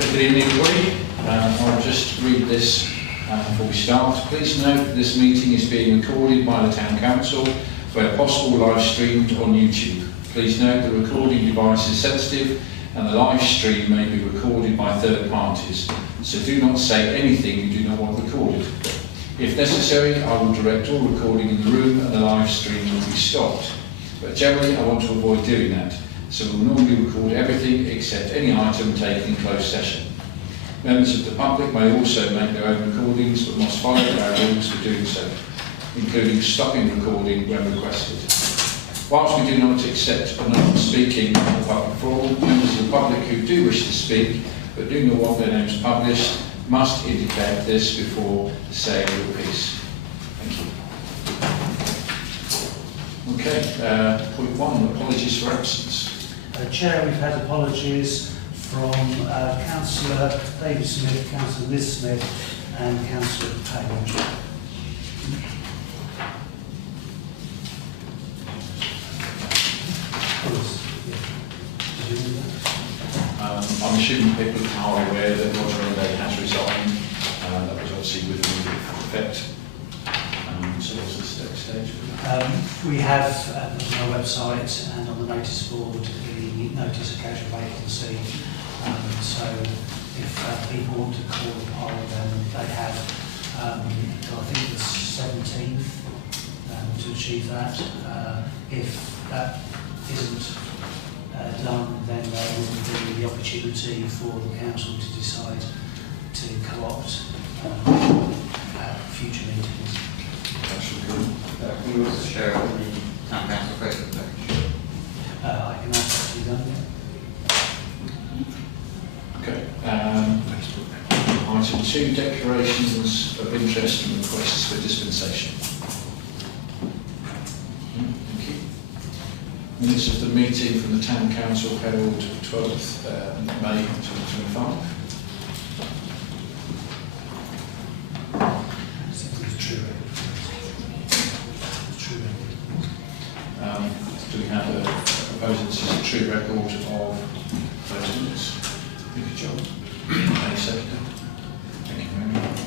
Good evening, everybody. I'll just read this before we start. Please note that this meeting is being recorded by the Town Council, where possible live streamed on YouTube. Please note the recording device is sensitive and the live stream may be recorded by third parties, so do not say anything you do not want recorded. If necessary, I will direct all recording in the room and the live stream will be stopped. But generally, I want to avoid doing that, so we'll normally record everything except any item taken in closed session. Members of the public may also make their own recordings, but must follow our rules for doing so, including stopping recording when requested. Whilst we do not accept anonymous speaking on the public forum, members of the public who do wish to speak but do not want their names published must indicate this before saying your piece. Thank you. Okay, point one, apologies for absence. Chair, we've had apologies from Councillor David Smith, Councillor Liz Smith and Councillor Page. I'm assuming people are aware that Roger O'Day has resigned. That was obviously with immediate effect. So what's the next stage? We have on our website and on the notice board the notice of casual vacancy. So if people want to call a poll, then they have I think the 17th to achieve that. If that isn't done, then there will be the opportunity for the council to decide to co-opt at future meetings. Can you also share on the Town Council Facebook page? I can ask that to be done, yeah. Okay. Item 2, declarations of interest and requests for dispensation. Thank you. Minutes of the meeting from the Town Council held 12th May 2025. Do we have a proposal? This is a true record of those minutes. Thank you, John. Any second? Thank you very much.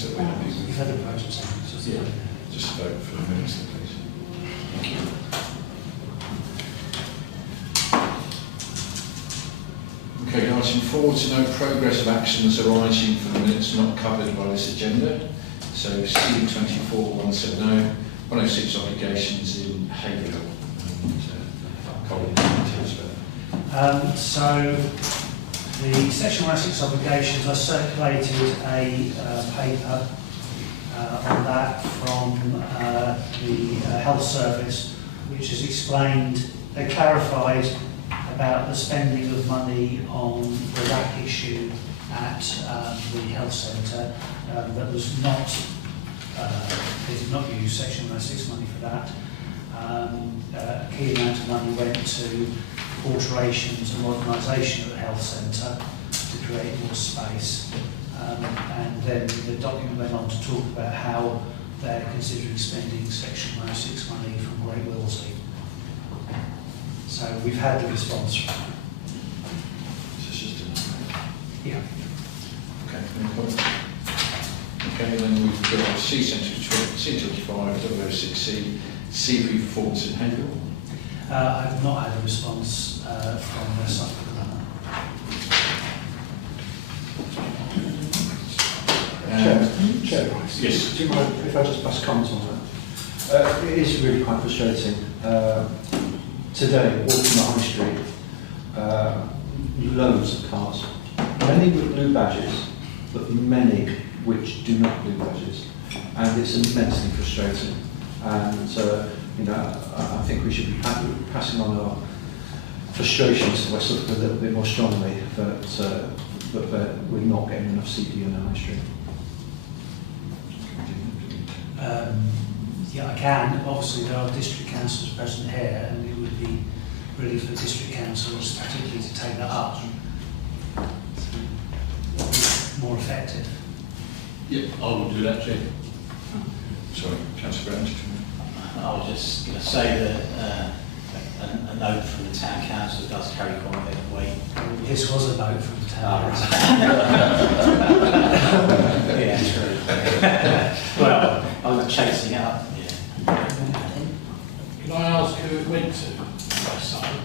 That we have. You've had a proposal, so yeah. Just vote for the minutes, please. Thank you. Okay, item 4, to know progress of actions arising from the minutes not covered by this agenda. So C24-170, 106 obligations in Haverhill. So the Section 106 obligations, I circulated a paper on that from the Health Service, which has explained, clarified about the spending of money on the RAC issue at the health centre. That was not, they did not use Section 106 money for that. A key amount of money went to alterations and modernisation of the health centre to create more space. And then the document went on to talk about how they're considering spending Section 106 money from Great Willsey. So we've had the response from them. Yeah. Okay, any comments? Okay, then we've got C25, 006C, CP performance in Haverhill. I've not had a response from their side. Chair, yes. Do you mind if I just pass comment on that? It is really quite frustrating. Today, walking the high street, loads of cars, many with blue badges, but many which do not do badges, and it's immensely frustrating. And you know, I think we should be passing on our frustrations to Westwood a little bit more strongly that we're not getting enough CPU in the high street. Yeah, I can. Obviously, there are district councillors present here, and it would be really for district councillors particularly to take that up. More effective. Yep, I will do that, Chair. Sorry, Councillor Brown. I was just going to say that a note from the town council does carry quite a bit of weight. This was a note from the town council. Yeah, true. Well, I was chasing up. Yeah. Can I ask who it went to last time?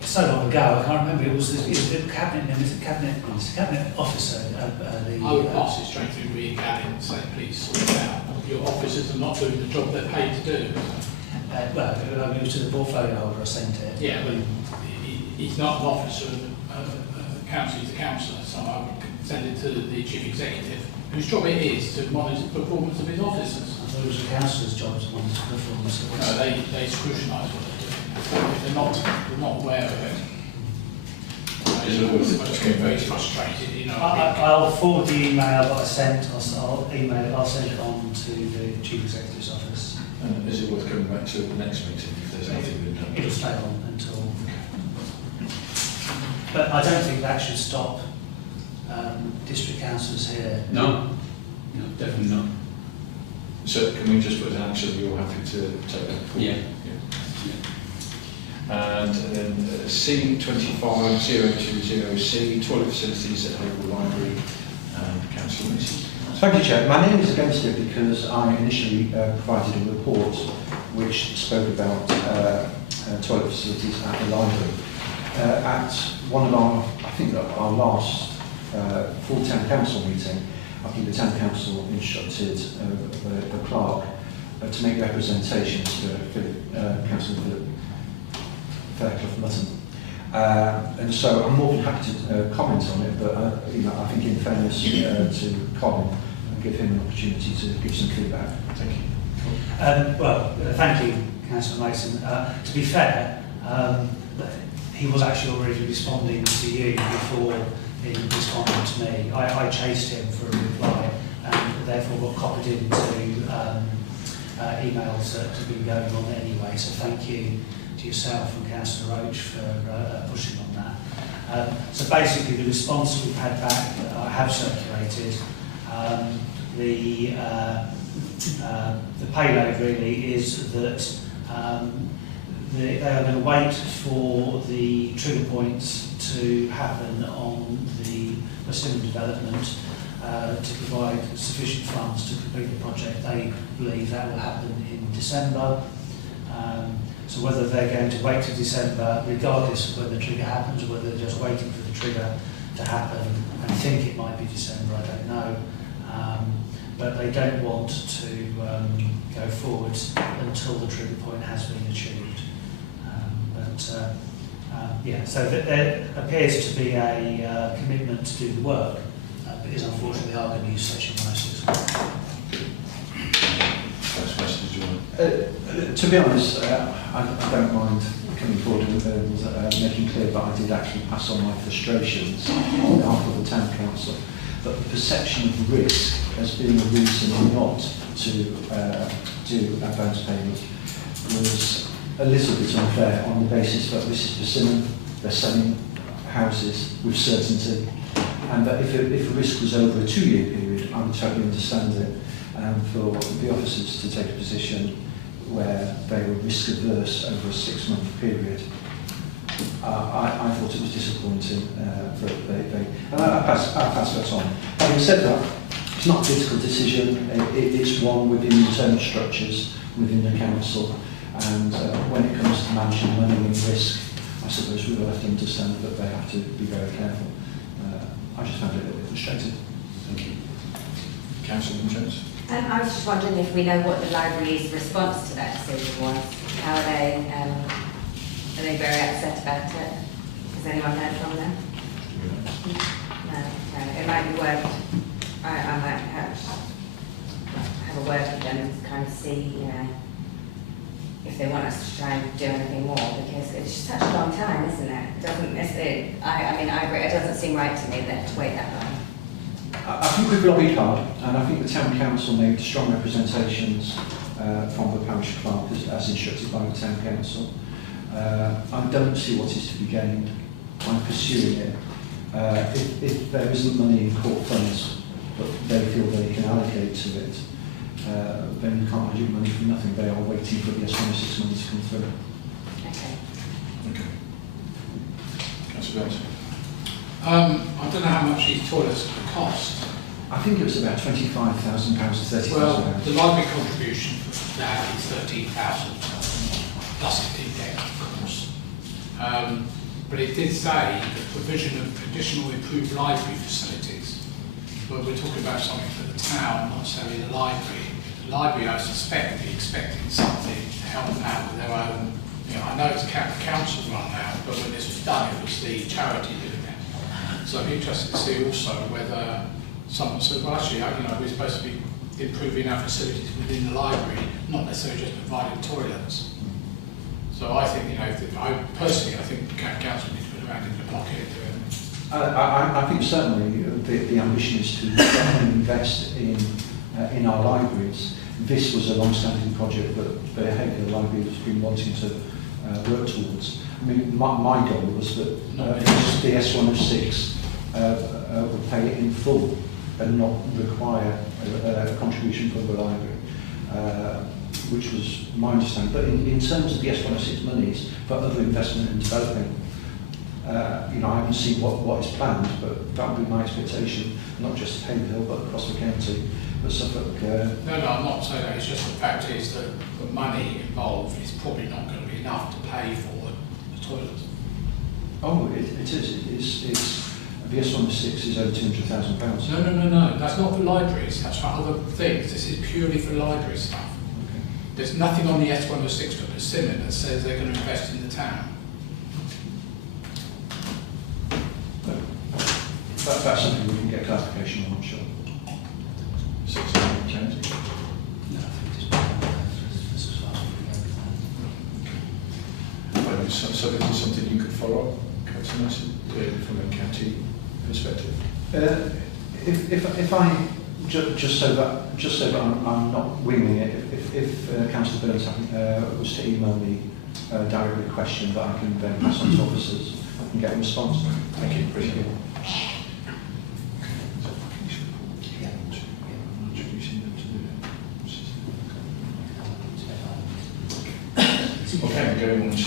So long ago, I can't remember. It was the cabinet officer. I would pass it straight through me again and say, please sort it out. Your officers are not doing the job they're paid to do. Well, it was to the portfolio holder I sent it. Yeah, but he's not an officer of the council, he's a councillor, so I would send it to the chief executive, whose job it is to monitor the performance of his officers. I thought it was the councillor's job to monitor performance. No, they scrutinise what they're doing. If they're not aware of it. I just get very frustrated, you know. I'll forward the email that I sent. I'll send it on to the chief executive's office. Is it worth coming back to the next meeting if there's nothing been done? It'll stay on until. But I don't think that should stop district councillors here. No, definitely not. So can we just put down so you're happy to take that forward? Yeah. And then C25020C, toilet facilities at Haverhill Library, Councillor Mason. Thank you, Chair. My name is against it because I initially provided a report which spoke about toilet facilities at the library. At one of our, I think our last full town council meeting, I think the town council instructed the clerk to make representations to Councillor Philip Fairclough Mutton. And so I'm more than happy to comment on it, but you know, I think in fairness to Colin, I'll give him an opportunity to give some feedback. Thank you. Thank you, Councillor Mason. To be fair, he was actually already responding to you before he responded to me. I chased him for a reply and therefore got copied into emails that have been going on anyway, so thank you to yourself and Councillor Roach for pushing on that. So basically the response we've had back, I have circulated, the payload really is that they are going to wait for the trigger points to happen on the Persimmon development to provide sufficient funds to complete the project. They believe that will happen in December. So whether they're going to wait till December, regardless of when the trigger happens, or whether they're just waiting for the trigger to happen and think it might be December, I don't know. But they don't want to go forward until the trigger point has been achieved. Yeah, so there appears to be a commitment to do the work, because unfortunately they are going to use Section 106. To be honest, I don't mind coming forward and making clear that I did actually pass on my frustrations on behalf of the town council. But the perception of risk as being a reason not to do advance payment was a little bit unfair on the basis that this is Persimmon, they're selling houses with certainty, and that if a risk was over a 2-year period, I would totally understand it, for the officers to take a position where they were risk averse over a 6-month period. I thought it was disappointing that I'll pass that on. Having said that, it's not a political decision, it's one within internal structures within the council, and when it comes to managing money and risk, I suppose we will have to understand that they have to be very careful. I just found it a little bit frustrating. Thank you. Councillor Jones. I was just wondering if we know what the library's response to that decision was. How are they very upset about it? Has anyone heard from them? No. It might be worth, I I might have a word with them and kind of see, you know, if they want us to try and do anything more, because it's just such a long time, isn't it? It doesn't necessarily, I mean, I agree, it doesn't seem right to me that to wait that long. I think we've lobbied hard, and I think the Town Council made strong representations from the parish clerk as instructed by the Town Council. I don't see what is to be gained by pursuing it. If there isn't money in court funds, but they feel they can allocate to it, then you can't budget money for nothing. They are waiting for the S106 money to come through. Okay. Okay. Councillor Benson. I don't know how much these toilets cost. I think it was about £25,000 to £30,000. Well, the library contribution for that is 13,000, plus it did get, of course. But it did say the provision of additional improved library facilities. Well, we're talking about something for the town, not necessarily the library. The library, I suspect, would be expecting something to help them out with their own. You know, I know it's a council run now, but when this was done, it was the charity doing it. So I'd be interested to see also whether someone said, well, actually, you know, we're supposed to be improving our facilities within the library, not necessarily just providing toilets. So I think, you know, I think the council needs to put around in the pocket. I think certainly the ambition is to invest in our libraries. This was a long-standing project that the Haverhill Library has been wanting to work towards. I mean, my goal was that the S106 would pay it in full and not require a contribution from the library, which was my understanding. But in terms of the S106 monies for other investment and developing, you know, I haven't seen what is planned, but that would be my expectation, not just Haverhill, but across the county, but Suffolk. No, I'm not saying that. It's just the fact is that the money involved is probably not going to be enough to pay for the toilets. Oh, it is. It's the S106 is over £200,000. No. That's not for libraries. That's for other things. This is purely for library stuff. Okay. There's nothing on the S106 for Persimmon that says they're going to invest in the town. That's something we can get clarification on, I'm sure. So, James? No, I think it's as far as we go with that. So this is something you could follow up, Councillor Massey, from a county perspective? If I just so that I'm not winging it, if Councillor Burns was to email me directly a question that I can then pass on to officers and get a response. Thank you. Appreciate it. Okay, going on to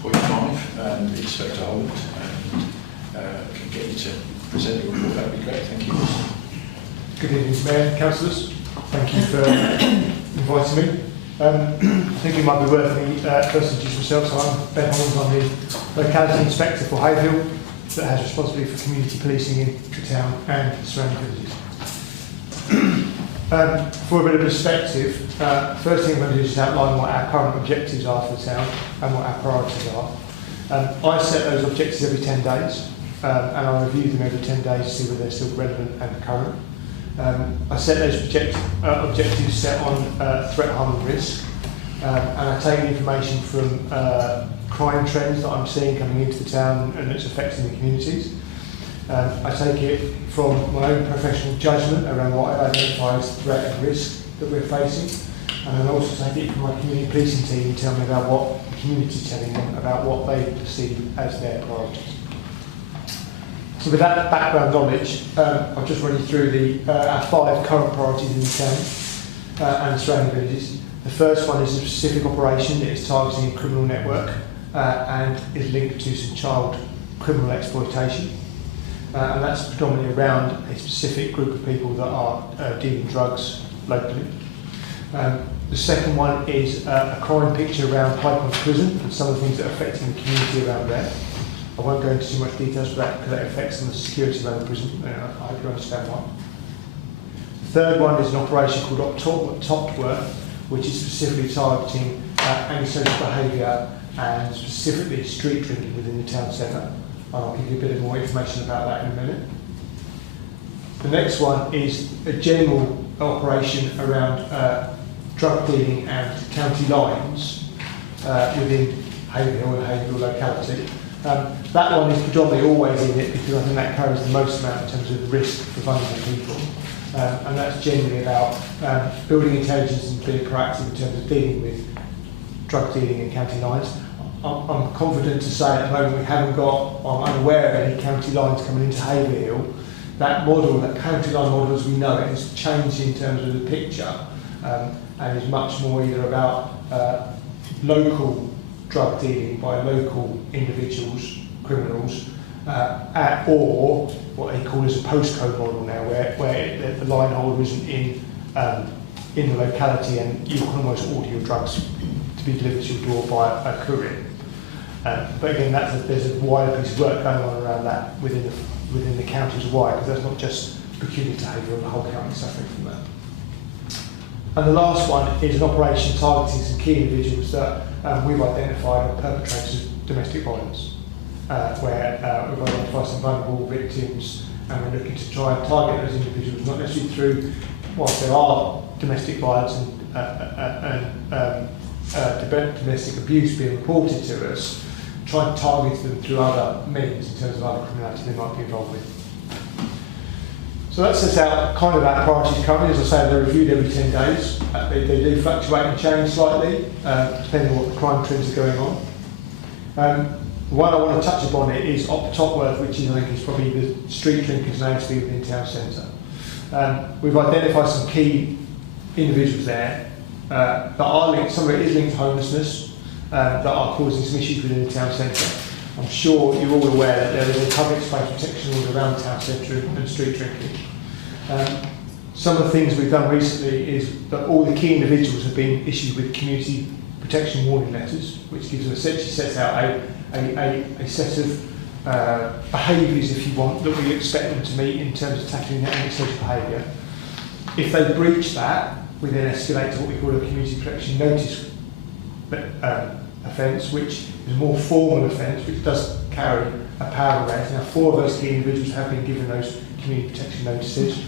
point 5, Inspector Holland, can get you to present your report, that would be great, thank you. Good evening, Mayor and Councillors. Thank you for inviting me. I think it might be worth me first introduce myself. So I'm Ben Holland, I'm the Locality Inspector for Haverhill that has responsibility for community policing in the town and the surrounding villages. For a bit of perspective, first thing I'm going to do is outline what our current objectives are for the town and what our priorities are. I set those objectives every 10 days and I review them every 10 days to see whether they're still relevant and current. I set those objectives set on threat, harm and risk, and I take the information from crime trends that I'm seeing coming into the town and it's affecting the communities. I take it from my own professional judgment around what I identify as threat and risk that we're facing, and then also take it from my community policing team and tell me about what the community is telling them about what they perceive as their priorities. So with that background knowledge, I'll just run you through our 5 current priorities in the town and the surrounding villages. The first one is a specific operation that is targeting a criminal network and is linked to some child criminal exploitation. And that's predominantly around a specific group of people that are dealing drugs locally. The second one is a crime picture around High Point Prison and some of the things that are affecting the community around there. I won't go into too much details for that because that affects some of the security around the prison. I hope you understand why. The third one is an operation called Topworth, which is specifically targeting antisocial behaviour and specifically street drinking within the town centre. I'll give you a bit more information about that in a minute. The next one is a general operation around drug dealing and county lines within Haverhill and Haverhill locality. That one is predominantly always in it because I think that carries the most amount in terms of the risk for vulnerable people. And that's generally about building intelligence and being proactive in terms of dealing with drug dealing in county lines. I'm confident to say at the moment we haven't got, I'm unaware of any county lines coming into Haverhill. That model, that county line model as we know it, has changed in terms of the picture and is much more either about local drug dealing by local individuals, criminals, or what they call as a postcode model now, where the line holder isn't in the locality and you can almost order your drugs to be delivered to your door by a courier. But again, there's a wider piece of work going on around that within the counties wide, because that's not just peculiar to Haverhill, the whole county suffering from that. And the last one is an operation targeting some key individuals that we've identified are perpetrators of domestic violence, where we've identified some vulnerable victims and we're looking to try and target those individuals, not necessarily through, whilst there are domestic violence and domestic abuse being reported to us, try and target them through other means in terms of other criminality they might be involved with. So that sets out kind of our priorities currently. As I say, they're reviewed every 10 days. They do fluctuate and change slightly, depending on what the crime trends are going on. One I want to touch upon it is up the Topworth, which is, I think, is probably the street drinkers and ASB within town centre. We've identified some key individuals there that are linked, some of it is linked to homelessness, that are causing some issues within the town centre. I'm sure you're all aware that there is a public space protection order around the town centre and street drinking. Some of the things we've done recently is that all the key individuals have been issued with community protection warning letters, which gives them essentially sets out a set of behaviours, if you want, that we expect them to meet in terms of tackling that antisocial behaviour. If they breach that, we then escalate to what we call a community protection notice offence, which is a more formal offence, which does carry a power arrest. Now, 4 of those key individuals have been given those community protection notices,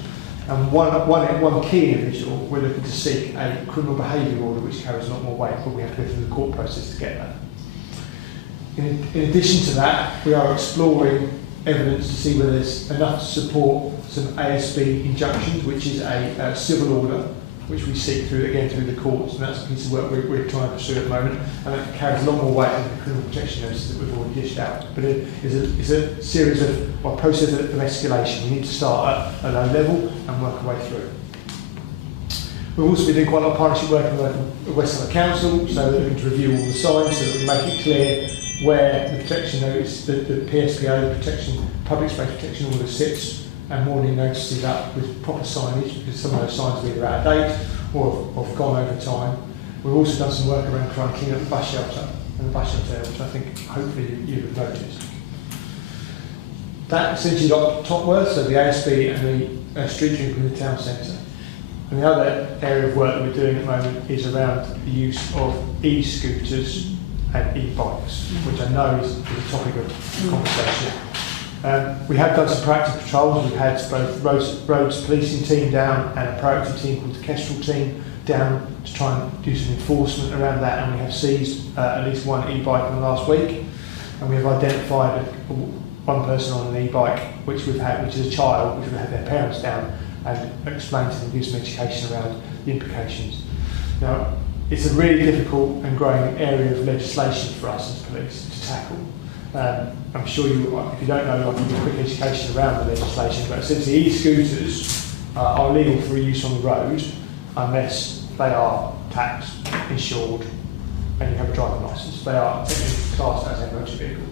and one key individual we're looking to seek a criminal behaviour order, which carries a lot more weight, but we have to go through the court process to get that. In addition to that, we are exploring evidence to see whether there's enough to support some ASB injunctions, which is a civil order, which we seek through the courts, and that's a piece of work we're trying to pursue at the moment, and that carries a lot more weight than the criminal protection notices that we've already dished out. But it's a series of, or process of escalation. We need to start at a low level and work our way through. We've also been doing quite a lot of partnership work with West Suffolk Council, so they're looking to review all the signs so that we make it clear where the protection notice, the PSPO, the public space protection order sits, and warning notices up with proper signage, because some of those signs are either out of date or have gone over time. We've also done some work around trying to clean up the bus shelter and the bus shelter, which I think hopefully you have noticed. That essentially got Topworth, so the ASB and the street drinking in the town centre. And the other area of work that we're doing at the moment is around the use of e-scooters and e-bikes, which I know is a topic of conversation. We have done some proactive patrols. We've had both roads policing team down and a proactive team called the Kestrel team down to try and do some enforcement around that, and we have seized at least one e-bike in the last week, and we have identified one person on an e-bike which is a child, which we've had their parents down and explained to them, give some education around the implications. Now, it's a really difficult and growing area of legislation for us as police to tackle. I'm sure if you don't know, I'll give you a quick education around the legislation, but essentially e-scooters are legal for use on the road unless they are taxed, insured, and you have a driving licence. They are technically classed as a motor vehicle.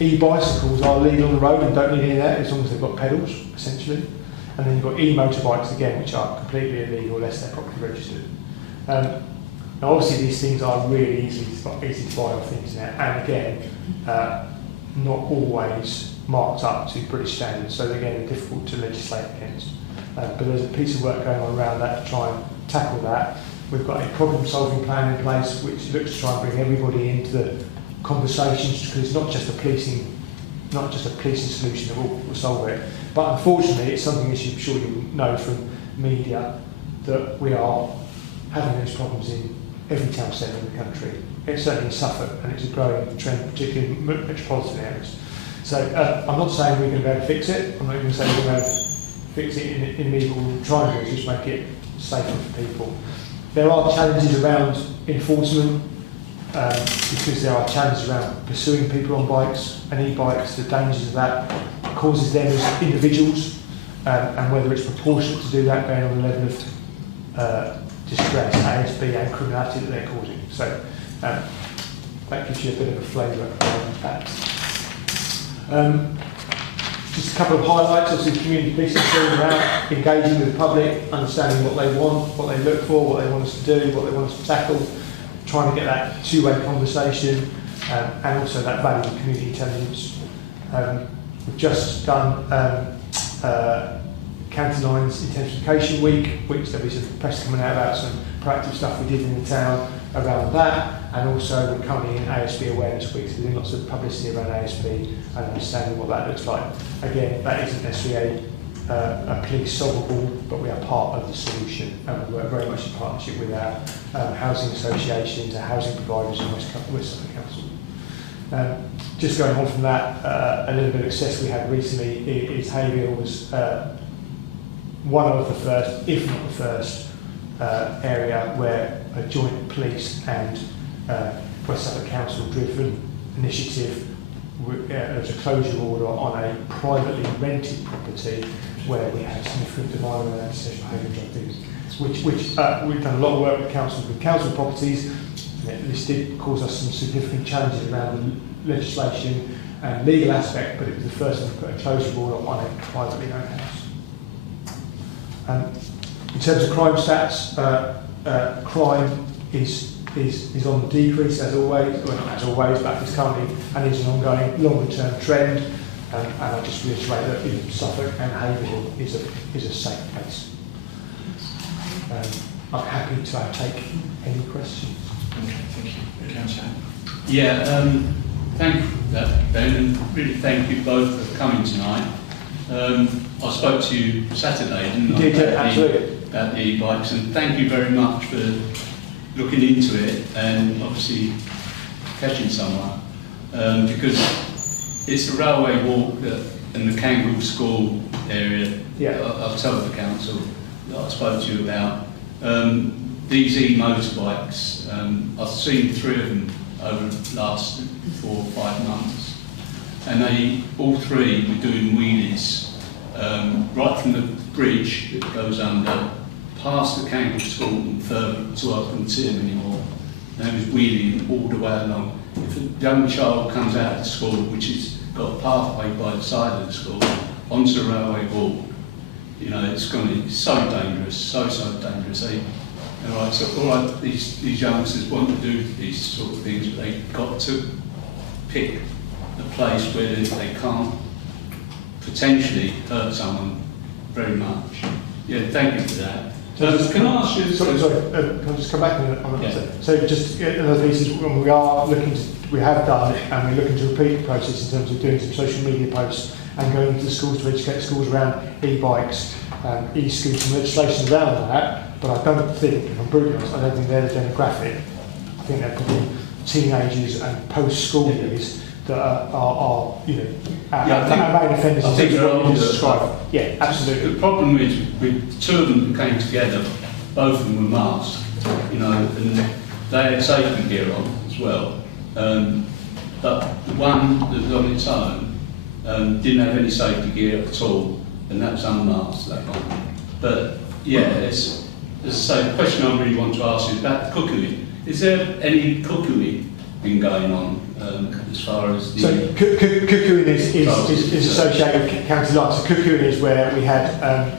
E-bicycles are legal on the road and don't need any of that as long as they've got pedals, essentially. And then you've got e-motorbikes again, which are completely illegal unless they're properly registered. Now, obviously, these things are really easy to buy off the internet, and again, not always marked up to British standards, so again, they're difficult to legislate against. But there's a piece of work going on around that to try and tackle that. We've got a problem-solving plan in place which looks to try and bring everybody into the conversations, because it's not just a policing not just a policing solution that will solve it. But unfortunately, it's something, as I'm sure you know from media, that we are having those problems in every town centre in the country. It's certainly in Suffolk, and it's a growing trend, particularly in metropolitan areas. So I'm not saying we're going to be able to fix it. I'm not even saying we're going to be able to fix it in immediate. What we're trying to do is just make it safer for people. There are challenges around enforcement, because there are challenges around pursuing people on bikes and e-bikes, the dangers of that causes them as individuals, and whether it's proportionate to do that based on the level of distress, ASB and criminality that they're causing. So that gives you a bit of a flavour around that. Just a couple of highlights. Obviously, community policing is all around engaging with the public, understanding what they want, what they look for, what they want us to do, what they want us to tackle, trying to get that two-way conversation, and also that value of community intelligence. We've just done County Lines Intensification Week, which there'll be some press coming out about some proactive stuff we did in the town around that, and also we're currently in ASB Awareness Week, so we're doing lots of publicity around ASB and understanding what that looks like. Again, that isn't necessarily a police solvable, but we are part of the solution, and we work very much in partnership with our housing associations, our housing providers in West Suffolk Council. Just going on from that, a little bit of success we had recently is Haverhill was one of the first, if not the first, area where a joint police and West Suffolk Council driven initiative, there was a closure order on a privately rented property where we had significant demand around antisocial behaviour and drug things, which we've done a lot of work with council properties. This did cause us some significant challenges around the legislation and legal aspect, but it was the first time to put a closure order on a privately owned house. In terms of crime stats, crime is on the decrease as always, well not as always, but it's currently and is an ongoing longer term trend. And I just reiterate that Suffolk and Haverhill is a safe place. I'm happy to take any questions. Okay, thank you. Councillor. Yeah, thank you for that, Ben, and really thank you both for coming tonight. I spoke to you Saturday, didn't I? You did, absolutely. About the e-bikes, and thank you very much for looking into it and obviously catching someone, because it's the railway walk in the Kangaroo School area. Yeah. I've told the council that I spoke to you about. These e-motorbikes, I've seen 3 of them over the last 4 or 5 months, and they all 3 were doing wheelies right from the bridge that goes under, past the Kangaroo School and further to I couldn't see them anymore. And they was wheeling all the way along. If a young child comes out of the school, which has got a pathway by the side of the school, onto the railway walk, you know, it's going to be so dangerous, so dangerous. These youngsters want to do these sort of things, but they've got to pick a place where they can't potentially hurt someone very much. Yeah, thank you for that. Can I ask you? Sorry, can I just come back on that? Yeah. So just another piece is when we have done it, and we're looking to repeat the process in terms of doing some social media posts and going into the schools to educate schools around e-bikes, e-scooters and legislation around that. But I don't think, if I'm brutally honest, I don't think they're the demographic. I think they're probably teenagers and post-school years that are you know, our main offenders. I think they're older. Yeah, absolutely. The problem is with 2 of them who came together, both of them were masked, you know, and they had safety gear on as well. But the one that was on its own didn't have any safety gear at all, and that was unmasked, that one. But yeah, as I say, the question I really want to ask you is about the cuckooing. Is there any cuckooing been going on as far as the... So cuckooing is associated with county lines. So cuckooing is where we had,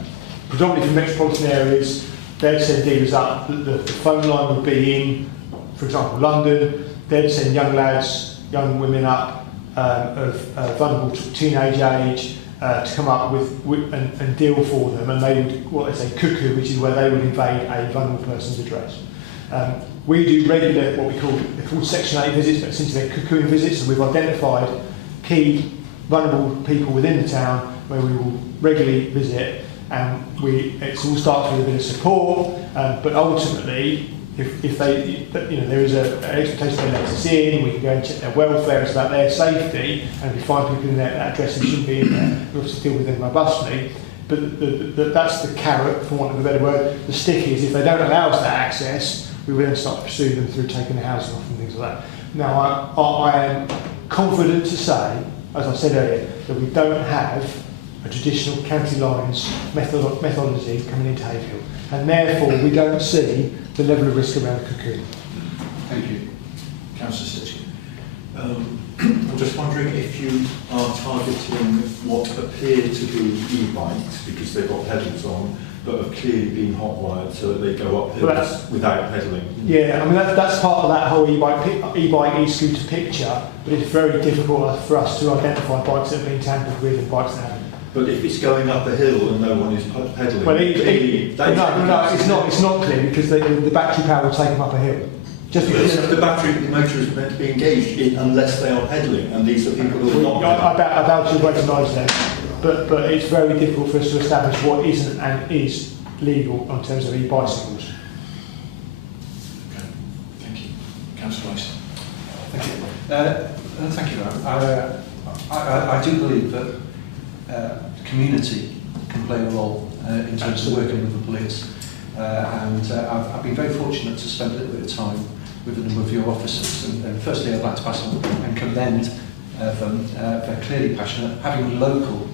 predominantly from metropolitan areas, they'd send dealers up, the phone line would be in, for example, London, they'd send young lads, young women up of vulnerable to teenage age to come up with and deal for them, and they would, what they say, cuckoo, which is where they would invade a vulnerable person's address. We do regular, what we call, they're called Section 8 visits, but essentially they're cuckooing visits, and we've identified key vulnerable people within the town where we will regularly visit, and it all starts with a bit of support, but ultimately, if they, there is an expectation they let us in, we can go and check their welfare, it's about their safety, and if we find people in there that address who shouldn't be in there, we obviously deal with them robustly. But that's the carrot, for want of a better word. The stick is, if they don't allow us that access, we will then start to pursue them through taking the housing off and things like that. Now, I am confident to say, as I said earlier, that we don't have a traditional county lines methodology coming into Haverhill, and therefore we don't see the level of risk around Cocoon. Thank you. Councillor Stitch. I'm just wondering if you are targeting what appear to be e-bikes because they've got pedals on, but have clearly been hot-wired so that they go up hills without pedalling. Yeah, I mean that's part of that whole e-bike, e-scooter picture, but it's very difficult for us to identify bikes that have been tampered with and bikes that haven't. But if it's going up a hill and no one is pedalling, well, no, it's not clear because the battery power will take them up a hill. Just because the motor is meant to be engaged in unless they are pedalling, and these are people who are not. I doubt you'll recognise them, but it's very difficult for us to establish what isn't and is legal in terms of e-bicycles. Okay, thank you. Councillor Rice. Thank you. Thank you, Aaron. I do believe that the community can play a role in terms of working with the police. I've been very fortunate to spend a little bit of time with a number of your officers. And firstly, I'd like to pass on and commend them. They're clearly passionate. Having local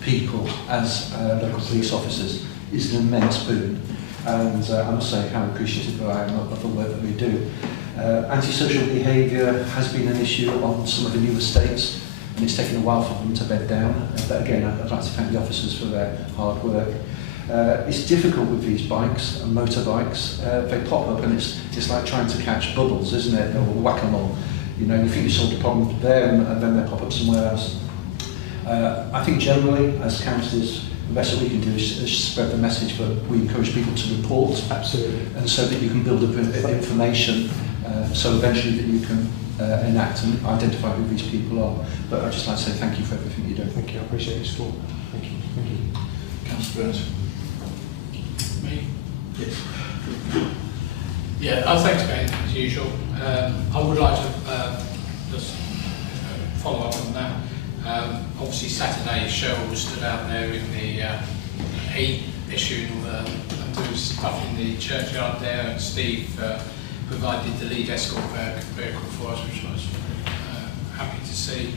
people as local police officers is an immense boon. And I must say how appreciative I am of the work that we do. Antisocial behaviour has been an issue on some of the new estates, and it's taken a while for them to bed down. But again, I'd like to thank the officers for their hard work. It's difficult with these bikes and motorbikes. They pop up and it's like trying to catch bubbles, isn't it? Or whack-a-mole. You know, you think you solved the problem there and then they pop up somewhere else. I think generally, as councillors, the best that we can do is spread the message, but we encourage people to report. Absolutely. And so that you can build up information, so eventually that you can enact and identify who these people are. But I'd just like to say thank you for everything you do. Thank you, I appreciate your support. Thank you. Thank you. Councillor Burns. Me? Yes. Yeah, thanks Ben, as usual. I would like to just follow up on that. Obviously Saturday, Cheryl stood out there in the heat, issuing and doing stuff in the churchyard there, and Steve provided the lead escort vehicle for us, which I was happy to see.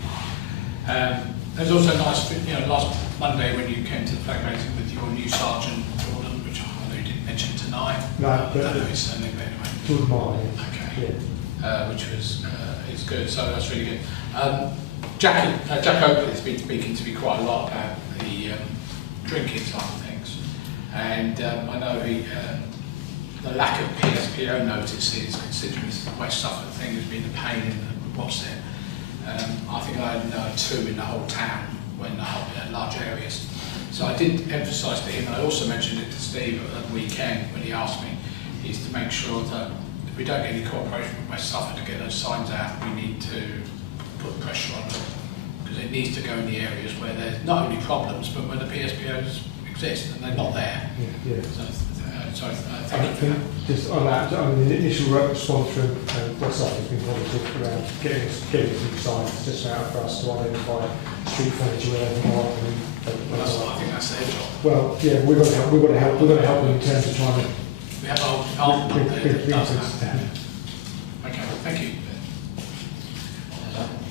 There's also nice, last Monday when you came to the flag raising with your new Sergeant Jordan, which I know you didn't mention tonight. No, I don't know his surname, but anyway. Jordan Marley. Okay. Yeah. Which was is good, so that's really good. Jack Oakley has been speaking to me quite a lot about the drinking side of things, and I know the lack of PSPO notices, considering this West Suffolk thing, has been a pain in the what's there. I think I had 2 in the whole town, in the whole large areas. So I did emphasise to him, and I also mentioned it to Steve at the weekend when he asked me, is to make sure that if we don't get any cooperation from West Suffolk to get those signs out, we need to put pressure on them, because it needs to go in the areas where there's not only problems, but where the PSPOs exist and they're not there. Yeah. So thank you for that. Just on that, I mean, the initial response from West Suffolk has been positive around getting some signs just out for us to identify street furniture where they can go up. I think that's their job. Well, yeah, we've got to help them in terms of trying to. We have a whole department that does that. Okay, thank you.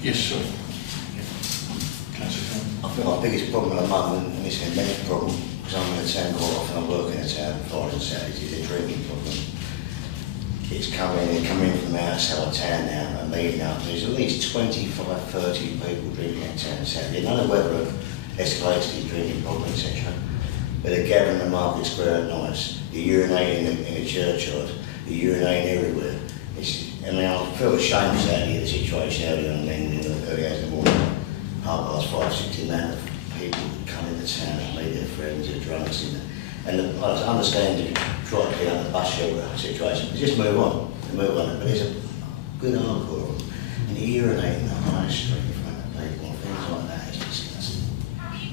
Yes, sir. I think my biggest problem at the moment, and it's an immense problem, because I'm in a town quite often, I work in a town, Fridays and Saturdays, is a drinking problem. It's coming from outside of town now and meeting up. There's at least 25, 30 people drinking in town Saturday. None of whether it escalates to drinking problem, etc. But they're gathering in the market square at night, you're urinating in the churchyard, you're urinating everywhere. I feel ashamed sadly of the situation earlier on in the early hours of the morning. 5:30, the amount of people come into town and meet their friends who are drunks in there. And I understand you try to clean up the bus shelter situation, but just move on. But there's a good hardcore of them. And urinating on the high street in front of people and things like that. It's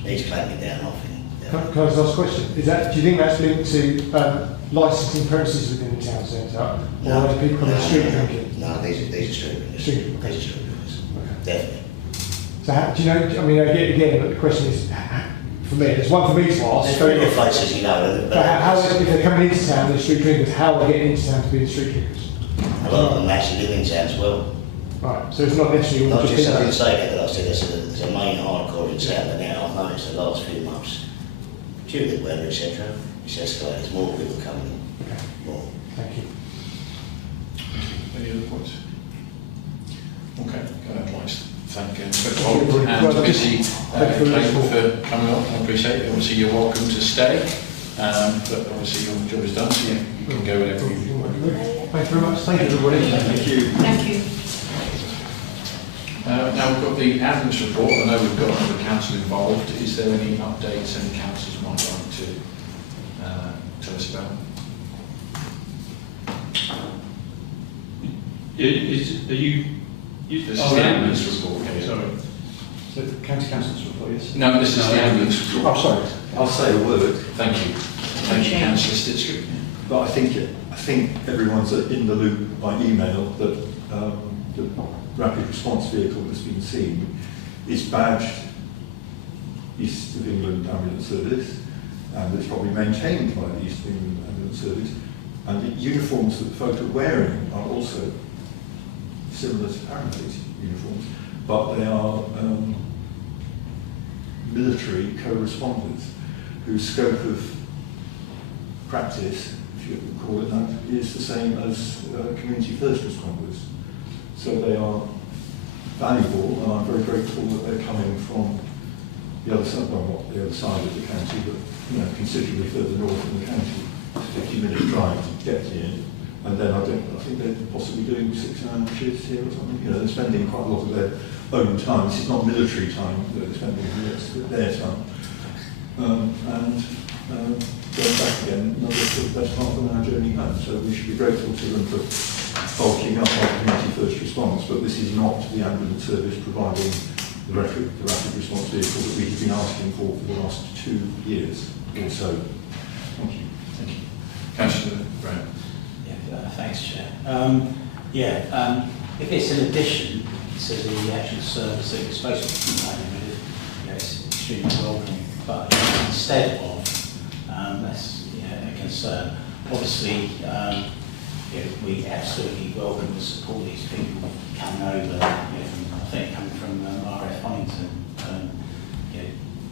He's clamping down off him. Can I just ask a question? Is that, do you think that's linked to licensing premises within the town centre? Or are there people on the street drinking? No, these are street drinkers. Street drinkers. These are street drinkers. Okay. Definitely. So how, do you know, I mean, again, but the question is, for me, there's one for me to ask. There's very places, you know. But how, if they're coming into town, they're street drinkers, how are they getting into town to be the street drinkers? A lot of them actually live in town as well. Right, so it's not necessarily all Not just something to people. say that, I said there's a main hardcore in town, but now I've noticed the last few months, due to the weather, etc., it's escalated, there's more people coming in. Okay, More. thank you. Any other points? Okay, I'd like to thank Inspector Holt and Busy Clayton for coming on. I appreciate it. Obviously, you're welcome to stay, but obviously your job is done, so you can go whenever you want. Thank you very much. Thank you, everybody. Thank you. Thank you. Now we've got the ambulance report. I know we've got the council involved. Is there any updates any councillors might like to tell us about? Are you? This is the ambulance report. Okay, Sorry. So the county council's report, yes? No, this is the ambulance report. Oh, sorry. I'll say a word, Thank you. Thank you, Councillor Stitchcock. but I think everyone's in the loop by email that the rapid response vehicle that's been seen is badged East of England Ambulance Service, and it's probably maintained by the East of England Ambulance Service, and the uniforms that the folk are wearing are also similar to paramedics uniforms, but they are military co-responders whose scope of practice, if you can call it that, is the same as community first responders. So they are valuable, and I'm very grateful that they're coming from the other side, well, not the other side of the county, but considerably further north in the county. It's a 50-minute drive to get here, and then I think they're possibly doing 6-hour shifts here or something. They're spending quite a lot of their own time. This is not military time that they're spending, it's their time. And going back again, another sort of best part of an hour journey home. So we should be grateful to them for bulking up our community first response, but this is not the ambulance service providing the rapid response vehicle that we've been asking for the last 2 years or so. Thank you. Thank you. Councillor Brown. Yeah, thanks, Chair. If it's an addition to the actual service that you're supposed to be providing with, it's extremely welcome. But instead of, that's a concern. Obviously, we absolutely welcome to support these people coming over. I think coming from RF Huntington,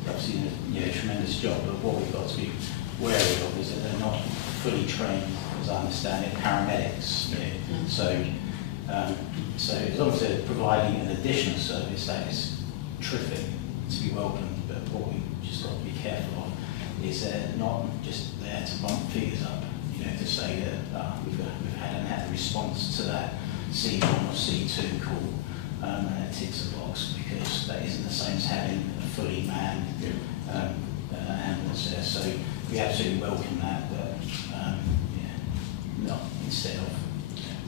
obviously a tremendous job. But what we've got to be wary of is that they're not fully trained, as I understand it, paramedics. So as long as they're providing an additional service, that is terrific, to be welcomed. But what we just got to be careful of is they're not just there to bump figures up. To say that we've had a response to that C1 or C2 call, and it ticks a box, because that isn't the same as having a fully manned ambulance there. So we absolutely welcome that, but not instead of.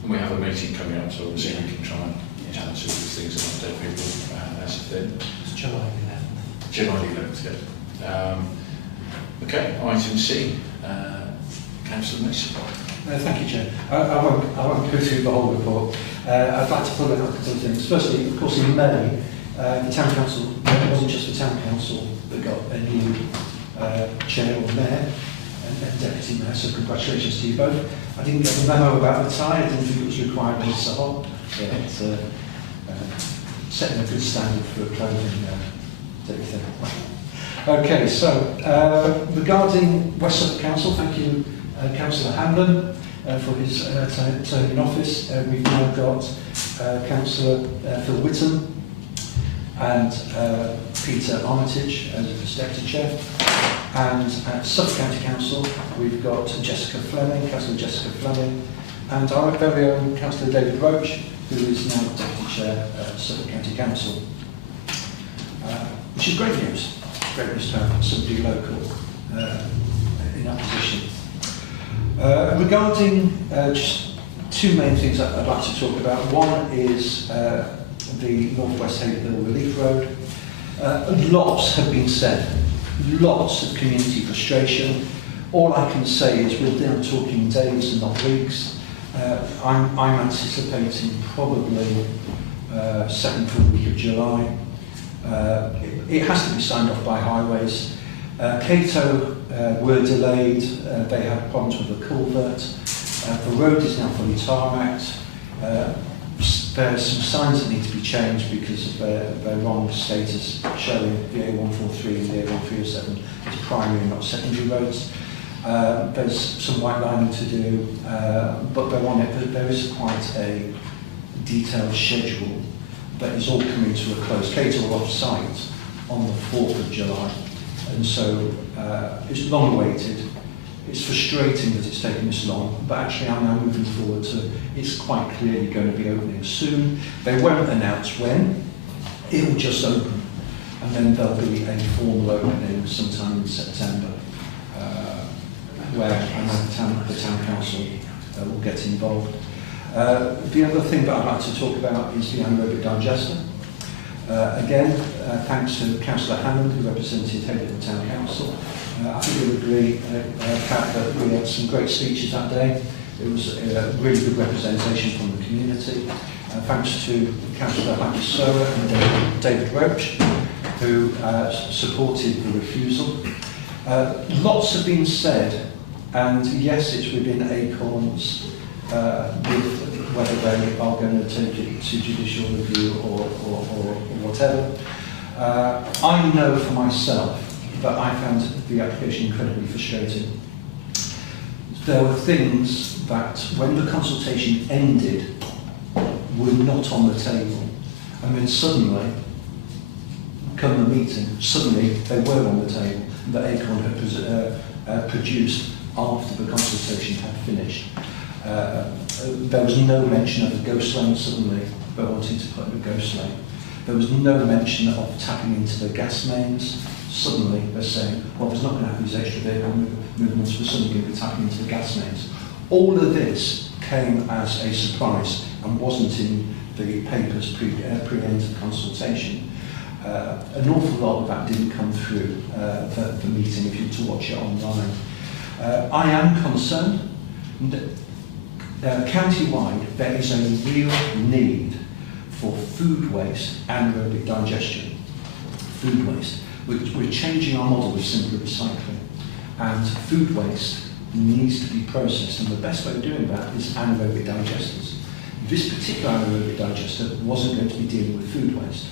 And we have a meeting coming up, so obviously we can try and answer these things and update people as of then. It's July 11th. July 11th, yeah. Okay, item C. Councillor Mason. Thank you, Chair. I won't go through the whole report. I'd like to pull out a couple of things. Firstly, of course, in May, the Town Council, it wasn't just the Town Council that got a new chair or mayor and deputy mayor, so congratulations to you both. I didn't get the memo about the tie, I didn't think it was required in Sahel. Yeah, it's setting a good standard for clothing, everything. Okay, so regarding West Suffolk Council, thank you, Councillor Hamlin, for his term in office. We've now got Councillor Phil Whittam and Peter Armitage as Deputy Chair. And at Suffolk County Council, we've got Jessica Fleming, Councillor Jessica Fleming, and our very own Councillor David Roach, who is now Deputy Chair at Suffolk County Council. Which is great news. Great news to have somebody local in that position. Regarding just two main things I'd like to talk about. One is the North West Haverhill Relief Road. Lots have been said, lots of community frustration. All I can say is we're now talking days and not weeks. I'm anticipating probably second full week of July. It has to be signed off by highways. Cato were delayed, they had problems with the culvert. The road is now fully tarmacked. There's some signs that need to be changed because of their wrong status, showing the A143 and the A1307 as primary and not secondary roads. There's some white lining to do, but they're on it. There is quite a detailed schedule that is all coming to a close. Cato are off site on the 4th of July, and so it's long awaited. It's frustrating that it's taken this long, but actually I'm now moving forward to it's quite clearly going to be opening soon. They won't announce when, it will just open, and then there'll be a formal opening sometime in September, where I know the town council will get involved. The other thing that I'd like to talk about is the anaerobic digester. Again, thanks to Councillor Hammond, who represented Haverhill Town Council. I think you'll agree, Pat, that we had some great speeches that day. It was a really good representation from the community. Thanks to Councillor Lapissoa and David Roach, who supported the refusal. Lots have been said, and yes, it's within Acorn's with whether they are going to take it to judicial review or whatever. I know for myself that I found the application incredibly frustrating. There were things that, when the consultation ended, were not on the table, and then suddenly, come the meeting, suddenly they were on the table that Acorn had produced after the consultation had finished. There was no mention of the ghost lane suddenly, they wanted to put in a ghost lane. There was no mention of tapping into the gas mains. Suddenly they're saying, well, there's not going to have these extra vehicle movements, we're suddenly going to be tapping into the gas mains. All of this came as a surprise and wasn't in the papers pre-end consultation. An awful lot of that didn't come through the meeting if you were to watch it online. I am concerned. County-wide, there is a real need for food waste anaerobic digestion. Food waste. We're changing our model with simple recycling, and food waste needs to be processed, and the best way of doing that is anaerobic digesters. This particular anaerobic digester wasn't going to be dealing with food waste.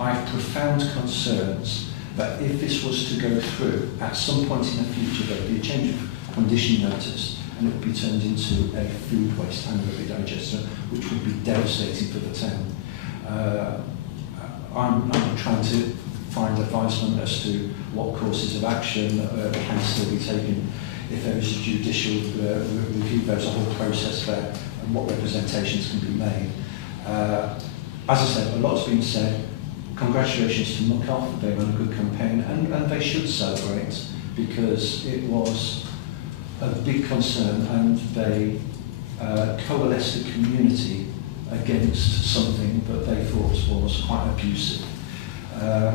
I have profound concerns that if this was to go through, at some point in the future there would be a change of condition notice, and it would be turned into a food waste anaerobic digester, which would be devastating for the town. I'm trying to find advisement as to what courses of action can still be taken if there is a judicial review. There's a whole process there, and what representations can be made. As I said, a lot's been said. Congratulations to Muckoff, they run a good campaign, and they should celebrate, because it was a big concern, and they coalesced the community against something that they thought was quite abusive.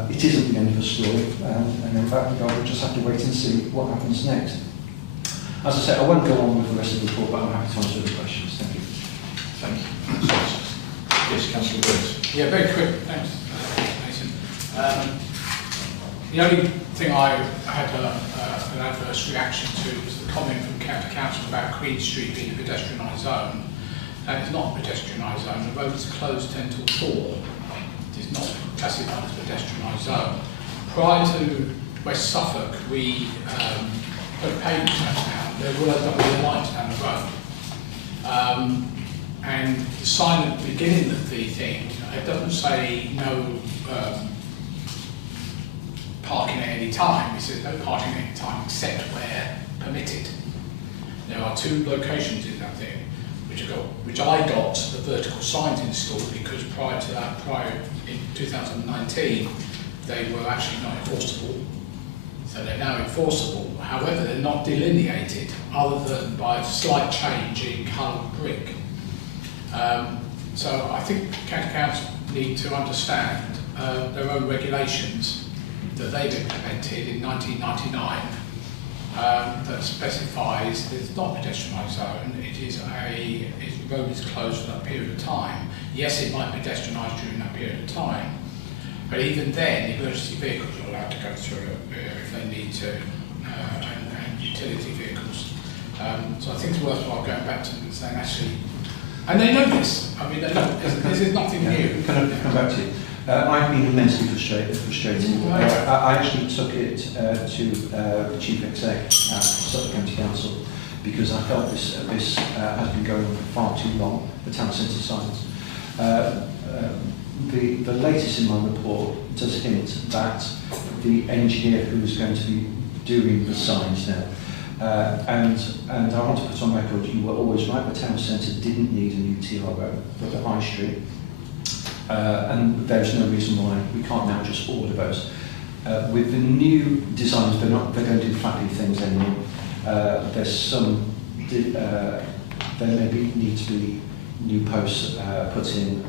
It isn't the end of the story, and in that regard we'll just have to wait and see what happens next. As I said, I won't go on with the rest of the report, but I'm happy to answer the questions. Thank you. Thank you. Yes, Councillor Bird. Yeah, very quick. Thanks, Mason. The only thing I had an adverse reaction to was the comment from County Council about Queen Street being a pedestrianised zone. And it's not a pedestrianised zone. The road is closed 10 till 4. It is not classified as a pedestrianised zone. Prior to West Suffolk, we put a pavement down. There were lights down the road. And the sign at the beginning of the thing, it doesn't say no parking at any time. It says no parking at any time except where permitted. There are 2 locations in that thing which I got the vertical signs installed because prior to that, in 2019, they were actually not enforceable. So they're now enforceable. However, they're not delineated other than by a slight change in coloured brick. So I think County Council need to understand their own regulations that they've implemented in 1999 that specifies that it's not a pedestrianised zone, the road is closed for that period of time. Yes, it might be pedestrianised during that period of time, but even then, emergency vehicles are allowed to go through it if they need to, and utility vehicles. So I think it's worthwhile going back to them and saying, actually, and they know this. I mean, they know this is nothing new. Can I come back to you? I've been immensely frustrated. I actually took it to the Chief Exec at Suffolk County Council because I felt this has been going on for far too long, the town centre signs. The latest in my report does hint that the engineer who is going to be doing the signs now, and I want to put on record, you were always right, the town centre didn't need a new TRO for the High Street. And there's no reason why we can't now just order those. With the new designs, they don't do flappy things anymore. There's some, there maybe need to be new posts put in.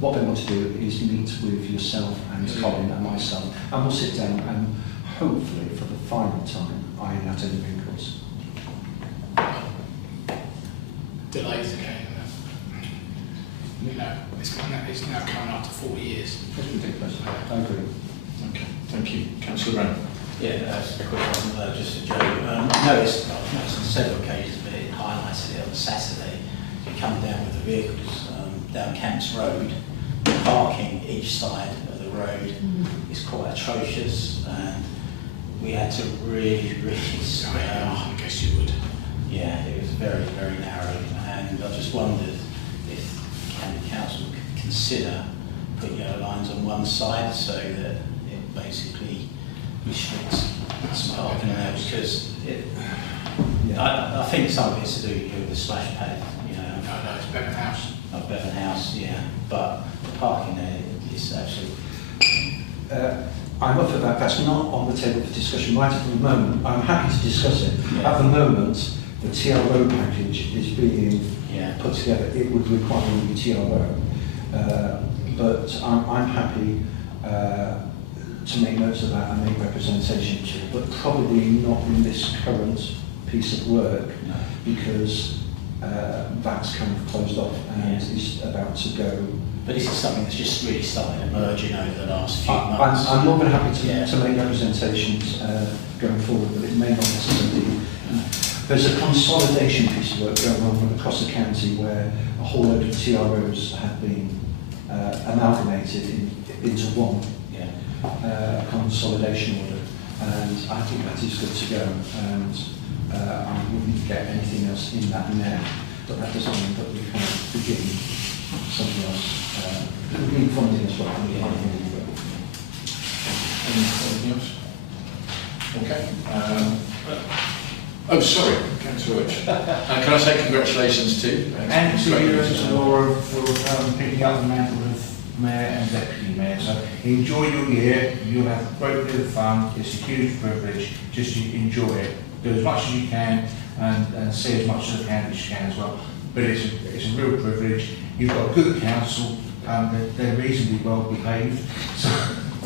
What they want to do is meet with yourself and Colin and myself, and we'll sit down and hopefully for the final time iron out any wrinkles. Delays again. You know, it's now coming after 4 years. That's ridiculous. I agree. Okay, thank you. Councillor Brown. Yeah, that's a quick one, just a joke. I noticed on several occasions, but it highlighted it on Saturday, you come down with the vehicles down Camps Road, parking each side of the road is quite atrocious, and we had to really I guess you would. Yeah, it was very, very narrow, and I just wondered if County Council could consider putting yellow lines on one side so that it basically restricts some parking there, because I think some of it's to do with the splash pad, you know. No, it's Bevan House. Of Bevan House, yeah, but the parking there is actually. I'm up for that. That's not on the table for discussion right at the moment. I'm happy to discuss it. Yeah. At the moment, the TRO package is being put together. It would require a new TRO, but I'm happy to make notes of that and make representation, but probably not in this current piece of work, because that's kind of closed off and is about to go. But this is something that's just really started emerging over the last few months. I'm more than happy to make representations going forward, but it may not necessarily be. There's a consolidation piece of work going on across the county where a whole load of TROs have been amalgamated into one consolidation order, and I think that is good to go, and I wouldn't get anything else in that now, but that doesn't mean that we can't begin something else. We need funding as well. Anything else? Okay. Oh, sorry, Councillor Welch. Can I say congratulations to and to you and Laura for picking up the mantle of Mayor and Deputy Mayor. So enjoy your year, you'll have a great deal of fun, it's a huge privilege, just enjoy it. Do as much as you can and see as much as you can as well. But it's a real privilege. You've got a good council, they're reasonably well behaved. So,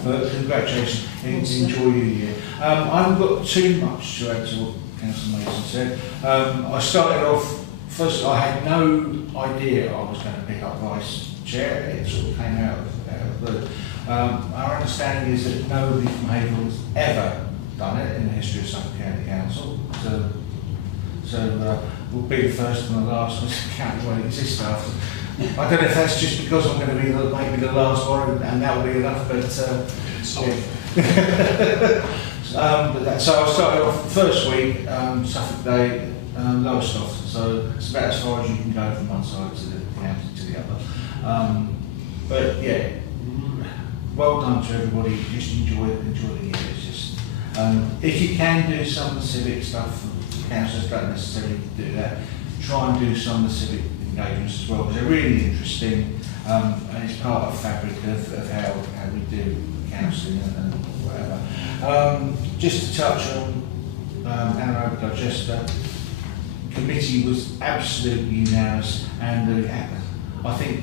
but congratulations, enjoy your year. I haven't got too much to add to what Councillor Mason said. I started off, first I had no idea I was going to pick up Vice Chair, it sort of came out of the blue. Our understanding is that nobody from Haverhill has ever done it in the history of Suffolk County Council. So we'll be the first and the last, which county won't exist after. I don't know if that's just because I'm going to be maybe the last one and that will be enough, but so I started off the first week, Suffolk Day, Lowestoft, so it's about as far as you can go from one side to the county to the other. But yeah, well done to everybody, just enjoy the year. It's just, if you can do some of the civic stuff, councillors don't necessarily do that, try and do some of the civic engagements as well, because they're really interesting, and it's part of the fabric of how we do counselling and whatever. Just to touch on anaerobic digester, committee was absolutely unanimous, and I think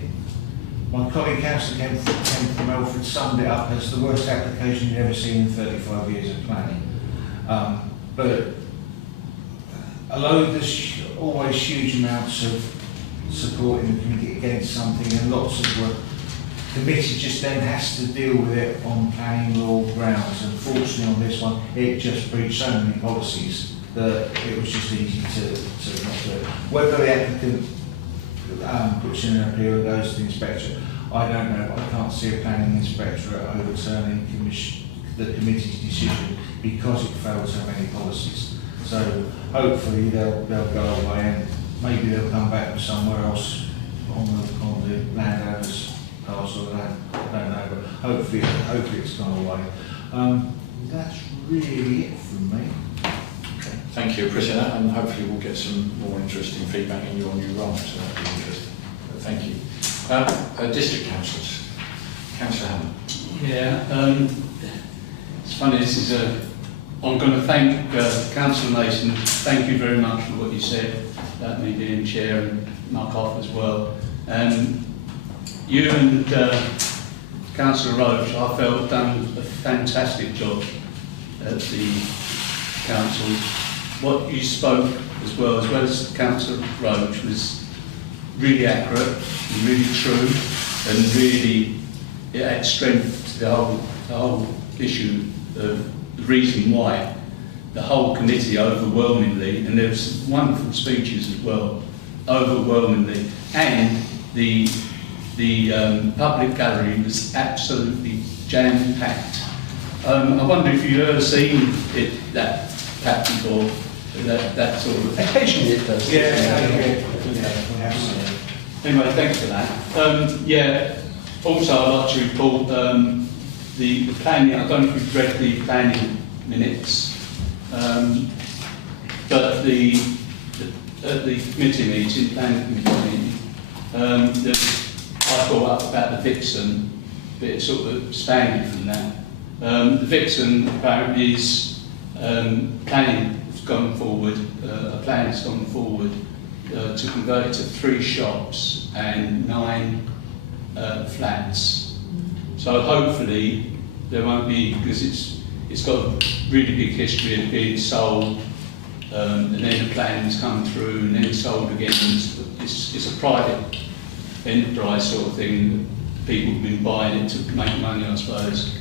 My colleague Councillor Kemp from Melford summed it up as the worst application you've ever seen in 35 years of planning. But although there's always huge amounts of support in the community against something and lots of work, the committee just then has to deal with it on planning law grounds. And fortunately on this one, it just breached so many policies that it was just easy to not do it. Whether the applicant puts in an appeal and goes to the inspector, I don't know. I can't see a planning inspector overturning the committee's decision because it failed so many policies. So hopefully they'll go away and maybe they'll come back from somewhere else on the landowner's parcel of land. I don't know, but hopefully it's gone away. That's really it from me. Okay. Thank you, appreciate that, and hopefully we'll get some more interesting feedback in your new role, so that'll be interesting. But thank you. District councillors. Councillor Hammond. Yeah, it's funny, this is I'm going to thank Councillor Mason. Thank you very much for what you said about me being chair, and Mark off as well. You and Councillor Roach, I felt, done a fantastic job at the council. What you spoke as well as Councillor Roach, was really accurate and really true, and really it adds strength to the whole issue of the reason why the whole committee overwhelmingly, and there were some wonderful speeches as well, overwhelmingly, and the public gallery was absolutely jam-packed. I wonder if you've ever seen that packed before, that sort of... Occasionally it does. Yeah. Anyway, thanks for that. Yeah, also I'd like to report the planning. I don't know if you've read the planning minutes, but at the committee meeting, planning committee meeting, I brought up about the Vixen, but it sort of expanded from that. The Vixen apparently is planning has gone forward, a plan has gone forward to convert it to 3 shops and 9 flats. So hopefully there won't be, because it's got a really big history of being sold, and then the plans come through and then sold again. It's a private enterprise sort of thing. People have been buying it to make money, I suppose.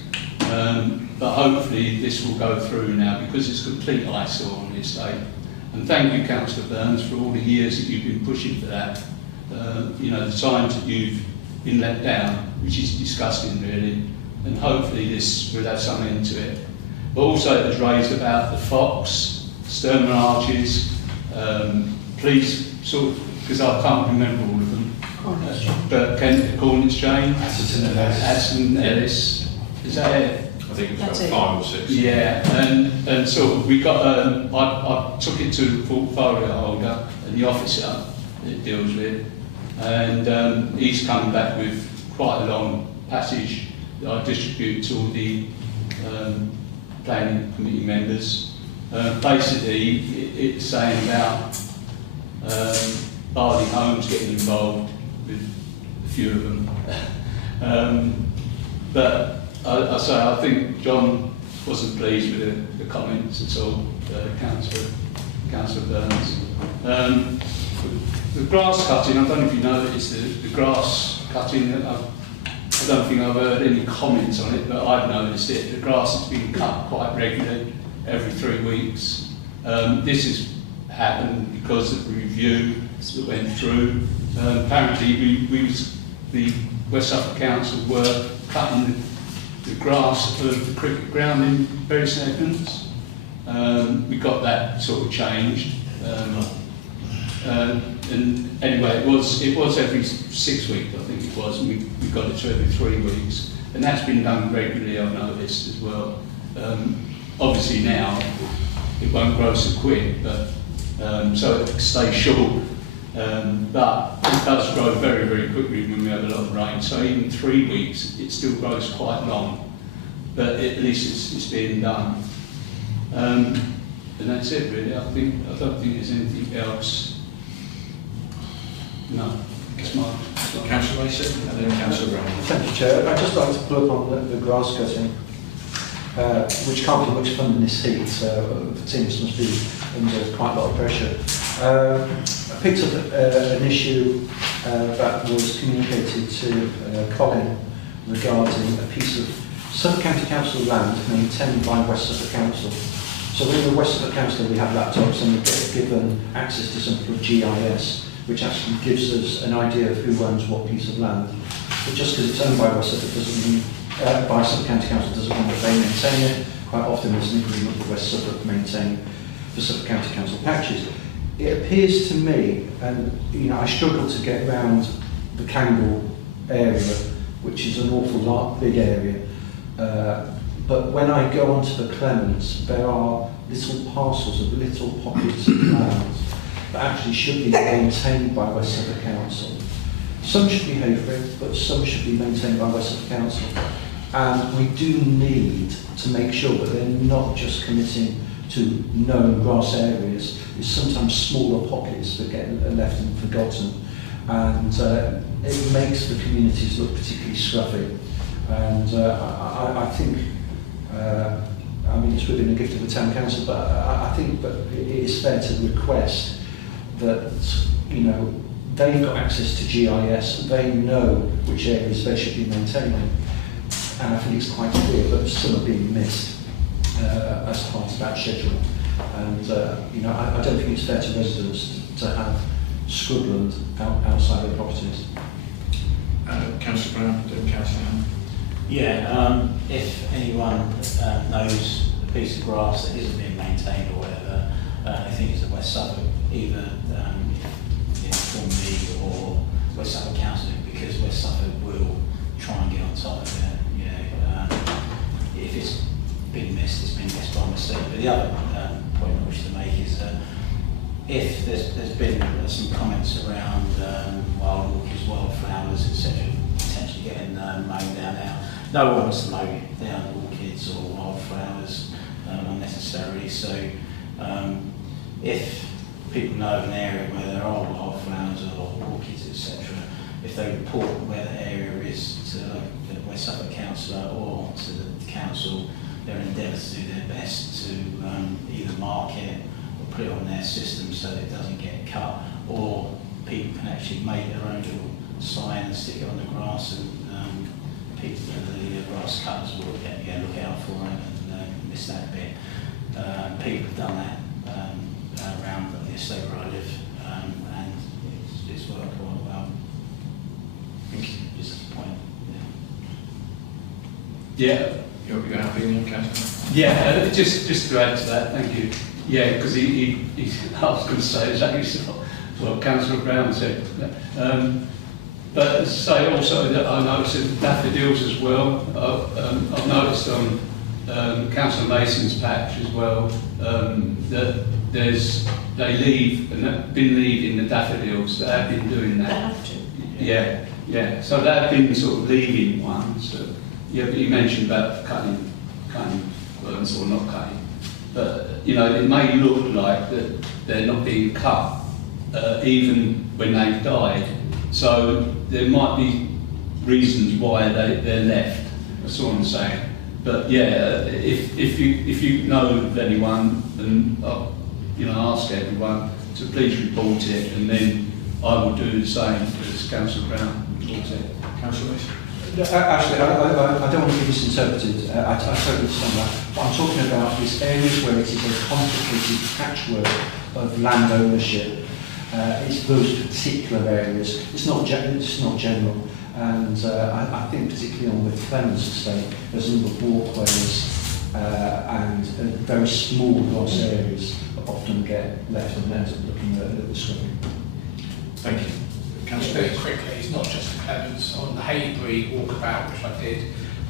But hopefully this will go through now, because it's a complete eyesore on the estate. And thank you, Councillor Burns, for all the years that you've been pushing for that. You know, the times that you've been let down, which is disgusting really. And hopefully this will have some end to it. But also it was raised about the Fox, Sturman Arches, please sort of, because I can't remember all of them. But Corn Exchange, Aston Ellis, is that it? I think it was about 5 or 6. Yeah, and sort of we got, I took it to the portfolio holder and the officer that it deals with, and he's come back with quite a long passage that I distribute to all the planning committee members. Basically, it's saying about Barley Homes getting involved with a few of them. But I think John wasn't pleased with the comments at all, Councillor Burns. The grass cutting, I don't know if you know that it's the grass cutting. I don't think I've heard any comments on it, but I've noticed it. The grass has been cut quite regularly, every 3 weeks. This has happened because of the review that went through. Apparently, the West Suffolk Council were cutting the grass of the cricket ground in Bury St Edmunds. We got that sort of changed. And anyway, it was every 6 weeks, I think it was, and we got it to every 3 weeks. And that's been done regularly, I've noticed as well. Obviously now, it won't grow so quick, but so it stays short. But it does grow very, very quickly when we have a lot of rain. So even 3 weeks, it still grows quite long. But at least it's being done. And that's it really. I don't think there's anything else. No. Councillor Mason and then Councillor Brown. Thank you, Chair. I'd just like to pull up on the grass cutting, which can't be much fun in this heat, so the teams must be under quite a lot of pressure. I picked up an issue that was communicated to Colin regarding a piece of Suffolk County Council land maintained by West Suffolk Council. So in the West Suffolk Council we have laptops and we get given access to something called GIS, which actually gives us an idea of who owns what piece of land. But just because it's owned by West Suffolk doesn't mean, by Suffolk County Council doesn't mean that they maintain it. Quite often there's an agreement that West Suffolk maintain the Suffolk County Council patches. It appears to me, and I struggle to get around the Kangle area, which is an awful lot, big area. But when I go onto the Clements, there are little parcels of little pockets of land that actually should be maintained by West Suffolk Council. Some should be Haverhill, but some should be maintained by West Suffolk Council. And we do need to make sure that they're not just committing to known grass areas. It's sometimes smaller pockets that get left and forgotten. And it makes the communities look particularly scruffy. And I think, I mean, it's within a gift of the town council, but I think that it is fair to request that, they've got access to GIS, they know which areas they should be maintaining. And I think it's quite clear that some are being missed as part of that schedule. And, I don't think it's fair to residents to have scrubland outside their properties. Councillor Brown, then Councillor Ham. Yeah, if anyone knows a piece of grass that isn't being maintained or whatever, I think it's the West Suffolk, either from me or West Suffolk Council, because West Suffolk will try and get on top of it. If it's been missed, it's been missed by mistake. But the other point I wish to make is if there's been some comments around wild orchids, wildflowers, etc., potentially getting mown down now. No one wants to mow down orchids or wildflowers unnecessarily. So if people know of an area where there are wildflowers or orchids, etc., if they report where the area is to the West Suffolk Councillor or to the council, they're endeavoured to do their best to either mark it or put it on their system so that it doesn't get cut, or people can actually make their own little sign and stick it on the grass, and people, the grass cutters will look out for it and miss that bit. People have done that around the estate where I live, and it's worked quite well. Just a point. Yeah. You're happy in your Councillor? Yeah, just to add to that, thank you. Yeah, because I was going to say exactly what Councillor Brown said. But as I say also that I noticed in daffodils as well. I've noticed on Councillor Mason's patch as well that they leave, and they've been leaving the daffodils. They have been doing that. They have to. Yeah. So they have been sort of leaving ones. So, yeah, but you mentioned about cutting worms or not cutting. But, it may look like that they're not being cut even when they've died. So there might be reasons why they're left. That's all I'm saying. But yeah, if you know of anyone, then ask everyone to please report it, and then I will do the same as Councillor Brown reports it. Councillor Mason. Actually, I don't want to be misinterpreted. I totally understand that. What I'm talking about is areas where it is a complicated patchwork of land ownership. It's those particular areas. It's not general. And I think particularly on the Clements estate, there's a number of walkways and very small grass areas that often get left and ends up looking at the swimming. Thank you. Very quickly, it's not just the Clements. On the Haybury walkabout, which I did,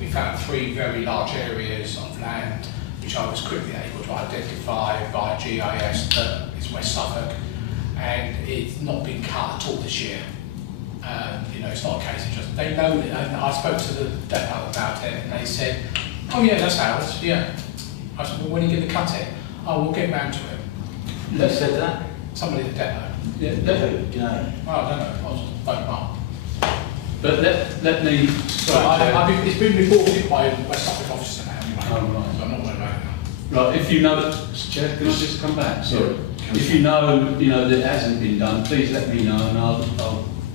we found 3 very large areas of land which I was quickly able to identify via GIS that is West Suffolk, and it's not been cut at all this year. It's not a case of just, they know it. And I spoke to the depot about it, and they said, oh yeah, that's ours, yeah. I said, well, when are you going to cut it? Oh, we'll get round to it. Who said that? Somebody at the depot. Yeah, do you know? Well, I don't know. Mark. But let me... It's been reported by West Suffolk officer now anyway. Oh, right. So I'm not worried about it. Right, if you know, Chair, could I just come back? So, if you know, that it hasn't been done, please let me know and I'll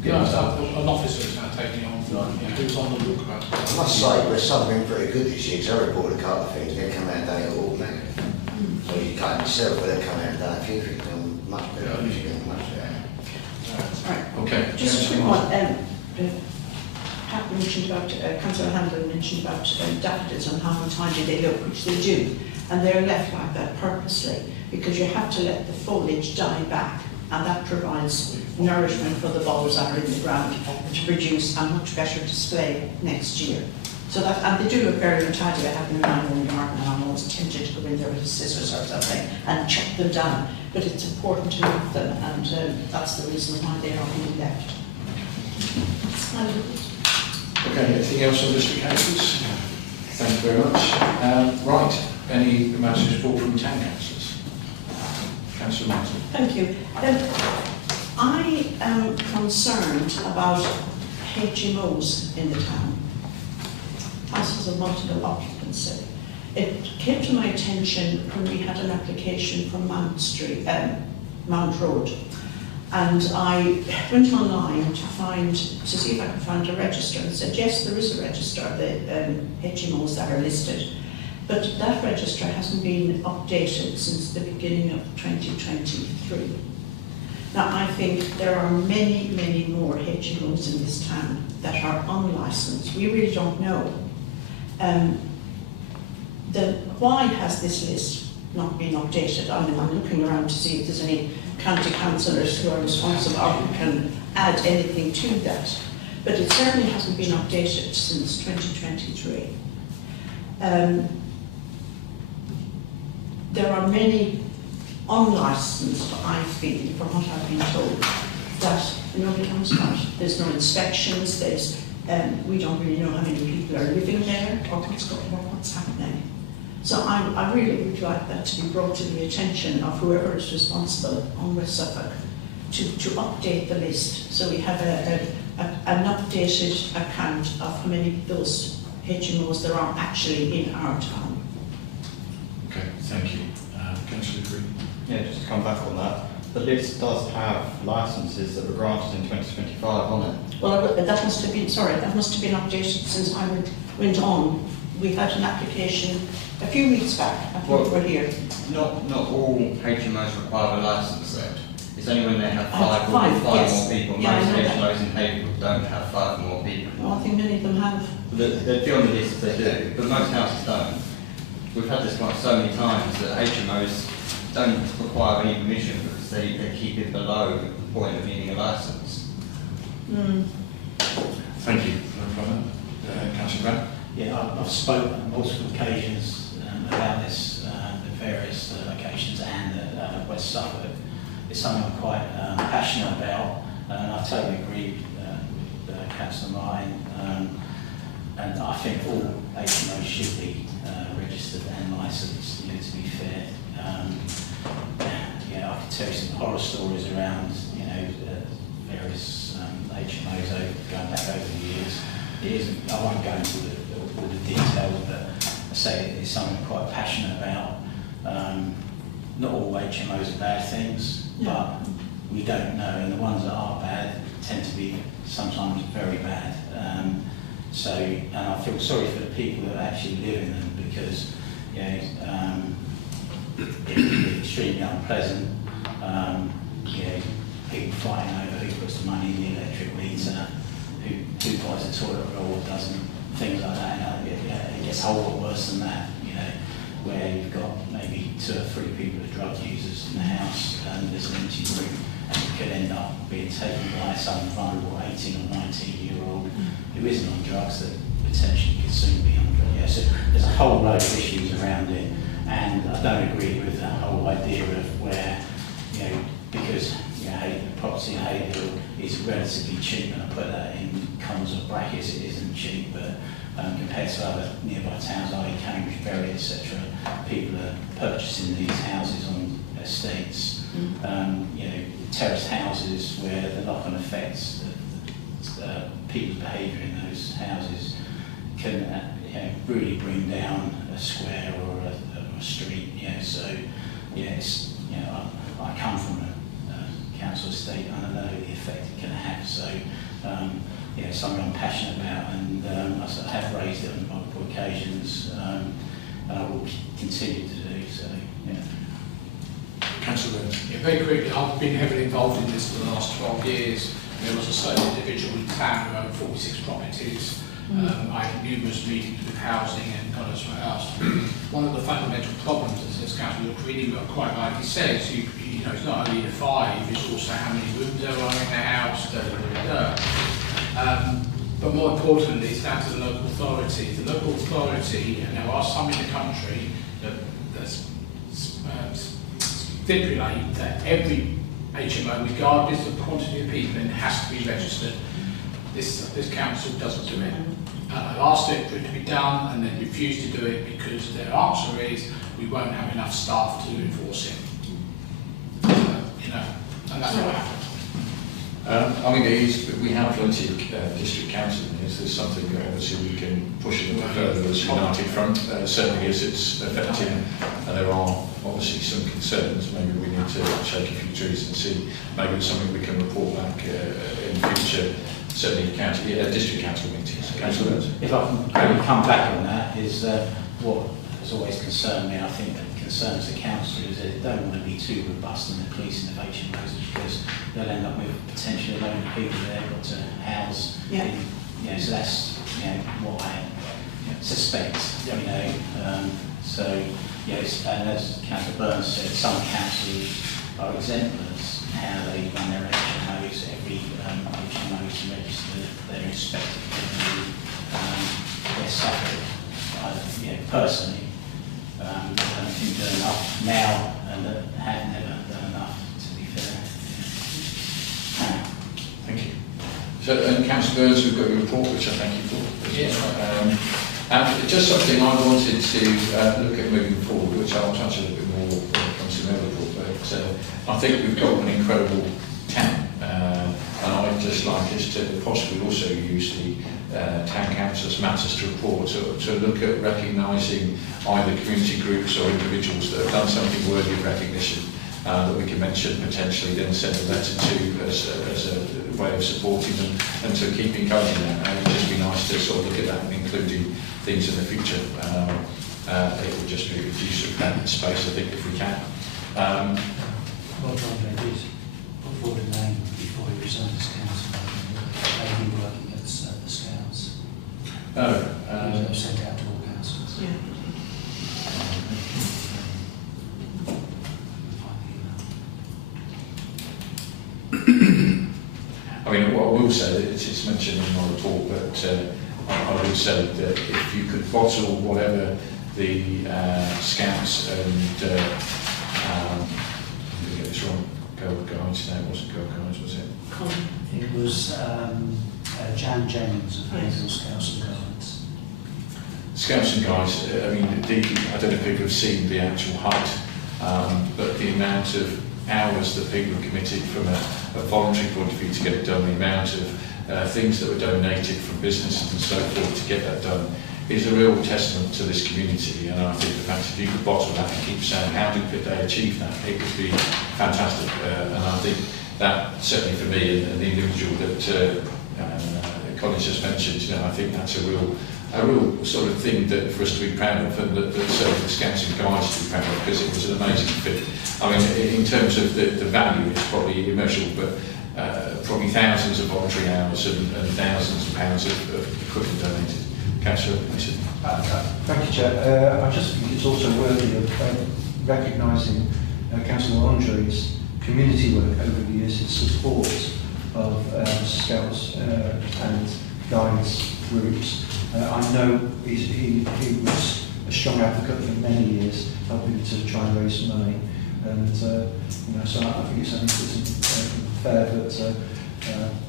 get No, it so done. an officer is now taking on, who's on the lookout. I must say, we're something pretty good this year, because I reported a couple of things, they come out and done it all, man. So you can't yourself, but they come out and done a few things, done much better, much better. Right. Okay. Just a quick one. Pat mentioned about, Councillor Handel mentioned about daffodils and how untidy they look, which they do. And they're left like that purposely, because you have to let the foliage die back, and that provides nourishment for the bulbs that are in the ground to produce a much better display next year. So that, and they do look very untidy. I have them in my own garden, and I'm always tempted to go in there with scissors or something and chop them down. But it's important to leave them, and that's the reason why they are being left. Okay, anything else on district councillors? Thank you very much. Right, any matters brought from town councillors? Councillor Martin. Thank you. I am concerned about HMOs in the town. Houses of multiple occupancy. It came to my attention when we had an application from Mount Road, and I went online to see if I could find a register, and said yes, there is a register of the HMOs that are listed, but that register hasn't been updated since the beginning of 2023. Now I think there are many, many more HMOs in this town that are unlicensed. We really don't know. Why has this list not been updated? I mean, I'm looking around to see if there's any county councillors who are responsible or who can add anything to that. But it certainly hasn't been updated since 2023. There are many unlicensed, I feel, from what I've been told, that nobody comes out. There's no inspections, we don't really know how many people are living there or what's happening. So I really would like that to be brought to the attention of whoever is responsible on West Suffolk to update the list, so we have an updated account of how many of those HMOs there are actually in our town. Okay, thank you. Councillor Green. Yeah, just to come back on that, the list does have licences that were granted in 2025 on it. Well, that must have been, sorry, that must have been updated since I went on. We had an application a few weeks back, I think we were here. Not all HMOs require a licence then. It's only when they have five yes. more people. Yeah, Most HMOs in Haverhill don't have 5 more people. Well, I think many of them have. They'd be on the list if they do, but most houses don't. We've had this like so many times that HMOs don't require any permission because they keep it below the point of needing a licence. Thank you. Councillor Brown. Yeah, I've spoken on multiple occasions about this at various locations and at West Suffolk. It's something I'm quite passionate about, and I totally agree with Councillor Martin. And I think all HMOs should be registered and licensed, to be fair. I could tell you some horror stories around, various HMOs going back over the years. I won't go into all the details, but I say it's something I'm quite passionate about. Not all HMOs are bad things, but we don't know, and the ones that are bad tend to be sometimes very bad. And I feel sorry for the people that actually live in them, because it can be extremely unpleasant. People fighting over who puts the money in the electric meter, who buys the toilet roll or doesn't, things like that. And it gets a whole lot worse than that, where you've got maybe 2 or 3 people as drug users in the house, and there's an empty room, and it could end up being taken by some vulnerable 18 or 19-year-old who isn't on drugs that potentially could soon be on drugs. So there's a whole load of issues around it, and I don't agree with that whole idea of where, because property in Haverhill is relatively cheap, and I put that in commas or brackets, it isn't cheap, but compared to other nearby towns like Cambridge, Bury, etc., people are purchasing these houses on estates, terraced houses where the knock-on effects people's behaviour in those houses can really bring down a square or a street. So it's, I come from a council estate and I know the effect it can have. So something I'm passionate about, and I sort of have raised it on multiple occasions, and I will continue to do so. Councillor Yeah, very quickly, I've been heavily involved in this for the last 12 years. There was a certain individual in town who owned 46 properties. I had numerous meetings with housing and God knows what else. One of the fundamental problems, as Councillor Creedy quite rightly says, it's not only the 5, it's also how many rooms there are in the house, but more importantly, it's down to the local authority. The local authority, and there are some in the country that stipulate that every HMO, regardless of the quantity of people, in, has to be registered. This council doesn't do it. I've asked it for it to be done, and they refuse to do it because their answer is we won't have enough staff to enforce it. And that's what happened. we have plenty of district council in this. There's something that obviously we can push a little further as a united front, certainly as it's affecting, and there are obviously some concerns. Maybe we need to shake a few trees and see, maybe it's something we can report back in future, certainly district council meetings. Councillor Burns. If I can come back on that, is what has always concerned me, I think that concerns the council, is that they don't want to be too robust in the policing of HMOs, because they'll end up with potentially a load of people there got to house. So that's what I suspect. And as Councillor Burns said, some councils are exemplars how they run their HMOs. Every HMO is registered, they're inspected, they're suffered. Personally, I don't think they're enough now, and have never done enough, to be fair. Thank you. So, and Councillor Burns, we've got your report, which I thank you for. Yes. Just something I wanted to look at moving forward, which I'll touch a little bit more when it comes to my report, but I think we've got an incredible town, and I'd just like us to possibly also use the town council's matters to report to look at recognising either community groups or individuals that have done something worthy of recognition, that we can mention, potentially then send a letter to as a way of supporting them and to keep encouraging that. And it would just be nice to sort of look at that and including things in the future. It would just be a good use of that space, I think, if we can. Well, John, please put forward a name before he resigns as council. Maybe working at the Scouts. Sent out to all councils. Yeah. I mean, what I will say, it's mentioned in my report, but I will say that if you could bottle whatever the Scouts and, I'm going to get this wrong, Girl Guides, no, it wasn't Girl Guides, was it? It was Jan Jennings of Haverhill Scouts and Guides. Scouts and Guides, I mean, I don't know if people have seen the actual hut, but the amount of hours that people have committed from a voluntary point of view to get it done, the amount of things that were donated from businesses and so forth to get that done, is a real testament to this community. And I think the fact if you could bottle that and keep saying how did they achieve that, it would be fantastic. And I think that certainly for me and the individual that Colin just mentioned, I think that's a real sort of thing that for us to be proud of, and that certainly the Scouts and Guides to be proud of, because it was an amazing fit. I mean, in terms of the value, it's probably immeasurable, but probably thousands of voluntary hours and thousands of pounds of equipment donated. Councillor Mason. Thank you, Chair. I just think it's also worthy of recognising Councillor Andre's community work over the years, his support of Scouts and Guides groups. I know he was a strong advocate for many years, helping to try and raise some money, and so I think it's only fair that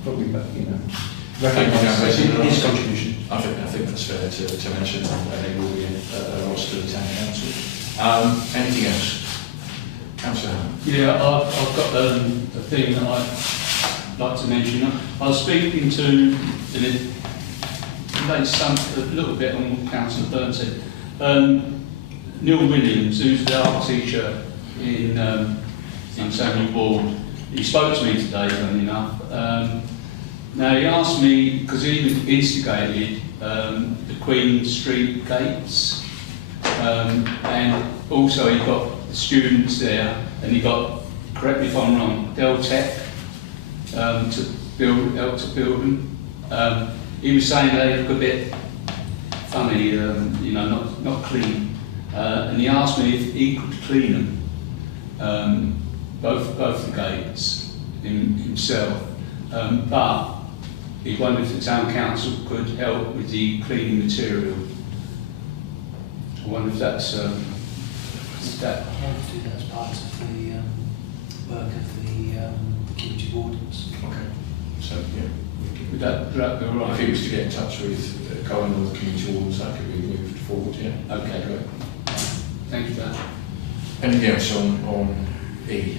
probably recognise his contribution. I think that's fair to mention, and they will be a loss to the town council. Anything else? Councillor? Yeah, I've got the thing that like to mention. I was speaking to, and it relates a little bit on what Councillor Byrne said. Neil Williams, who's the art teacher in Samuel Ward, he spoke to me today, funny enough. Now he asked me, because he instigated the Queen Street gates, and also he got the students there, and he got, correct me if I'm wrong, Deltec help to build them. He was saying they look a bit funny, you know, not clean, and he asked me if he could clean them, both the gates himself, but he wondered if the town council could help with the cleaning material. I wonder if that's that. I'll do that as part of the work of the community wardens. Okay. So, yeah. Would that be all right? If he was to get in touch with Colin or the community wardens, that could be moved forward, yeah. Okay, great. Thank you for that. Anything else on E?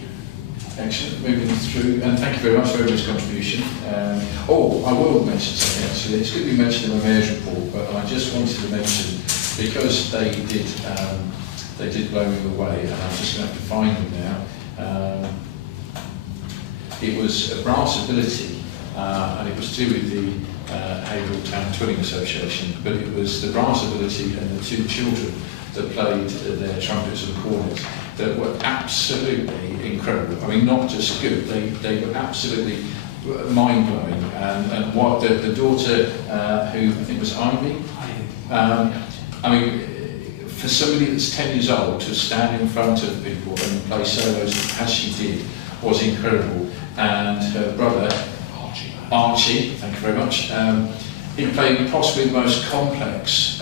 Excellent. Moving through, and thank you very much for everyone's contribution. I will mention something actually. It's going to be mentioned in the Mayor's report, but I just wanted to mention, because they did blow me away, and I'm just going to have to find them now. It was a brass ability, and it was to do with the Haverhill Town Twinning Association, but it was the brass ability and the two children that played their trumpets and cornets that were absolutely incredible. I mean, not just good, they were absolutely mind-blowing. And what the daughter, who I think was Ivy, I mean, for somebody that's 10 years old to stand in front of people and play solos as she did was incredible. And her brother, Archie, thank you very much, he played possibly the most complex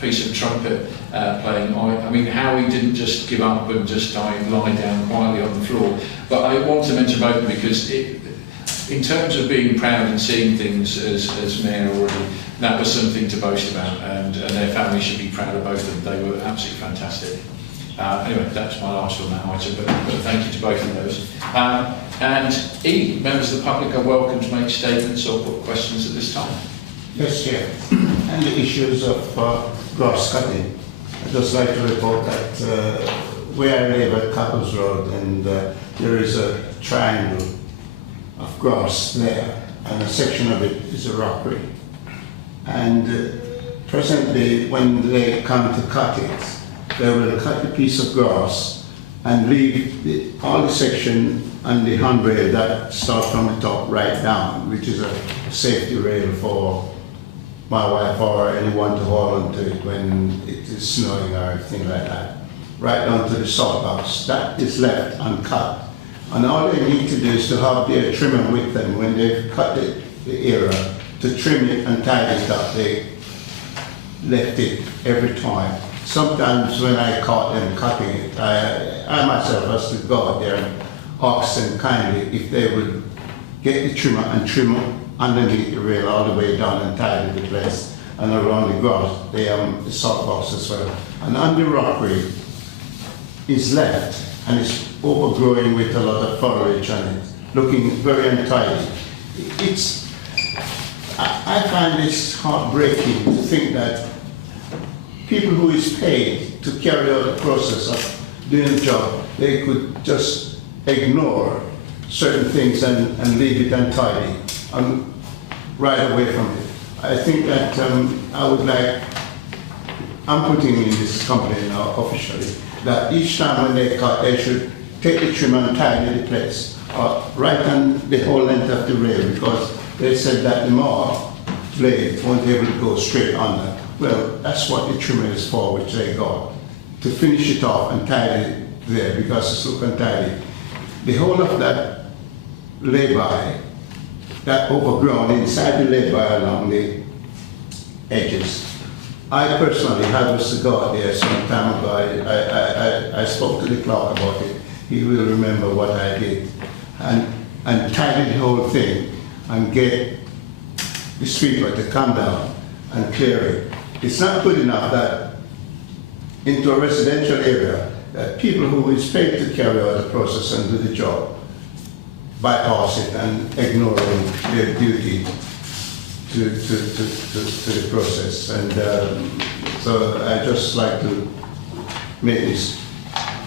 piece of trumpet playing. I mean, how he didn't just give up and just lie down quietly on the floor. But I want to mention both because in terms of being proud and seeing things as Mayor already, that was something to boast about, and their family should be proud of both of them. They were absolutely fantastic. Anyway, that's my last on that item, but thank you to both of those. And E, members of the public are welcome to make statements or put questions at this time. Yes, Chair. And the issues of grass cutting. I'd just like to report that where I live at Couples Road, and there is a triangle of grass there, and a section of it is a rockery. And presently, when they come to cut it, they will cut a piece of grass and leave all the section and the handrail that start from the top right down, which is a safety rail for my wife or anyone to hold on to it when it is snowing or anything like that, right down to the salt box. That is left uncut. And all they need to do is to have their trimmer with them when they've cut the area to trim it and tie it up. They left it every time. Sometimes when I caught them cutting it, I myself has to go out there and ask them kindly if they would get the trimmer and trim underneath the rail all the way down and tie it to the place, and around the grass, the salt box as well. And on the rockery is left, and it's overgrowing with a lot of foliage on it, looking very untidy. I find this heartbreaking to think that people who is paid to carry out the process of doing the job, they could just ignore certain things and leave it untidy and right away from it. I think that I'm putting in this company now officially, that each time when they cut, they should take the trim and tidy the place, right on the whole length of the rail, because they said that the more blade won't be able to go straight under. Well, that's what the trimmer is for, which they got, to finish it off and tidy it there, because it's looking untidy. The whole of that lay-by, that overgrown inside the lay-by along the edges. I personally had a cigar there some time ago. I spoke to the clerk about it. He will remember what I did. And tidy the whole thing and get the sweeper to come down and clear it. It's not good enough that into a residential area, that people who is paid to carry out the process and do the job bypass it and ignoring their duty to the process. And so I just like to make this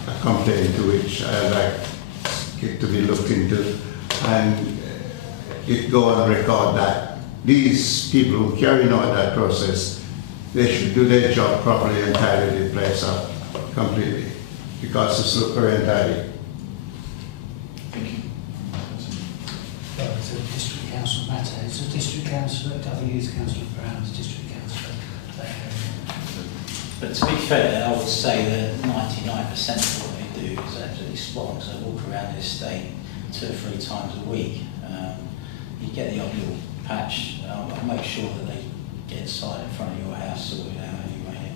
a complaint to which I like it to be looked into, and it go on record that these people who carry out that process, they should do their job properly and tidy the place up completely, because it's look very untidy. Thank you. Well, it's a district council matter. It's a district councillor, W's Councillor Brown's district councillor. But to be fair, I would say that 99% of what they do is absolutely spot on. So I walk around the estate 2 or 3 times a week. You get the odd little patch. I make sure that they get inside in front of your house, sorted out anyway.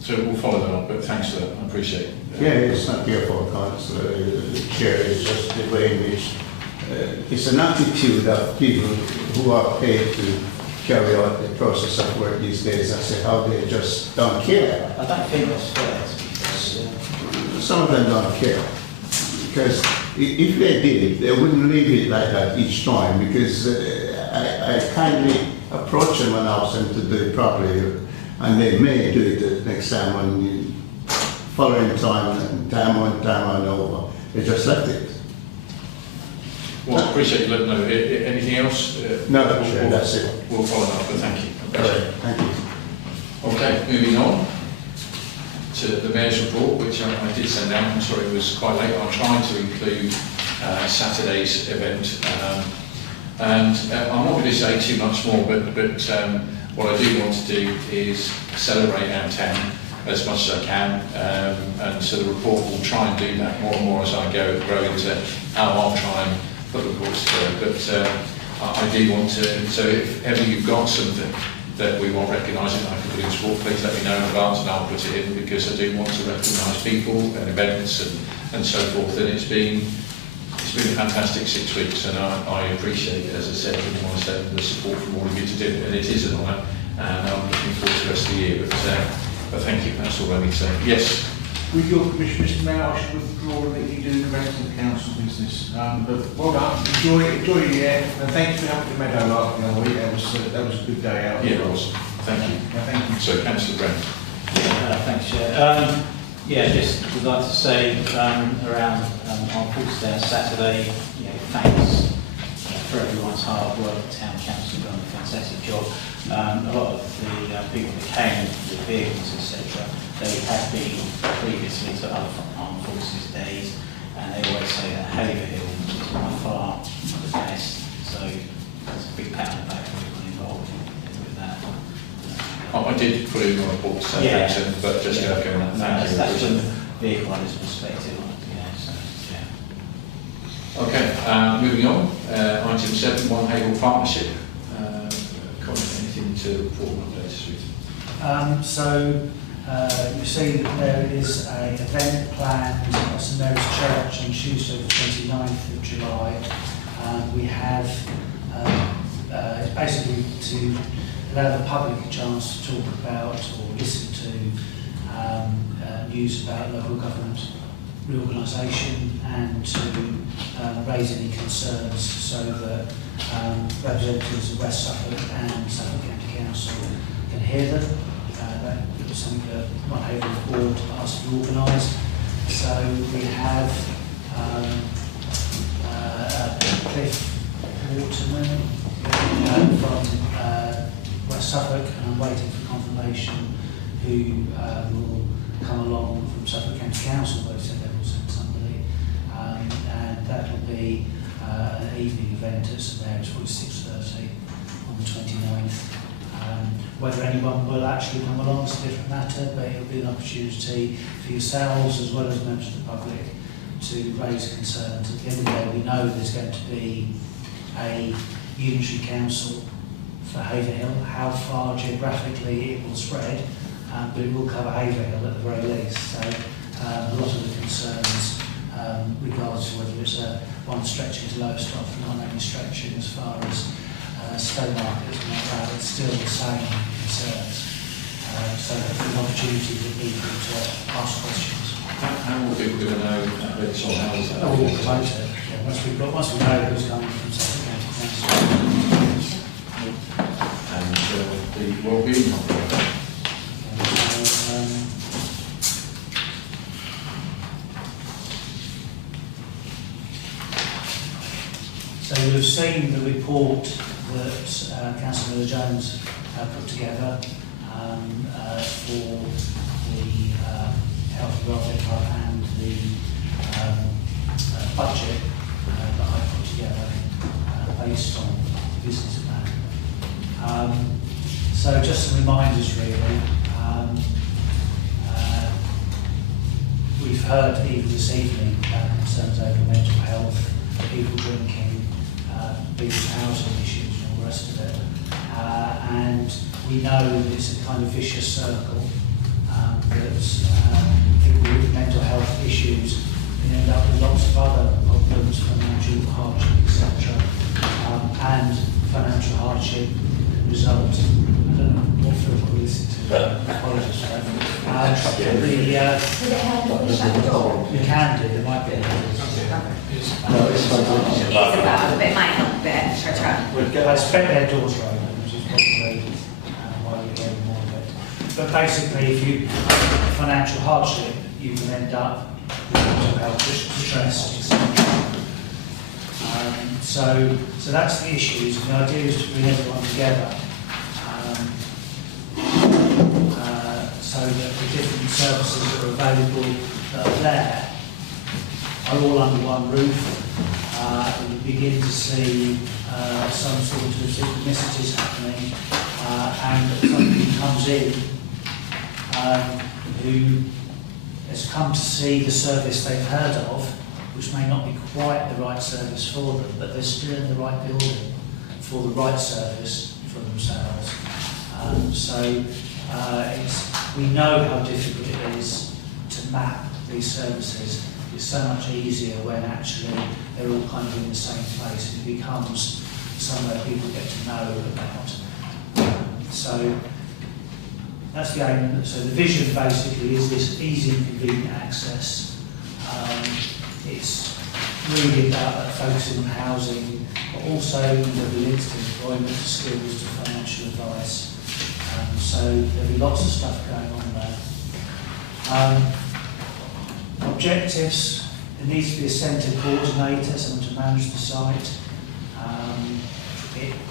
So we'll follow that up, but thanks for that. I appreciate it. Yeah, it's not your fault, Councillor. The chair is just the way in which it's an attitude of people who are paid to carry out the process of work these days. I say how they just don't care. I don't think that's fair, to be fair. Some of them don't care. Because if they did, they wouldn't leave it like that each time, because I kindly approach them and ask them to do it properly, and they may do it the next time on the following time, and time on over. They just left it. Well, I appreciate you letting know. Anything else? No, that's it. We'll follow that up, but thank you. Correct. Thank you. Okay, moving on to the Mayor's report, which I did send out. I'm sorry it was quite late. I tried to include Saturday's event. And I'm not going to say too much more, but what I do want to do is celebrate our town as much as I can, and so the report will try and do that more and more as I grow into how I'll try and put reports together. But I do want to, so if ever you've got something that we want recognising I can put in sport, please let me know in advance and I'll put it in, because I do want to recognise people and events and so forth. And it's been a fantastic 6 weeks, and I appreciate, as I said in my statement, the support from all of you to do it, and it is an honour, and I'm looking forward to the rest of the year. But thank you, that's all I need to say. Yes? With your permission, Mr Mayor, I should withdraw and let you do the rest of the council business. But well done, enjoy your year, and thank you for helping the meadow last week. That was a good day out. Yeah, it was. Thank you. Yeah, thank you. So, Councillor Brown. Thanks, Chair. Yeah, just would like to say around our course there Saturday, thanks for everyone's hard work. The Town Council have done a fantastic job. A lot of the people that came with vehicles, etc., they have been previously to other armed forces days, and they always say that Haverhill is by far the best. So there's a big pat on the back for everyone involved with that. I did put it in my report, so but just to echo that. That's from the vehicle owner's perspective. Okay, moving on. Item 7, One Haverhill Partnership. Anything to report on this week? You see that there is an event planned at St Mary's Church on Tuesday the 29th of July. We have, it's basically to allow the public a chance to talk about or listen to news about local government reorganisation, and to raise any concerns, so that representatives of West Suffolk and Suffolk County Council can hear them. That was something that One Haverhill Board asked to organise. So we have Cliff Waterman from West Suffolk, and I'm waiting for confirmation who will come along from Suffolk County Council. They said they will send somebody, and that will be an evening event at St Mary's for 6:30 on the 29th. Whether anyone will actually come along is a different matter, but it will be an opportunity for yourselves as well as members of the public to raise concerns. At the end of the day, we know there's going to be a unitary council for Haverhill. How far geographically it will spread, but it will cover Haverhill at the very least. So a lot of the concerns, regardless of whether it's one stretching to Lowestoft, not only stretching as far as Stowmarket and like that, it's still the same concerns. So an opportunity for people to ask questions. How will people going to know that it's on? How is that? We'll promote it. once we know who's coming from Suffolk County Council. And the wellbeing operator. So you'll have seen the report that Councillor Jones put together for the Health and Welfare Club and the budget that I put together based on the business plan. So just some reminders really. We've heard even this evening about concerns over mental health, people drinking, people's housing issues and all the rest of it. And we know that it's a kind of vicious circle, that people with mental health issues can end up with lots of other problems, financial hardship, etc. And financial hardship can result, I don't know what Phil will listen to, apologies for that. Would it help if we shut the door? You can do, there might be a No, it's fine. It's about, but it might help a bit, should I try? I expect their doors are open, which is probably why you're hearing more of it. But basically, if you have financial hardship, you can end up with mental health distress, etc. So that's the issues, and the idea is to bring everyone together so that the different services that are available that are there are all under one roof. And you begin to see some sort of synchronicities happening, and somebody comes in who has come to see the service they've heard of, which may not be quite the right service for them, but they're still in the right building for the right service for themselves. We know how difficult it is to map these services. It's so much easier when actually they're all kind of in the same place. It becomes somewhere people get to know about. So that's the aim. So the vision basically is this easy and convenient access. It's really about focusing on housing, but also the links to employment, to skills, to financial advice. So there'll be lots of stuff going on there. Objectives, there needs to be a centre coordinator, someone to manage the site.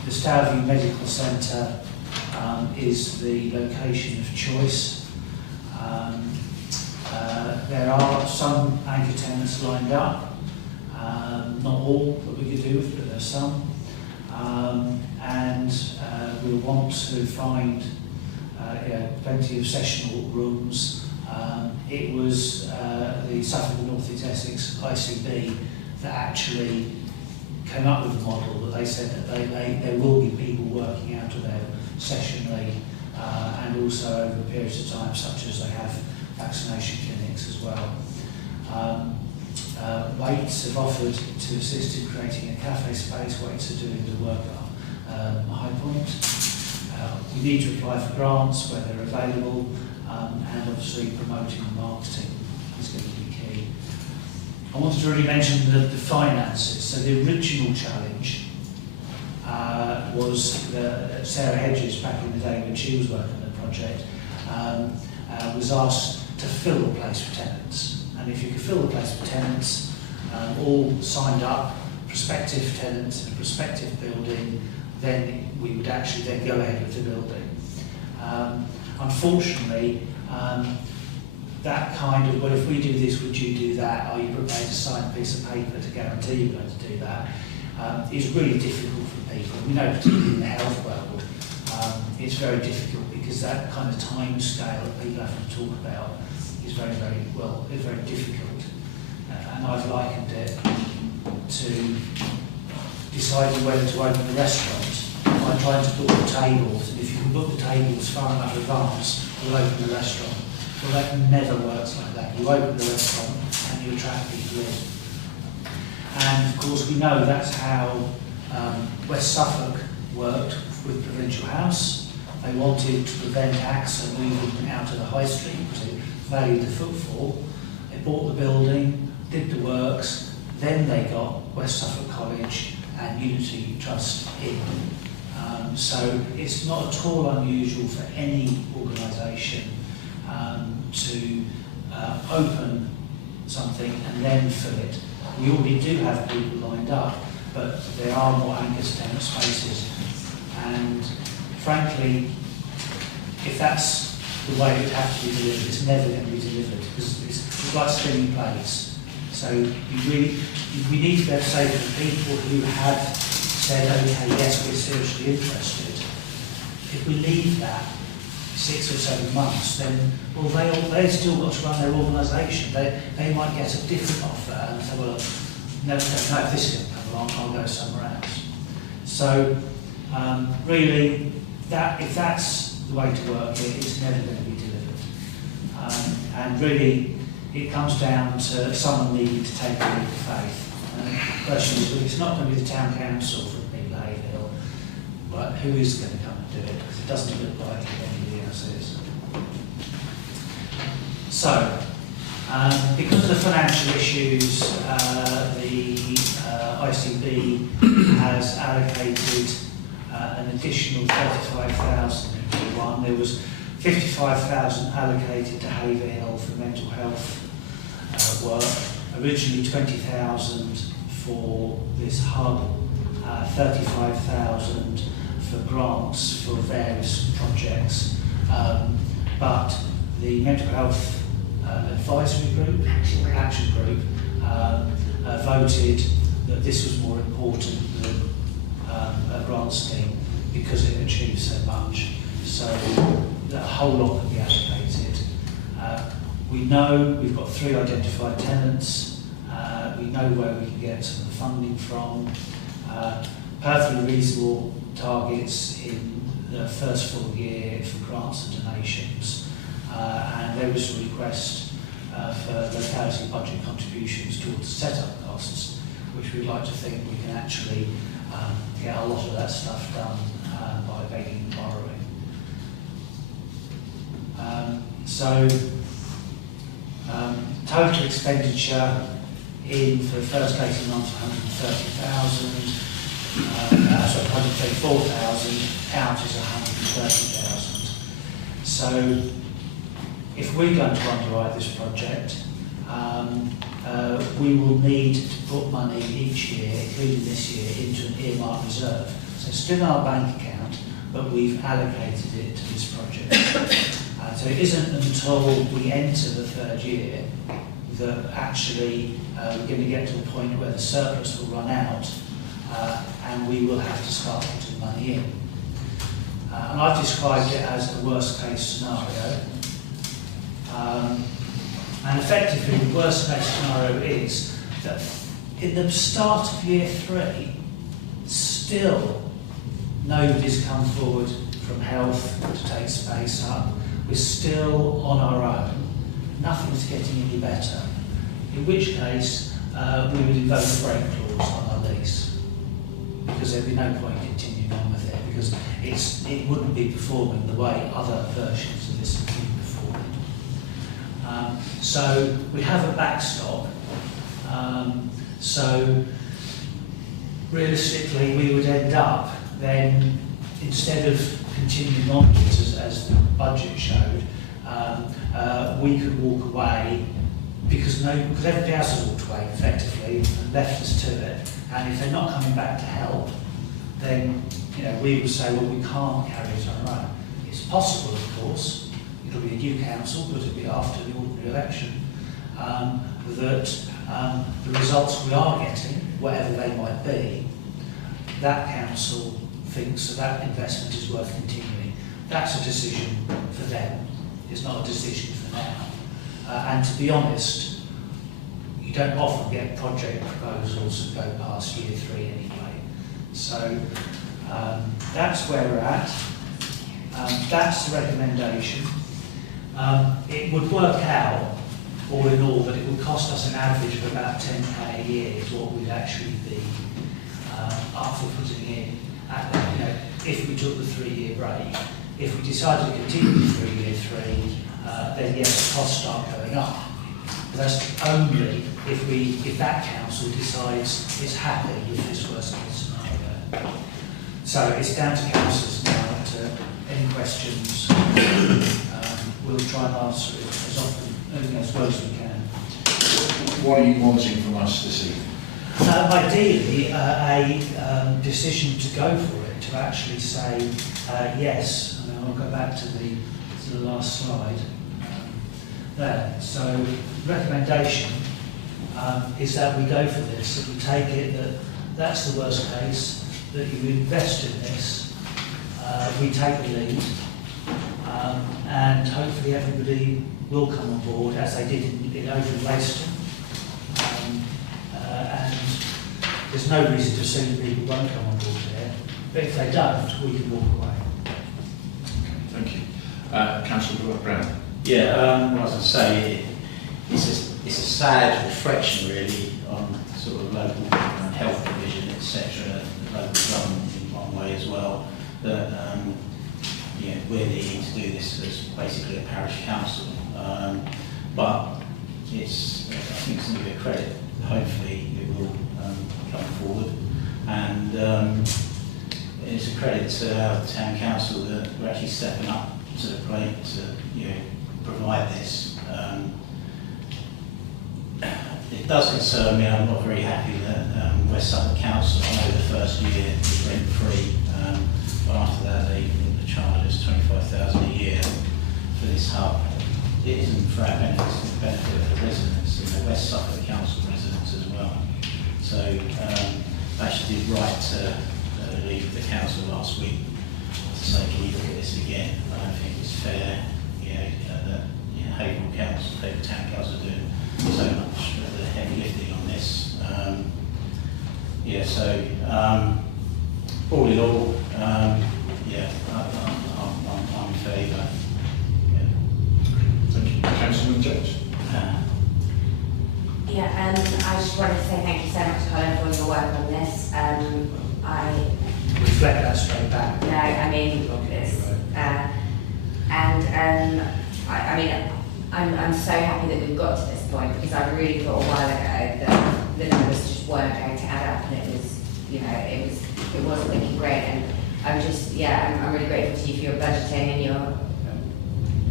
The Stourbview Medical Centre is the location of choice. There are some anchor tenants lined up, not all that we could do with, but there's some. And we'll want to find plenty of sessional rooms. It was the Suffolk and North East Essex ICB that actually came up with the model, that they said that there will be people working out of there sessionally and also over periods of time, such as they have vaccination clinics as well. Waits have offered to assist in creating a cafe space. Waits are doing the work at High Point. We need to apply for grants where they're available, and obviously promoting and marketing is going to be key. I wanted to really mention the finances. So the original challenge was Sarah Hedges, back in the day when she was working on the project, was asked to fill the place with tenants. And if you could fill the place with tenants, all signed up, prospective tenants in a prospective building, then we would actually then go ahead with the building. Unfortunately, that kind of, well, if we do this, would you do that? Are you prepared to sign a piece of paper to guarantee you're going to do that? Is really difficult for people. We know, particularly in the health world, it's very difficult because that kind of time scale that people have to talk about is very, very, well, it's very difficult. And I've likened it to deciding whether to open a restaurant by trying to book the tables. And if you can book the tables far enough in advance, you'll open the restaurant. Well, that never works like that. You open the restaurant and you attract people in. And of course, we know that's how West Suffolk worked with Provincial House. They wanted to prevent AXA moving out of the high street because it valued the footfall. They bought the building, did the works, then they got West Unity Trust in. So it's not at all unusual for any organisation to open something and then fill it. We already do have people lined up, but there are more anchor tenant spaces. And frankly, if that's the way it would have to be delivered, it's never going to be delivered because it's like spinning plates. So we need to be able to say to the people who have said, okay, yes, we're seriously interested, if we leave that 6 or 7 months, then, well, they've still got to run their organisation. They might get a different offer and say, well, no, if this is going to come along, I'll go somewhere else. So, really, if that's the way to work it, it's never going to be delivered. And really, it comes down to someone needing to take a leap of faith. And the question is, well, it's not going to be the town council for Haverhill, but who is going to come and do it? Because it doesn't look like anybody else is. So, because of the financial issues, the ICB has allocated an additional 35,000 in Q1. There was 55,000 allocated to Haverhill for mental health work, originally 20,000 for this hub, 35,000 for grants for various projects, but the mental health advisory group, action group, voted that this was more important than a grant scheme because it achieved so much. So a whole lot can be allocated. We know we've got 3 identified tenants. We know where we can get some of the funding from. Perfectly reasonable targets in the first full year for grants and donations. And there was a request for locality budget contributions towards set-up costs, which we'd like to think we can actually get a lot of that stuff done by begging and borrowing. Total expenditure in for the first 18 months, 130,000. Sorry, 134,000. Out is 130,000. So, if we're going to underwrite this project, we will need to put money each year, including this year, into an earmark reserve. So it's still in our bank account, but we've allocated it to this project. So it isn't until we enter the 3rd year that actually we're going to get to the point where the surplus will run out and we will have to start putting money in. And I've described it as the worst case scenario. And effectively the worst case scenario is that in the start of year 3, still nobody's come forward from health to take space up. We're still on our own. Nothing's getting any better. In which case, we would invoke a break clause on our lease. Because there'd be no point continuing on with it, because it wouldn't be performing the way other versions of this have been performing. So we have a backstop. So realistically, we would end up then, instead of continuing onwards as the budget showed, we could walk away because everybody else has walked away effectively and left us to it. And if they're not coming back to help, then we would say, well, we can't carry it on our own. It's possible, of course. It'll be a new council, but it'll be after the ordinary election. That the results we are getting, whatever they might be, that council thinks that investment is worth continuing. That's a decision for them. It's not a decision for now. And to be honest, you don't often get project proposals that go past year 3 anyway. So that's where we're at. That's the recommendation. It would work out, all in all, that it would cost us an average of about 10k a year is what we'd actually be up for putting in. If we took the 3-year break. If we decided to continue through year 3, then yes, the costs start going up. But that's only if that council decides it's happy with this worst case scenario. So it's down to councillors now to any questions. We'll try and answer it as often and as well as we can. What are you wanting from us this evening? Ideally, a decision to go for it, to actually say yes. And I'll go back to the last slide there. So, recommendation is that we go for this, that we take it that that's the worst case, that you invest in this, we take the lead, and hopefully everybody will come on board as they did over in Leicester. And there's no reason to assume that people won't come on board there, but if they don't, we can walk away. Okay, thank you. Councillor Brown. Yeah, what I was going to say, it's a sad reflection really on sort of local health provision, etc., local government in one way as well, that we're needing to do this as basically a parish council. But it's, I think it's going to be a credit. Hopefully it will come forward, and it's a credit to our town council that we're actually stepping up to the plate to provide this. It does concern me. I'm not very happy that West Suffolk Council, I know the first year was rent free, but after that they charge us £25,000 a year for this hub. It isn't for our benefit, it's the benefit of the residents and the West Suffolk Council residents as well. So I actually did write to leave the council last week to say, can you look at this again? I don't think it's fair, that Haverhill Council, Haverhill Town Council are doing so much of the heavy lifting on this. All in all, I'm in favour. Thank you. Councillor Jones. I just wanted to say thank you so much, Colin, for your work on this. I reflect that straight back. No, I mean, it's, I'm so happy that we've got to this point, because I really thought a while ago that the numbers just weren't going to add up, and it was, it wasn't looking great. And I'm just, I'm really grateful to you for your budgeting and your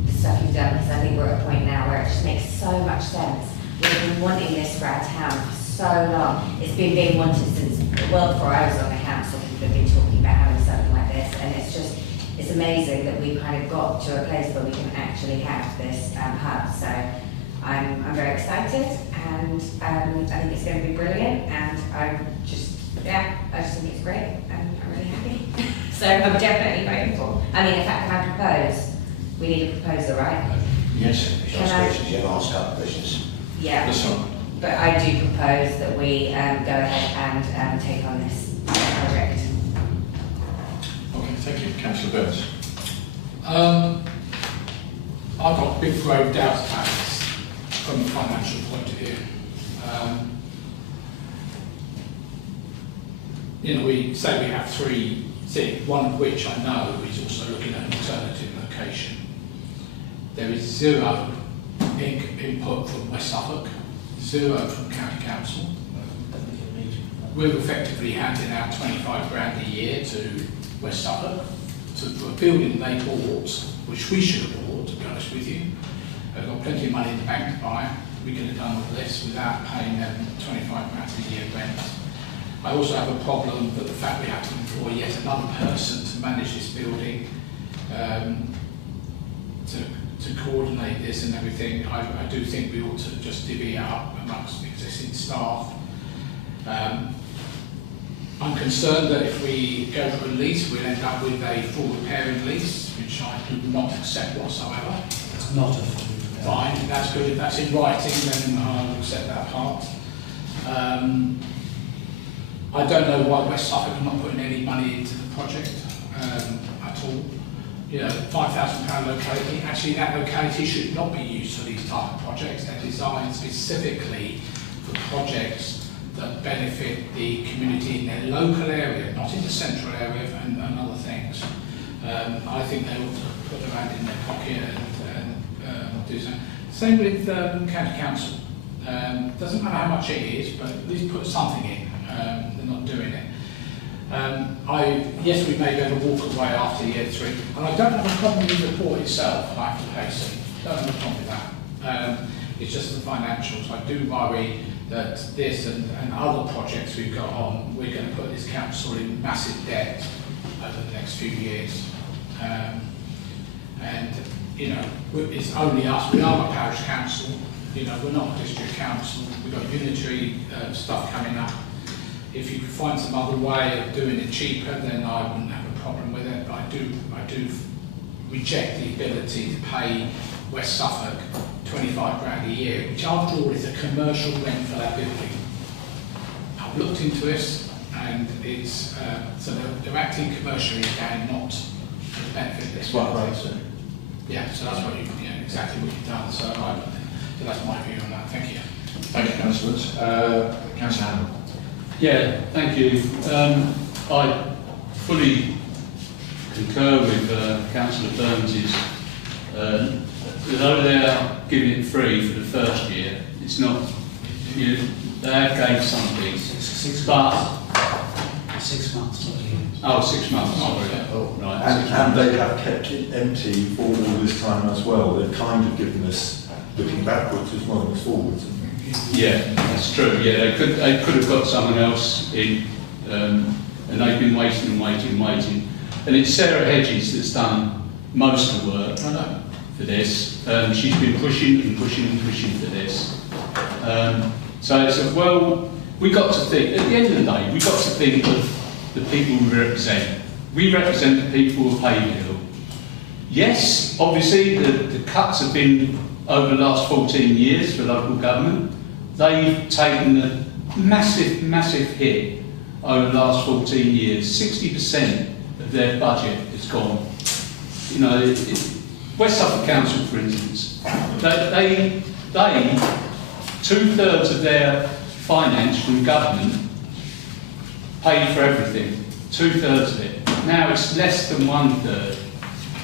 the stuff you've done, because I think we're at a point now where it just makes so much sense. We've been wanting this for our town for so long. It's been being wanted since well before I was on the council. People have been talking about having something like this, and it's amazing that we've kind of got to a place where we can actually have this hub. So I'm very excited, and I think it's going to be brilliant, and I just think it's great, and I'm really happy. So I'm definitely voting for. In fact, can I propose? We need a proposal, right? Yes. Ask up questions. Yeah. This one. But I do propose that we go ahead and take on this project. Okay, thank you. Councillor Burns. I've got big grave doubts about this from a financial point of view. We say we have 3 cities, one of which I know is also looking at an alternative location. There is 0 input from West Suffolk, 0 from County Council. We're effectively handing out 25 grand a year to West Suffolk for a building they bought, which we should have bought, to be honest with you. They've got plenty of money in the bank to buy. We could have done all this without paying them 25 grand a year rent. I also have a problem that the fact we have to employ yet another person to manage this building, to coordinate this and everything. I do think we ought to just divvy it up amongst existing staff. I'm concerned that if we go for a lease, we'll end up with a full repairing lease, which I do not accept whatsoever. It's not a full repair. Fine, that's good. If that's in writing, then I'll accept that part. I don't know why West Suffolk are not putting any money into the project at all. £5,000 locality. Actually, that locality should not be used for these type of projects. They're designed specifically for projects that benefit the community in their local area, not in the central area and other things. I think they ought to put their hand in their pocket and do so. Same with County Council. Doesn't matter how much it is, but at least put something in. They're not doing it. Yes, we may then walk away after year 3, and I don't have a problem with the report itself, I have to hasten. Don't have a problem with that. It's just the financials. I do worry that this and other projects we've got on, we're going to put this council in massive debt over the next few years. And, you know, it's only us. We are a parish council. You know, we're not a district council. We've got unitary stuff coming up. If you could find some other way of doing it cheaper, then I wouldn't have a problem with it. But I do reject the ability to pay West Suffolk 25 grand a year, which after all is a commercial rent for that building. I've looked into this, and it's so they're acting commercially again, not for the benefit of this one. Yeah, so that's what exactly what you've done. So that's my view on that. Thank you. Thank you, Councillors. Councillor Hammond. Yeah, thank you. I fully concur with Councillor Burns's. Although they are giving it free for the first year, it's not. They have gave something. 6 months. But 6 months. Oh, 6 months. Sorry. Oh, right. And they have kept it empty for all this time as well. They've kind of given us looking backwards as well as forwards. Yeah, that's true. Yeah, they could have got someone else in, and they've been waiting and waiting and waiting. And it's Sarah Hedges that's done most of the work for this. She's been pushing and pushing and pushing for this. So it's we got to think, at the end of the day, we got to think of the people we represent. We represent the people of Haverhill. Yes, obviously the cuts have been over the last 14 years for local government. They've taken a massive, massive hit over the last 14 years. 60% of their budget is gone. You know, West Suffolk Council, for instance, they 2/3 of their finance from government paid for everything. 2/3 of it. Now it's less than 1/3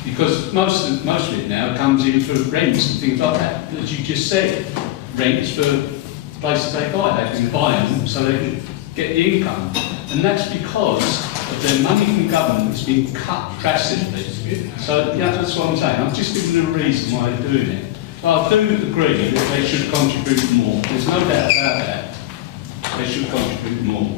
because most of it now comes in for rents and things like that. As you just said, rents for places they buy. They can buy them so they can get the income, and that's because of their money from government that's been cut drastically. So yeah, that's what I'm saying. I'm just giving them a reason why they're doing it. But I do agree that they should contribute more. There's no doubt about that. They should contribute more.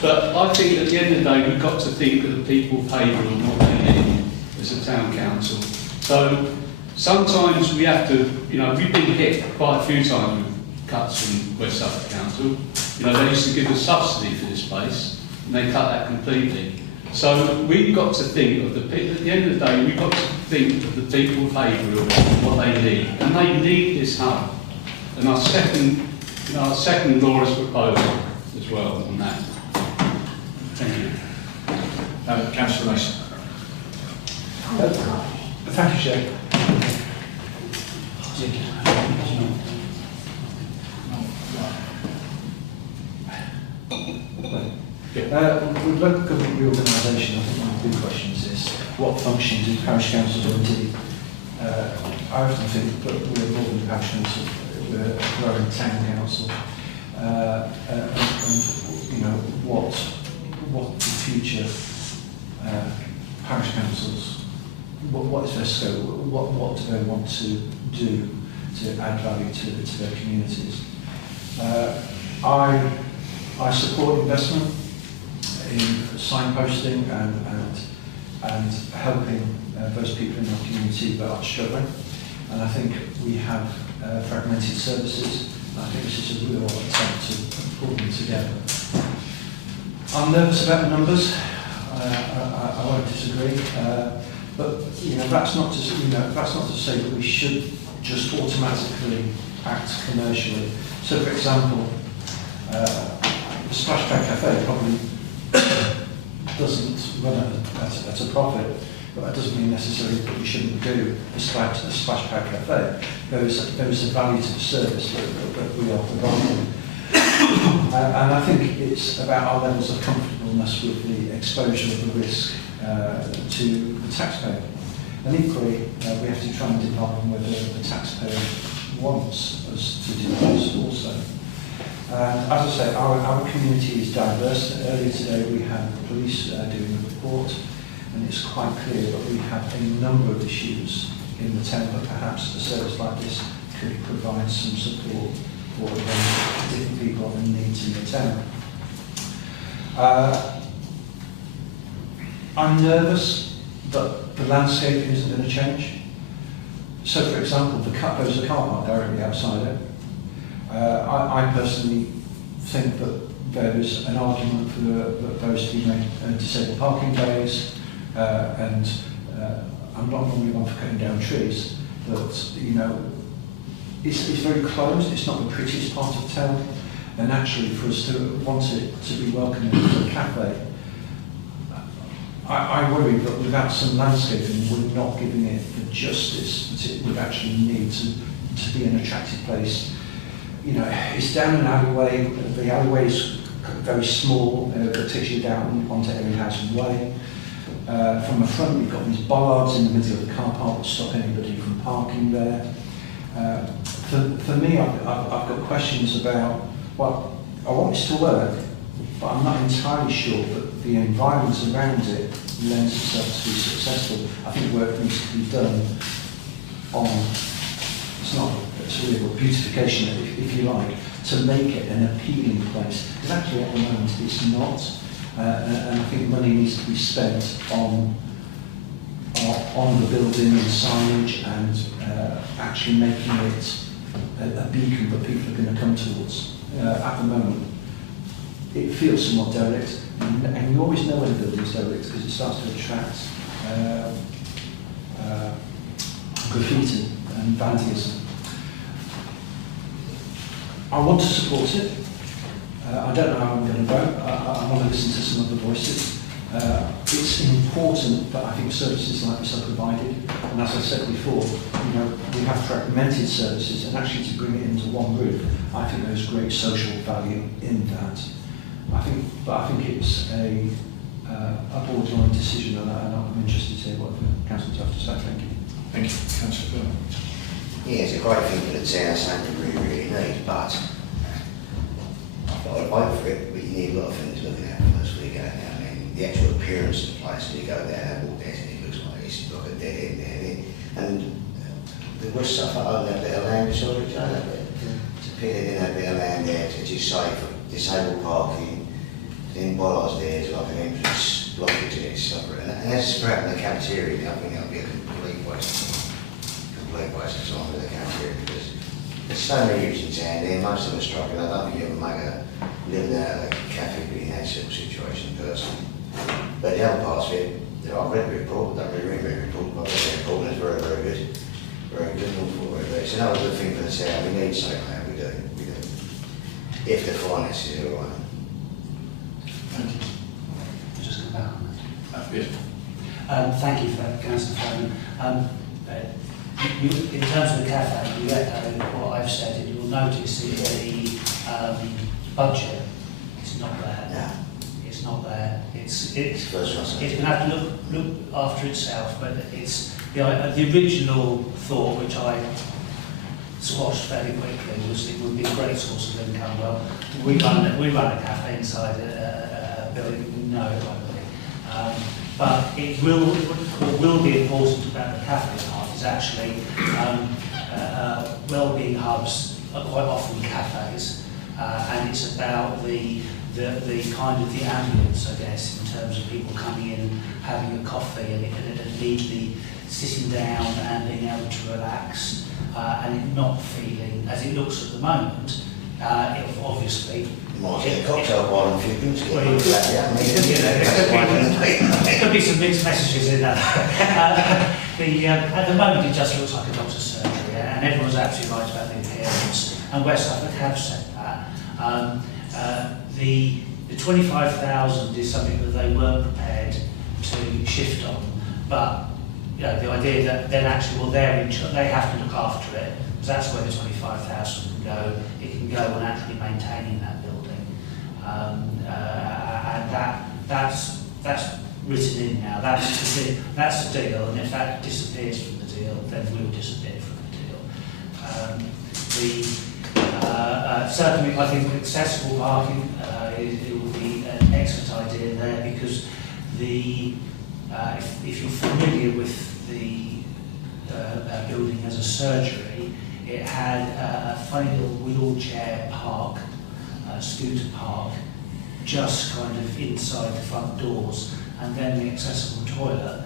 But I think at the end of the day, we've got to think of the people of Haverhill and what they need as a town council. So sometimes we have to, we've been hit quite a few times with cuts from West Suffolk Council. They used to give us subsidy for this place, and they cut that completely. So we've got to think of the people, at the end of the day, we've got to think of the people of Haverhill and what they need. And they need this hub. And our second Laura's proposal as well on that. Thank you. Councillor Mason. Thank you, Chair. With local government reorganisation, I think one of the big questions is what functions do parish councils or indeed, I often think that we're more than a parish council, we're a growing town council, and what the future parish councils, what is their scope, what do they want to do to add value to their communities. I support investment in signposting and helping those people in our community that are struggling. And I think we have fragmented services. I think this is a real attempt to pull them together. I'm nervous about the numbers. I won't disagree. But that's not to say that we should just automatically act commercially. So, for example, the Splashpad Cafe probably doesn't run at a profit, but that doesn't mean necessarily that we shouldn't do a Splashpad Cafe. There is a value to the service that we are providing. And I think it's about our levels of comfortableness with the exposure of the risk to the taxpayer. And equally, we have to try and define whether the taxpayer wants us to do this also. And as I say, our community is diverse. Earlier today we had the police doing a report, and it's quite clear that we have a number of issues in the town, but perhaps a service like this could provide some support for different people and needs in the town. I'm nervous that the landscaping isn't going to change. So, for example, there's a car park directly outside it. I personally think that there is an argument for those to be made disabled parking bays, and I'm not normally one for cutting down trees, but you know, it's very closed. It's not the prettiest part of town, and actually, for us to want it to be welcoming to a cafe, I worry that without some landscaping, we're not giving it the justice that it would actually need to be an attractive place. You know, it's down an alleyway. The alleyway is very small, that takes you down onto Haverhill Way. From the front, we've got these bollards in the middle of the car park that stop anybody from parking there. For me, I've got questions about, well, I want this to work, but I'm not entirely sure that the environment around it lends itself to be successful. I think work needs to be done on, it's really a beautification, if you like, to make it an appealing place. Because actually at the moment it's not, and I think money needs to be spent on the building and signage and actually making it a beacon that people are going to come towards. At the moment, it feels somewhat derelict, and you always know when a building's derelict because it starts to attract graffiti and vandalism. I want to support it. I don't know how I'm going to vote. I want to listen to some other voices. It's important that I think services like this are provided, and as I said before, you know, we have fragmented services, and actually to bring it into one roof, I think there's great social value in that. I think it's a board-joint decision, and I'm interested to hear what the councillors have to say. Thank you. Thank you, Councillor Byrne. Yeah, it's a great thing for the town, something we really need, but I'd vote for it, but you need a lot of things looking at first when you go down. I mean, the actual appearance of the place when you go down and walk down, it looks like it's like a dead end there. And there was stuff like that bit of land beside each other, but to put it in that bit of land there to just say for disabled parking, then bollards there is like an entrance blockage in itself. And that's spread in the cafeteria, I think that'll be a complete waste of time with the cafeteria because there's so many youths in town there, most of them are struggling. I don't think you ever make a living out of a cafe being in that sort of situation personally. But the other parts of it, I've read the report, I don't really read the report, but I've read the report and it's very, very good. Very good, all for it. It's another good thing for the town, we need something like that, we do. If the finances are right. Thank you. Just come back on that. Yes. Thank you for that, Councillor Fleming. In terms of the cafe, you echo what I've said, and you'll notice in the budget, it's not there. Yeah. It's not there. It's going to have to look after itself, but it's the original thought, which I squashed fairly quickly, was it would be a great source of income. Well, we run a cafe inside a building, we know it won't be. But what will be important about the cafe part is actually well-being hubs are quite often cafes, and it's about the kind of the ambience, I guess, in terms of people coming in and having a coffee and immediately sitting down and being able to relax, and it not feeling, as it looks at the moment, obviously. Might get a cocktail bar and a few drinks. There could be some mixed messages in that. At the moment, it just looks like a doctor's surgery, and everyone's absolutely right about the appearance. And West Suffolk have said that. The 25,000 is something that they weren't prepared to shift on, but you know, the idea that then actually, well, they have to look after it, because that's where the 25,000 can go. It can go on actually maintaining that building, and that's written in now. That's the deal, and if that disappears from the deal, then we'll disappear from the deal. Certainly, I think accessible parking it will be an excellent idea there, because if you're familiar with the building as a surgery, it had a funny little wheelchair park, scooter park, just kind of inside the front doors, and then the accessible toilet.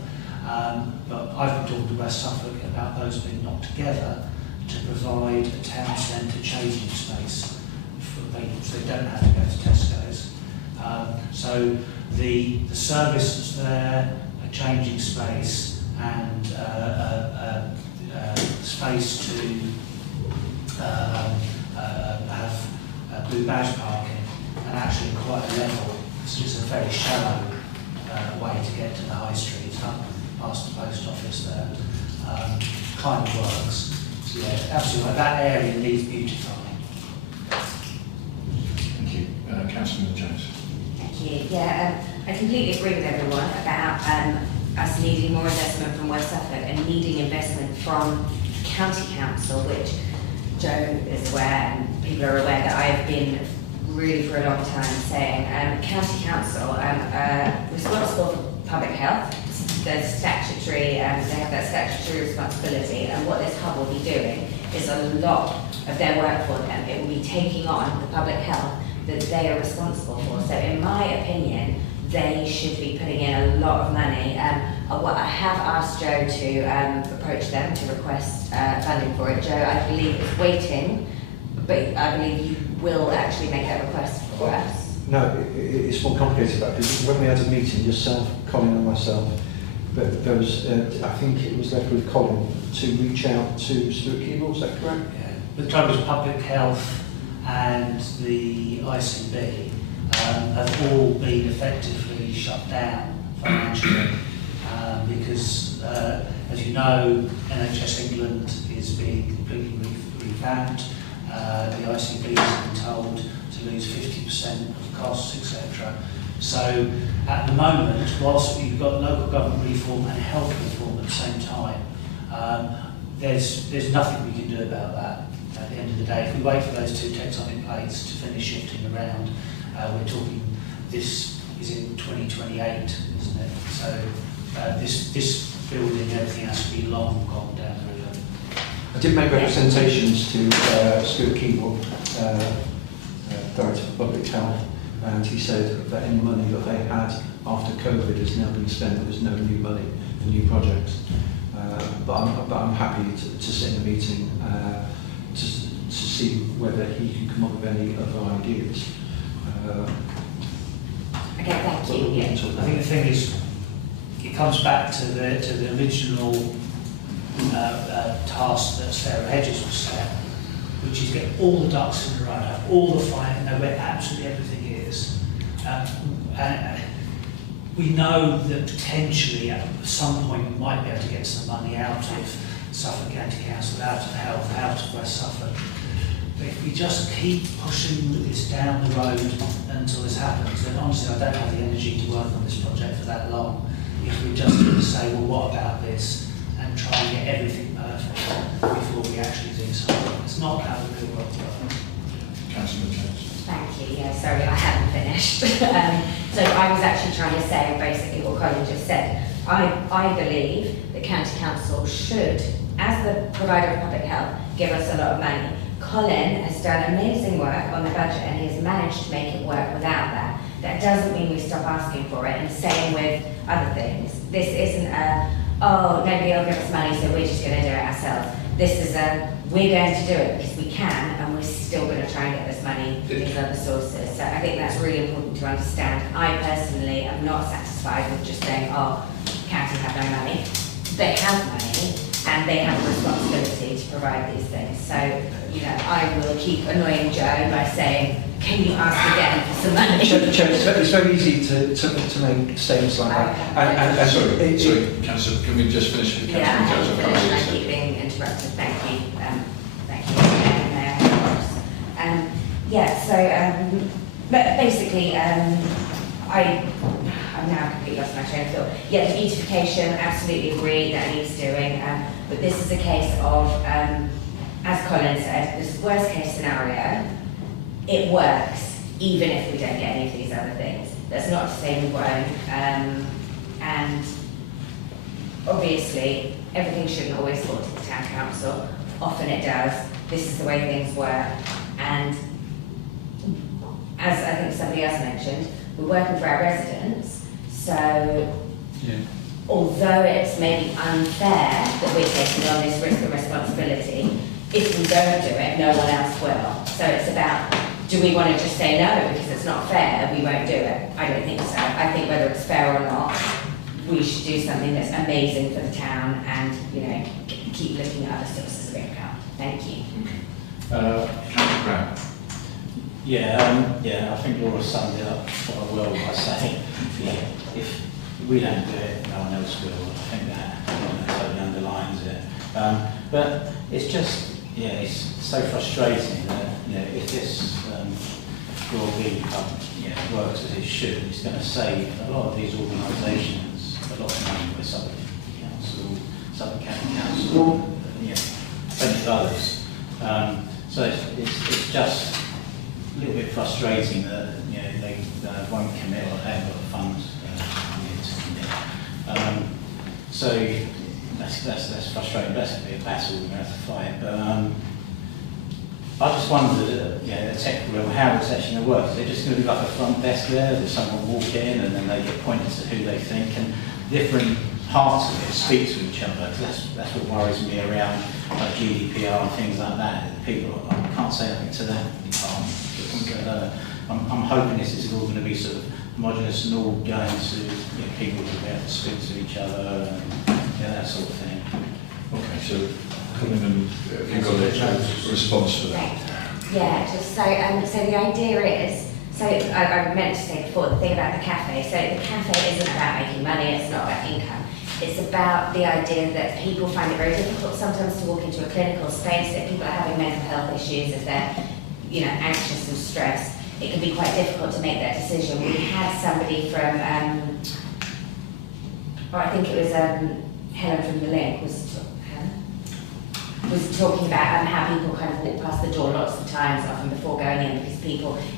But I've been talking to West Suffolk about those being knocked together to provide a town centre changing space for people, so they don't have to go to Tesco's. So the service that's there, a changing space, and space to have blue badge parking, and actually quite a level, so it's a very shallow way to get to the high street, up past the post office there. Kind of works. So yeah, absolutely, that area needs beautifying. Thank you. Councillor Jones. Thank you. Yeah, I completely agree with everyone about us needing more investment from West Suffolk and needing investment from County Council, which Joe is aware and people are aware that I've been really for a long time saying County Council responsible for public health. There's statutory, they have that statutory responsibility, and what this hub will be doing is a lot of their work for them. It will be taking on the public health that they are responsible for. So in my opinion, they should be putting in a lot of money. What I have asked Joe to approach them to request funding for it. Joe, I believe, is waiting, but I believe you will actually make that request for us. No, it's more complicated that, because when we had a meeting, yourself, Colin and myself, but there was, I think it was left with Colin to reach out to Stuart Keeble, is that correct? Yeah. The trouble is Public Health and the ICB have all been effectively shut down financially because, as you know, NHS England is being completely revamped. The ICB has been told to lose 50% of costs, etc. So at the moment, whilst we've got local government reform and health reform at the same time, there's nothing we can do about that at the end of the day. If we wait for those two tectonic plates to finish shifting around, we're talking, this is in 2028, isn't it? So this building, everything has to be long gone down the river. I did make representations to Stuart Keeble, Director of Public Health, and he said that any money that they had after COVID has now been spent. There was no new money for new projects. But I'm happy to sit in a meeting to see whether he can come up with any other ideas. Okay, thank you. Yeah. I think the thing is, it comes back to the original task that Sarah Hedges was set, which is get all the ducks in a row, have all the fine, know where absolutely everything is. And we know that potentially at some point we might be able to get some money out of Suffolk County Council, out of Health, out of West Suffolk. But if we just keep pushing this down the road until this happens, then honestly I don't have the energy to work on this project for that long. If we just say, well, what about this? And try and get everything perfect before we actually do something. It's not how the real world works. Councillor Jones. Thank you. Yeah, sorry, I haven't finished. So I was actually trying to say basically what Colin just said. I believe the County Council should, as the provider of public health, give us a lot of money. Colin has done amazing work on the budget and he has managed to make it work without that. That doesn't mean we stop asking for it, and same with other things. This isn't a, oh, nobody will give us money, so we're just going to do it ourselves. This is a, we're going to do it because we can, and we're still going to try and get this money in other sources. So I think that's really important to understand. I personally am not satisfied with just saying, oh, county have no money. They have money, and they have a responsibility to provide these things. So, you know, I will keep annoying Joe by saying, can you ask again for some money? It's very easy to make statements like that. Sorry, Councillor, can we just finish with Councillor Jones? I keep being interrupted. Thank you. Thank you, Mayor. Yeah, so, but basically, I'm now completely lost my train of thought. Yeah, the beautification, absolutely agree that needs doing, but this is a case of, as Colin said, this is worst case scenario. it works, even if we don't get any of these other things. That's not to say we won't, and obviously everything shouldn't always fall to the town council. Often it does. This is the way things work, and as I think somebody else mentioned, we're working for our residents, so although it's maybe unfair that we're taking on this risk and responsibility, if we don't do it, no one else will. So it's about, do we want to just say no because it's not fair, we won't do it? I don't think so. I think whether it's fair or not, we should do something that's amazing for the town and, you know, keep looking at other sources of income. Thank you. Councillor Brown. Yeah, I think Laura summed it up quite well by saying, if we don't do it, no one else will. I think that totally underlines it. But it's just, it's so frustrating that, if this Royal Bee Club works as it should, it's going to save a lot of these organisations a lot of money with Southwark Council, Southwark County Council, plenty of others. So it's just a little bit frustrating that they won't commit or haven't got the funds to commit. So that's frustrating. That's a bit of a battle we're going to have to fight. But I just wondered, at a technical level, how it's actually going to work. Is it just going to be like a front desk there? Does someone walk in and then they get pointed to who they think, and different parts of it speak to each other? Because that's what worries me around GDPR and things like that. People, I can't say anything to that department. I'm hoping this is all going to be sort of homogenous and all going to people who will be able to speak to each other and that sort of thing. Okay, so Cunningham, have you got a response for that? Yeah, just so the idea is, so I meant to say before, the thing about the cafe, so the cafe isn't about making money, it's not about income. It's about the idea that people find it very difficult sometimes to walk into a clinical space, if people are having mental health issues, if they're anxious and stressed, it can be quite difficult to make that decision. We had somebody from, I think it was Helen from the Link, was talking about how people kind of walk past the door lots of times, often before going in, because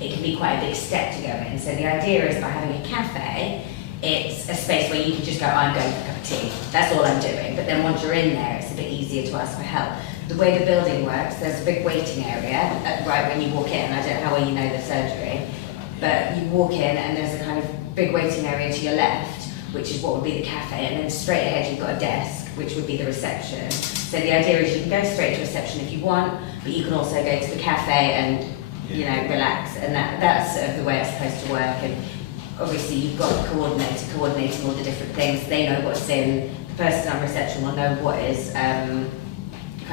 it can be quite a big step to go in. So the idea is by having a cafe, it's a space where you can just go, I'm going for a cup of tea, that's all I'm doing. But then once you're in there, it's a bit easier to ask for help. The way the building works, there's a big waiting area right when you walk in. I don't know how well you know the surgery, but you walk in and there's a kind of big waiting area to your left, which is what would be the cafe, and then straight ahead you've got a desk, which would be the reception. So the idea is you can go straight to reception if you want, but you can also go to the cafe and relax, and that's sort of the way it's supposed to work. And obviously you've got the coordinator coordinating all the different things. They know what's in. The person on reception will know what is kind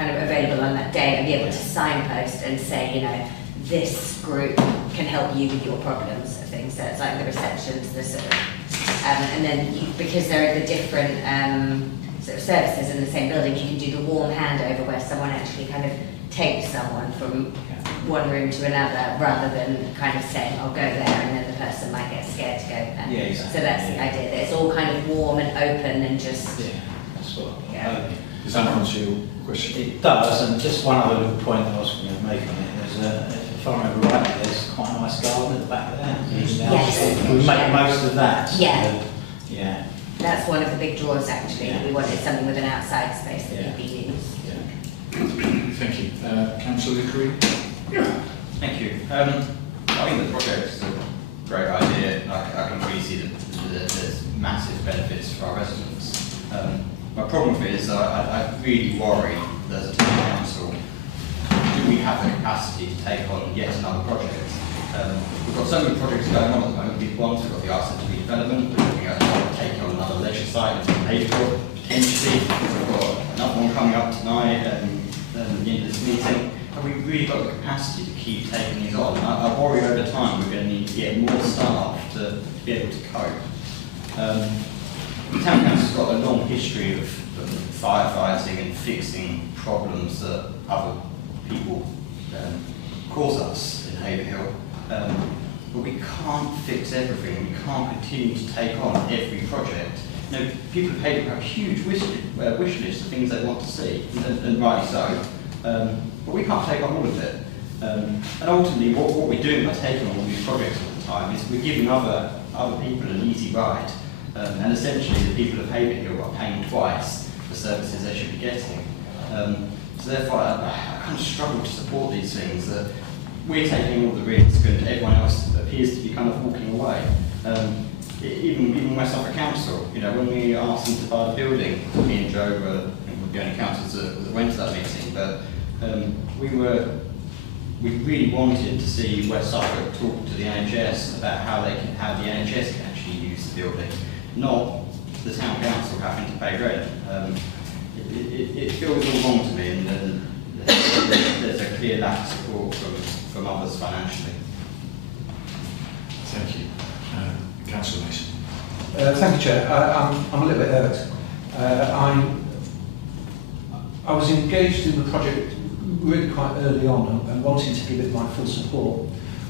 of available on that day and be able to signpost and say, this group can help you with your problems of things. So it's like the receptions, the sort of, and then because there are the different sort of services in the same building, you can do the warm handover where someone actually kind of takes someone from one room to another rather than kind of saying, I'll go there, and then the person might get scared to go there. Yeah, exactly. So that's the idea, that it's all kind of warm and open and just... Yeah, that's what Does that answer your question? It does, and just one other little point I was going to make on it. There's if I remember rightly, there's quite a nice garden at the back there. Yes. We make most of that. Yeah. Yeah. That's one of the big draws, actually. Yeah. We wanted something with an outside space that could be used. Thank you. Councillor Creed? Thank you. I think the project's a great idea. I can really see that there's massive benefits for our residents. My problem is I really worry that as a town council, do we have the capacity to take on yet another project? We've got so many projects going on at the moment. We've got the Arts Centre redevelopment, we're looking at taking on another leisure site in Haverhill, potentially. We've got another one coming up tonight and at the end of this meeting. Have we really got the capacity to keep taking these on? I worry over time we're going to need to get more staff to be able to cope. The Town Council's got a long history of firefighting and fixing problems that other people cause us in Haverhill. But we can't fix everything. We can't continue to take on every project. People of Haverhill have a huge wish list of things they want to see, and rightly so. But we can't take on all of it. And ultimately, what we're doing by taking on all these projects all the time is we're giving other people an easy ride. And essentially, the people of Haverhill are paying twice for services they should be getting. So therefore, I kind of struggle to support these things, that we're taking all the risk and everyone else appears to be kind of walking away. Even West Suffolk Council, you know, when we asked them to buy the building, me and Joe were the only councillors that went to that meeting, but we really wanted to see West Suffolk talk to the NHS about how the NHS can actually use the building, not the town council having to pay rent. It feels all wrong to me, and there's a clear lack of support from others financially. Thank you. Councillor Mason. Thank you, Chair. I'm a little bit hurt. I was engaged in the project really quite early on and wanting to give it my full support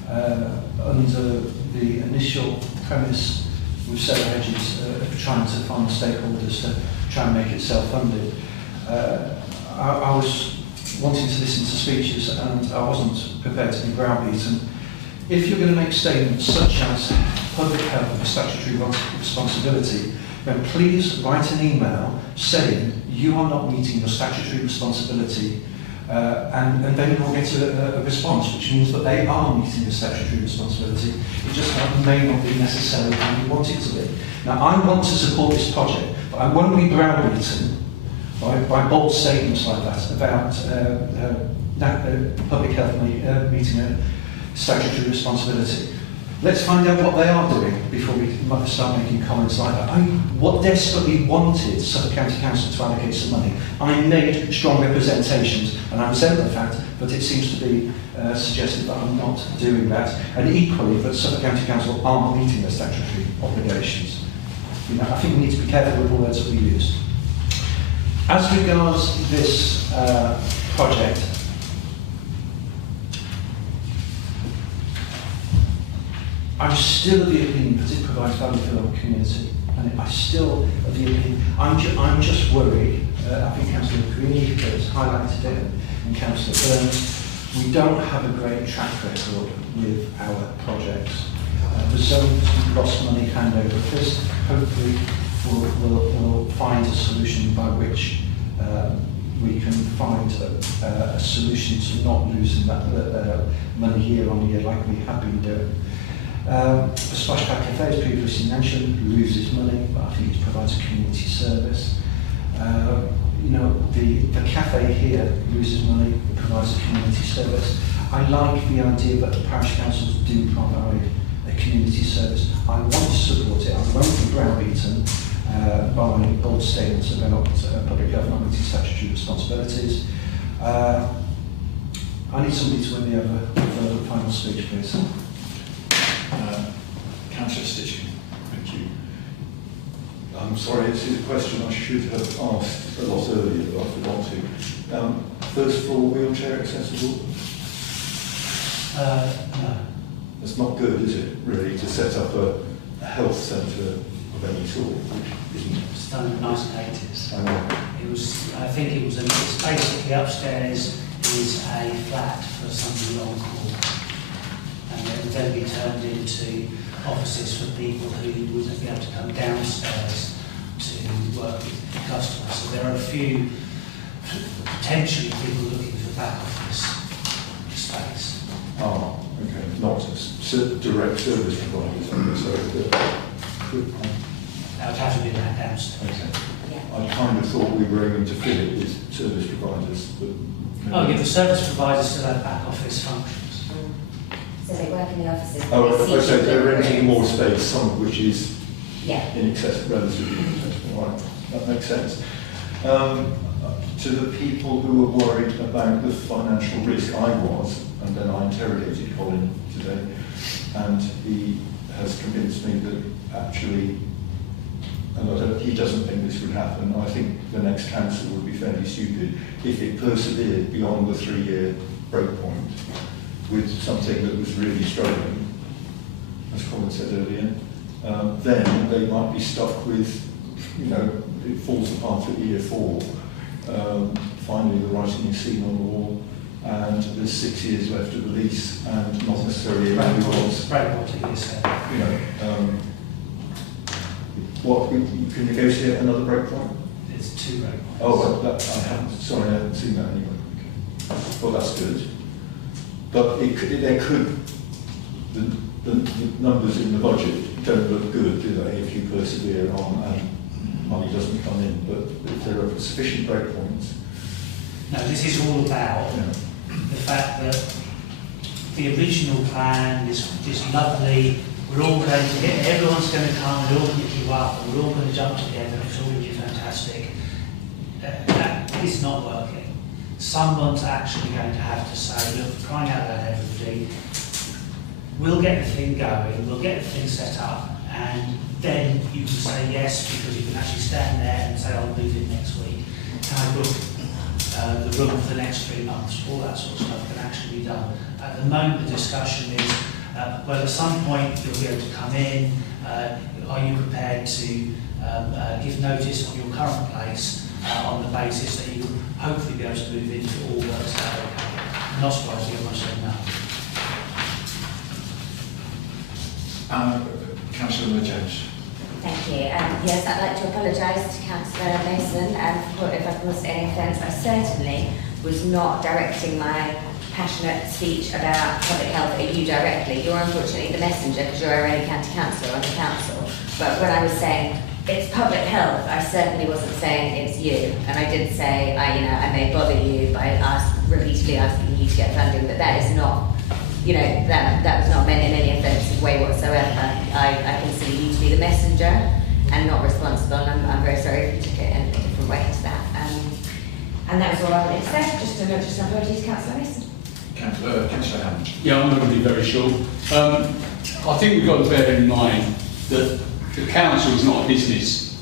under the initial premise with Sarah Hedges of trying to find stakeholders to try and make it self-funded. I was wanting to listen to speeches and I wasn't prepared to be browbeaten. If you're going to make statements such as public health is a statutory responsibility, then please write an email saying you are not meeting your statutory responsibility, and then you'll get a response, which means that they are meeting the statutory responsibility. It just may not be necessarily how you want it to be. Now, I want to support this project, but I won't be browbeaten by bold statements like that about public health meeting a statutory responsibility. Let's find out what they are doing before we start making comments like that. I desperately wanted Suffolk County Council to allocate some money. I made strong representations, and I resent the fact that it seems to be suggested that I'm not doing that, and equally that Suffolk County Council aren't meeting their statutory obligations. You know, I think we need to be careful with the words that we use. As regards this project, I'm still of the opinion that it provides value for our community, and I'm still of the opinion. I'm just worried. I think Councillor Green has highlighted it, and Councillor Burns. We don't have a great track record with our projects. The zones we've lost money hand over fist. Hopefully, we'll find a solution by which we can find a solution to not losing that money year on year like we have been doing. The Splash Pad Cafe, as previously mentioned, loses money, but I think it provides a community service. You know, the cafe here loses money, it provides a community service. I like the idea that the parish councils do provide a community service. I want to support it. I won't be browbeaten by bold statements about public health not meeting statutory responsibilities. I need somebody to win me over for the final speech, please. Councillor Stitching. Thank you. I'm sorry, this is a question I should have asked a lot earlier, but I forgot to. First floor wheelchair accessible? No. It's not good, is it, really, to set up a health centre of any sort, which isn't. It's done in the 1980s. I know. I think it was it's basically upstairs is a flat for somebody long call, and it would then be turned into offices for people who wouldn't be able to come downstairs to work with customers. So there are a few potentially people looking for back office space. Ah, okay, not direct service providers, so could. That would have to be that downstairs. Okay. I kind of thought we were aiming to fill it with service providers, but. Oh, yeah, the service providers still have back office functions. So they work in the offices. Oh, so they're renting more space, some of which is inaccessible, relatively inaccessible. Right, that makes sense. To the people who are worried about the financial risk, I was, and then I interrogated Colin today, and he has convinced me that actually, he doesn't think this would happen. I think the next council would be fairly stupid if it persevered beyond the 3-year break point with something that was really struggling, as Colin said earlier. Then they might be stuck with, you know, it falls apart at year 4. Finally, the writing is seen on the wall, and there's 6 years left of the lease, and not necessarily everyone's. Breakwater, you said. You know, what we can negotiate another breakpoint. It's 2 breakpoints. Oh, sorry, I haven't seen that anyway. Okay. Well, that's good. But there could, the numbers in the budget don't look good, do they, if you persevere on and money doesn't come in. But if there are sufficient breakpoints. No, this is all about the fact that the original plan is lovely. We're all going to get, everyone's going to come, we're all going to pick you up, and we're all going to jump together, it's all going to be fantastic. That is not working. Someone's actually going to have to say, look, crying out loud, everybody, we'll get the thing going, we'll get the thing set up, and then you can say yes, because you can actually stand there and say, I'll move in next week. Can I book the room for the next 3 months? All that sort of stuff can actually be done. At the moment, the discussion is, well, at some point you'll be able to come in. Are you prepared to give notice of your current place on the basis that you will hopefully be able to move into all works out okay? Not surprisingly, I must say no. Councillor Jones. Thank you. Yes, I'd like to apologise to Councillor Mason if I caused any offence. I certainly was not directing my passionate speech about public health at you directly. You're unfortunately the messenger because you're already county councillor on the council. But when I was saying it's public health, I certainly wasn't saying it's you. And I did say, I may bother you by repeatedly asking you to get funding, but that is not, that was not meant in any offensive way whatsoever. I consider you to be the messenger and not responsible, and I'm very sorry if you took it in a different way to that. And that was all I wanted to say, just an apology to Councillor Mason. Councillor Hammond. Yeah, I'm going to be very short. I think we've got to bear in mind that the council is not a business.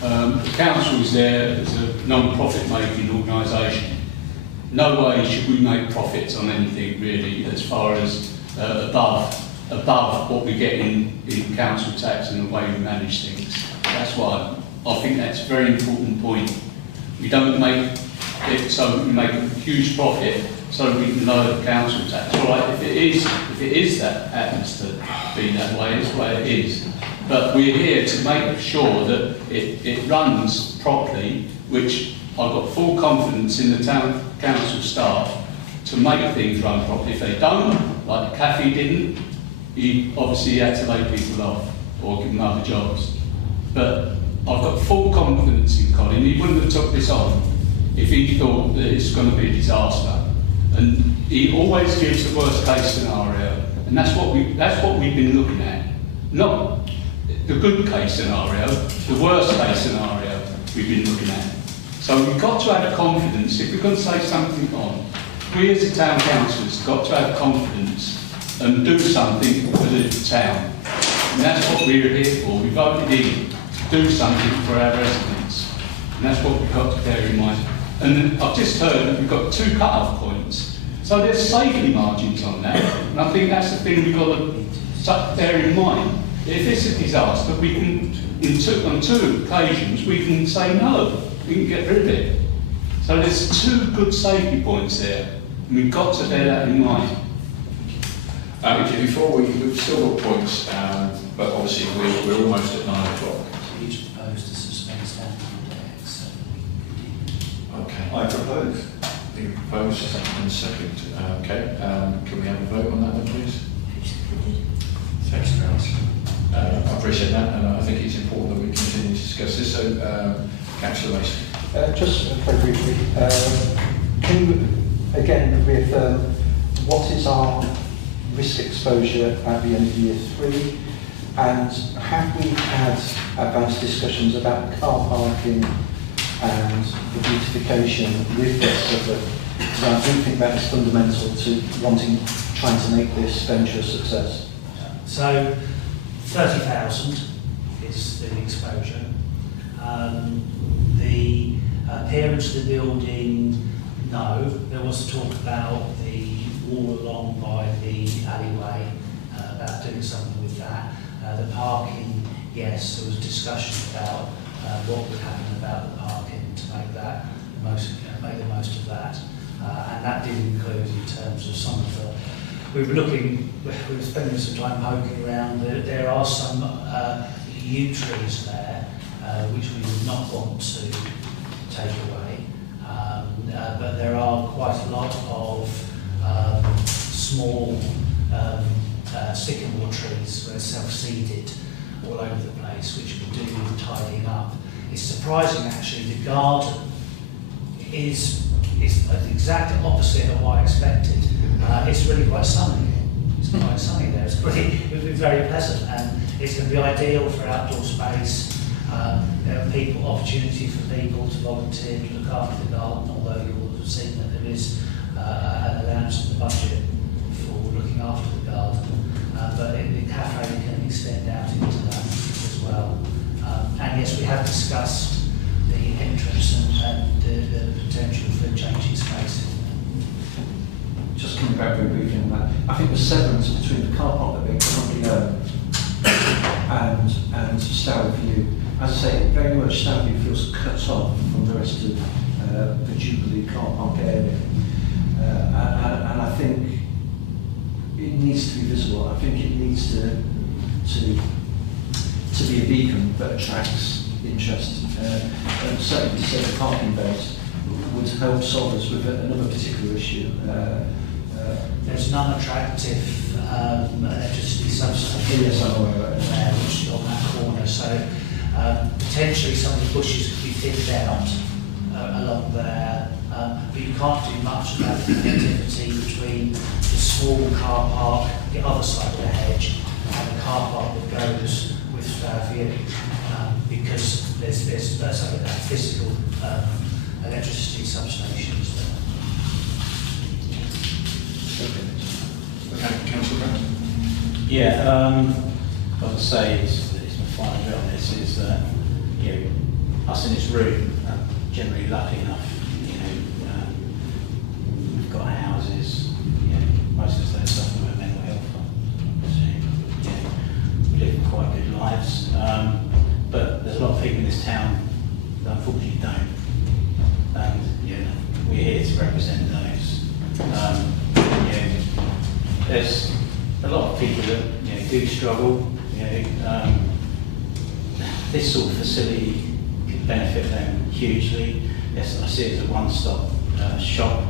The council is there as a non-profit making organisation. No way should we make profits on anything really as far as above what we get in council tax and the way we manage things. That's why I think that's a very important point. We don't make it so we make a huge profit so we can lower the council tax. All right, if it is that happens to be that way, it's the way it is. But we're here to make sure that it runs properly, which I've got full confidence in the town council staff to make things run properly. If they don't, like Kathy didn't, he obviously had to lay people off or give them other jobs. But I've got full confidence in Colin. He wouldn't have took this on if he thought that it's going to be a disaster. And he always gives the worst case scenario, and that's what we've been looking at. Not the good case scenario, the worst case scenario we've been looking at. So we've got to have confidence. If we're going to say something on, we as a town councillors have got to have confidence and do something for the town. And that's what we're here for. We voted in to do something for our residents. And that's what we've got to bear in mind. And I've just heard that we've got 2 cut-off points. So there's safety margins on that. And I think that's the thing we've got to bear in mind. If it's a disaster, we can, on 2 occasions, we can say no. We can get rid of it. So there's 2 good safety points there. And we've got to bear that in mind. Before we've still got points, but obviously we're almost at 9 o'clock. You propose to suspend standing decks. Okay. I propose. You propose and second. Okay. Can we have a vote on that then, please? Thanks, Charles. I appreciate that, and I think it's important that we continue to discuss this. So, Councillor Mason. Just very briefly, can you again reaffirm what is our risk exposure at the end of year 3, and have we had advanced discussions about car parking and the beautification with this? Because I do think that is fundamental to trying to make this venture a success. So 30,000 is the exposure. The appearance of the building, no. There was talk about the wall along by the alleyway, about doing something with that. The parking, yes, there was discussion about what would happen about the parking to make that make the most of that. and that did include in terms of some of the, we were spending some time poking around, there are some yew trees there which we would not want to take away, but there are quite a lot of small sycamore trees that are self-seeded all over the place, which we do tidying up. It's surprising actually, the garden is the exact opposite of what I expected. It's really quite sunny. It's quite sunny there. It'll be very pleasant, and it's going to be ideal for outdoor space. There are opportunity for people to volunteer to look after the garden, although you will have seen that there is an allowance in the budget for looking after the garden. But the cafe can extend out into that as well. And yes, we have discussed the entrance and the potential for changing space. Just coming back very briefly on that, I think the severance between the car park that they currently own and Stour View, as I say, very much Stour View feels cut off from the rest of the Jubilee car park area. And I think it needs to be visible. I think it needs to be a beacon that attracts interest. And certainly to say the parking bays would help solve us with another particular issue. There's non-attractive electricity substation there, which is on that corner. So potentially some of the bushes could be thinned out along there, but you can't do much about the connectivity between the small car park, the other side of the hedge, and the car park that goes with Stour View, because there's that physical electricity substations there. Okay, Councillor Grant. Yeah, what I'd say is my final bit on this is that us in this room are generally lucky enough. We've got houses. Most of us don't suffer with mental health. We live quite good lives, but there's a lot of people in this town that unfortunately don't. And we're here to represent those. There's a lot of people that do struggle. This sort of facility could benefit them hugely. Yes, I see it as a one-stop shop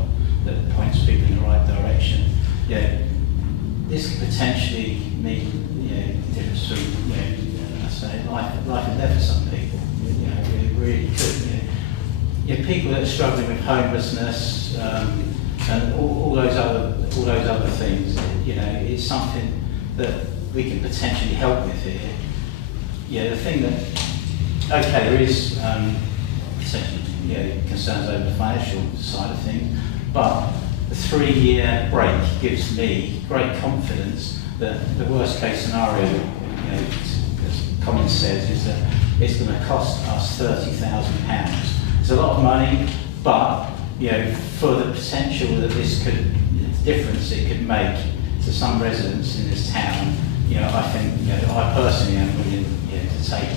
that points people in the right direction. This could potentially mean the difference between I say life and death for some people. It really could. People that are struggling with homelessness and all those other things. It's something that we can potentially help with here. The thing that there is potentially concerns over the financial side of things, but the 3-year break gives me great confidence that the worst case scenario, as Colin says, is that it's going to cost us £30,000. It's a lot of money, but for the potential that this could, the difference it could make to some residents in this town, I think I personally am willing to take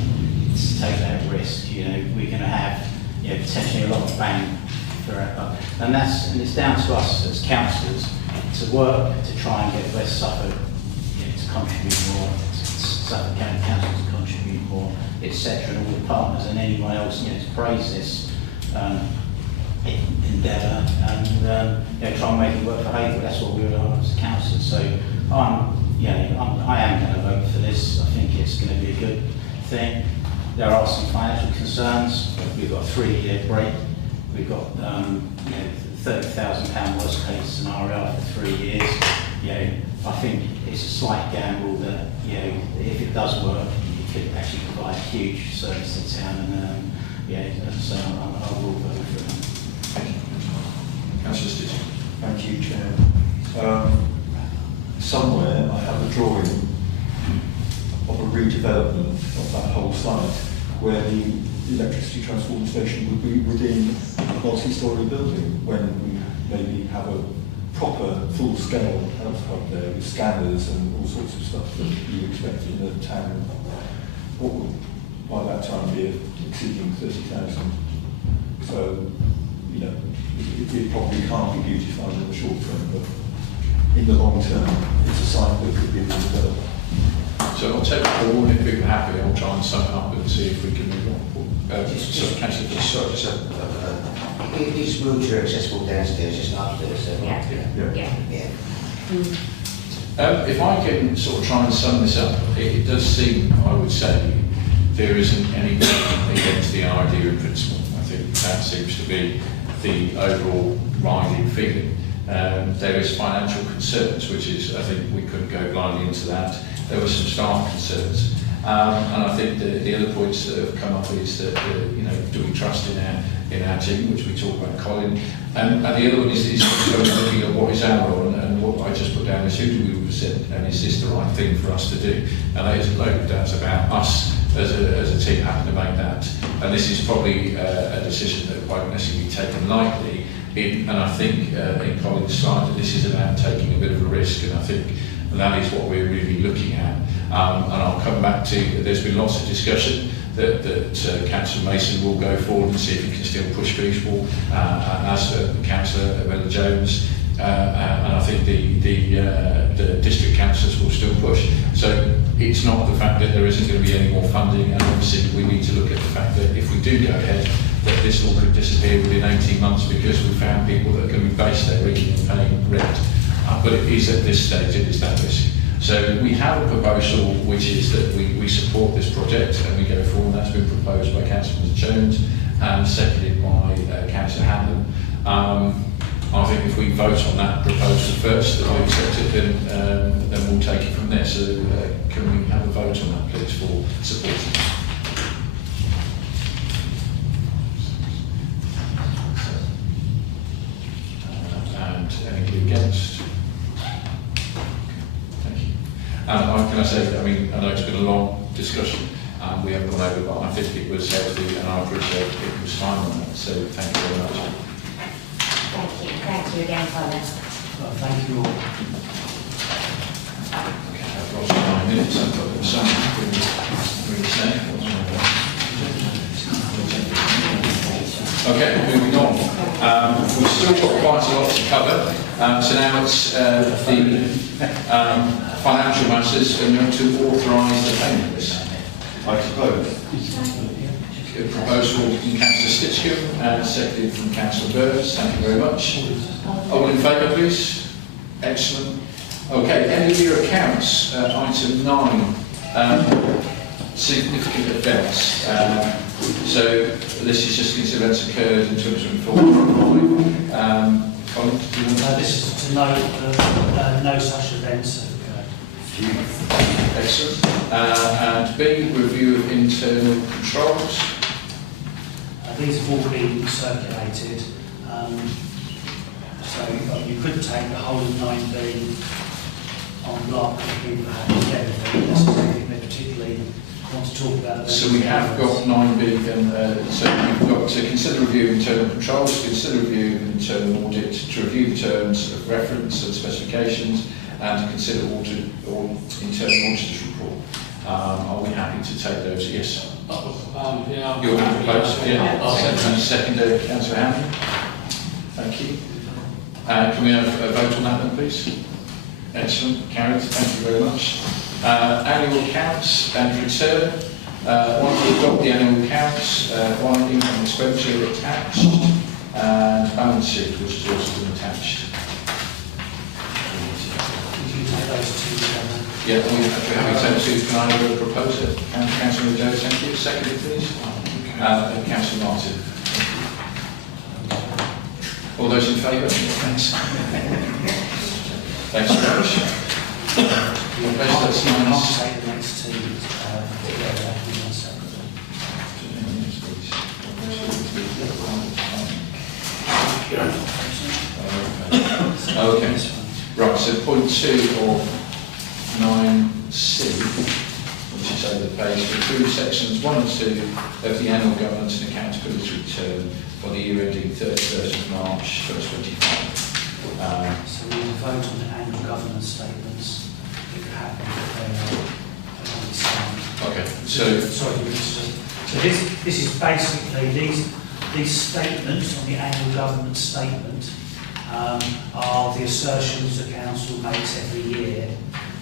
that risk. We're going to have potentially a lot of bang for it, and it's down to us as councillors to work to try and get West Suffolk to contribute more, Suffolk County Council to contribute more, etc., and all the partners and anyone else to praise this endeavour and try and make it work for Haverhill. That's what we're on as councillors. So I am going to vote for this. I think it's going to be a good thing. There are some financial concerns. We've got a 3-year break. We've got £30,000 worst case scenario after 3 years. I think it's a slight gamble that if it does work, it could actually provide a huge service to town. And so I will vote for it. Thank you. Councillor Stitch. Thank you, Chair. Somewhere I have a drawing of a redevelopment of that whole site where the electricity transformer station would be within a multi-storey building when we maybe have a proper full-scale health hub there with scanners and all sorts of stuff that you expect in a town. What would by that time be exceeding 30,000? So you know, it probably can't be beautified in the short term, but in the long term, it's a site that could be redeveloped. So I'll take the call, and if people are happy, I'll try and sum it up and see if we can move on. It is wheelchair accessible downstairs, it's not upstairs, so. Yeah. If I can sort of try and sum this up, it does seem, I would say, there isn't anything against the idea in principle. I think that seems to be the overall riding feeling. There is financial concerns, which is, I think we couldn't go blindly into that. There were some staff concerns. And I think the other points that have come up is that, you know, do we trust in our team, which we talk about, Colin. And the other one is sort of looking at what is our role, and what I just put down is who do we represent, and is this the right thing for us to do? And that is a load of doubts about us as a team having to make that. And this is probably a decision that won't necessarily be taken lightly. And I think in Colin's slide that this is about taking a bit of a risk, and I think that is what we're really looking at. And I'll come back to, there's been lots of discussion that Councillor Mason will go forward and see if he can still push people, as Councillor Emma Jones, and I think the district councillors will still push. So it's not the fact that there isn't going to be any more funding, and obviously we need to look at the fact that if we do go ahead, that this all could disappear within 18 months because we found people that are going to be based there eating and paying rent. But it is at this stage, it is that risk. So we have a proposal which is that we support this project and we go forward. That's been proposed by Councillor Jones and seconded by Councillor Hanlon. I think if we vote on that proposal first, that we accept it, then we'll take it from there. So can we have a vote on that, please, for supporting? And anybody against? Can I say, I mean, I know it's been a long discussion, we haven't gone over, but I think it was healthy, and I appreciate it was fine on that, so thank you very much. Thank you again, Colin. Thank you all. Okay, I've lost 9 minutes, I've got them something really say. Okay, moving on. We've still got quite a lot to cover, so now it's the financial matters, and we're to authorise the payments. I suppose. A proposal from Councillor Stitchcombe and seconded from Councillor Burns. Thank you very much. All in favour, please? Excellent. Okay, end of year accounts, item 9, significant events. So this is just these events occurred in 2024. Colin, do you want this is to note that no such events have occurred. Excellent. And B, review of internal controls. These have all been circulated. So you could take the whole of 9B on block if people have anything necessarily they particularly want to talk about. So we have got 9B, and so we've got to consider review of internal controls, consider review of internal audit, to review the terms of reference and specifications, and to consider internal auditor's report. Are we happy to take those? Yes. Yeah. You're happy to propose? Yeah. I'll second Councillor Hammond. Thank you. Can we have a vote on that then, please? Excellent. Carried. Thank you very much. Annual accounts and return. Once we've got the annual accounts, one income expenditure attached, and balance sheet, which has also been attached. Yeah, we have to take can I have a proposer? Councillor Jones, thank you. Seconded, please. Councillor Martin. All those in favour? Thanks. Thanks very much. That's okay. Right, so point 2 of 9C, which is over the page, to approve sections 1 and 2 of the annual governance and accountability return for the year ending 31st of March 2025. So we will vote on the annual governance statements if you're happy with them. Okay, so sorry, so this is basically these the statement, on the annual government statement, are the assertions the council makes every year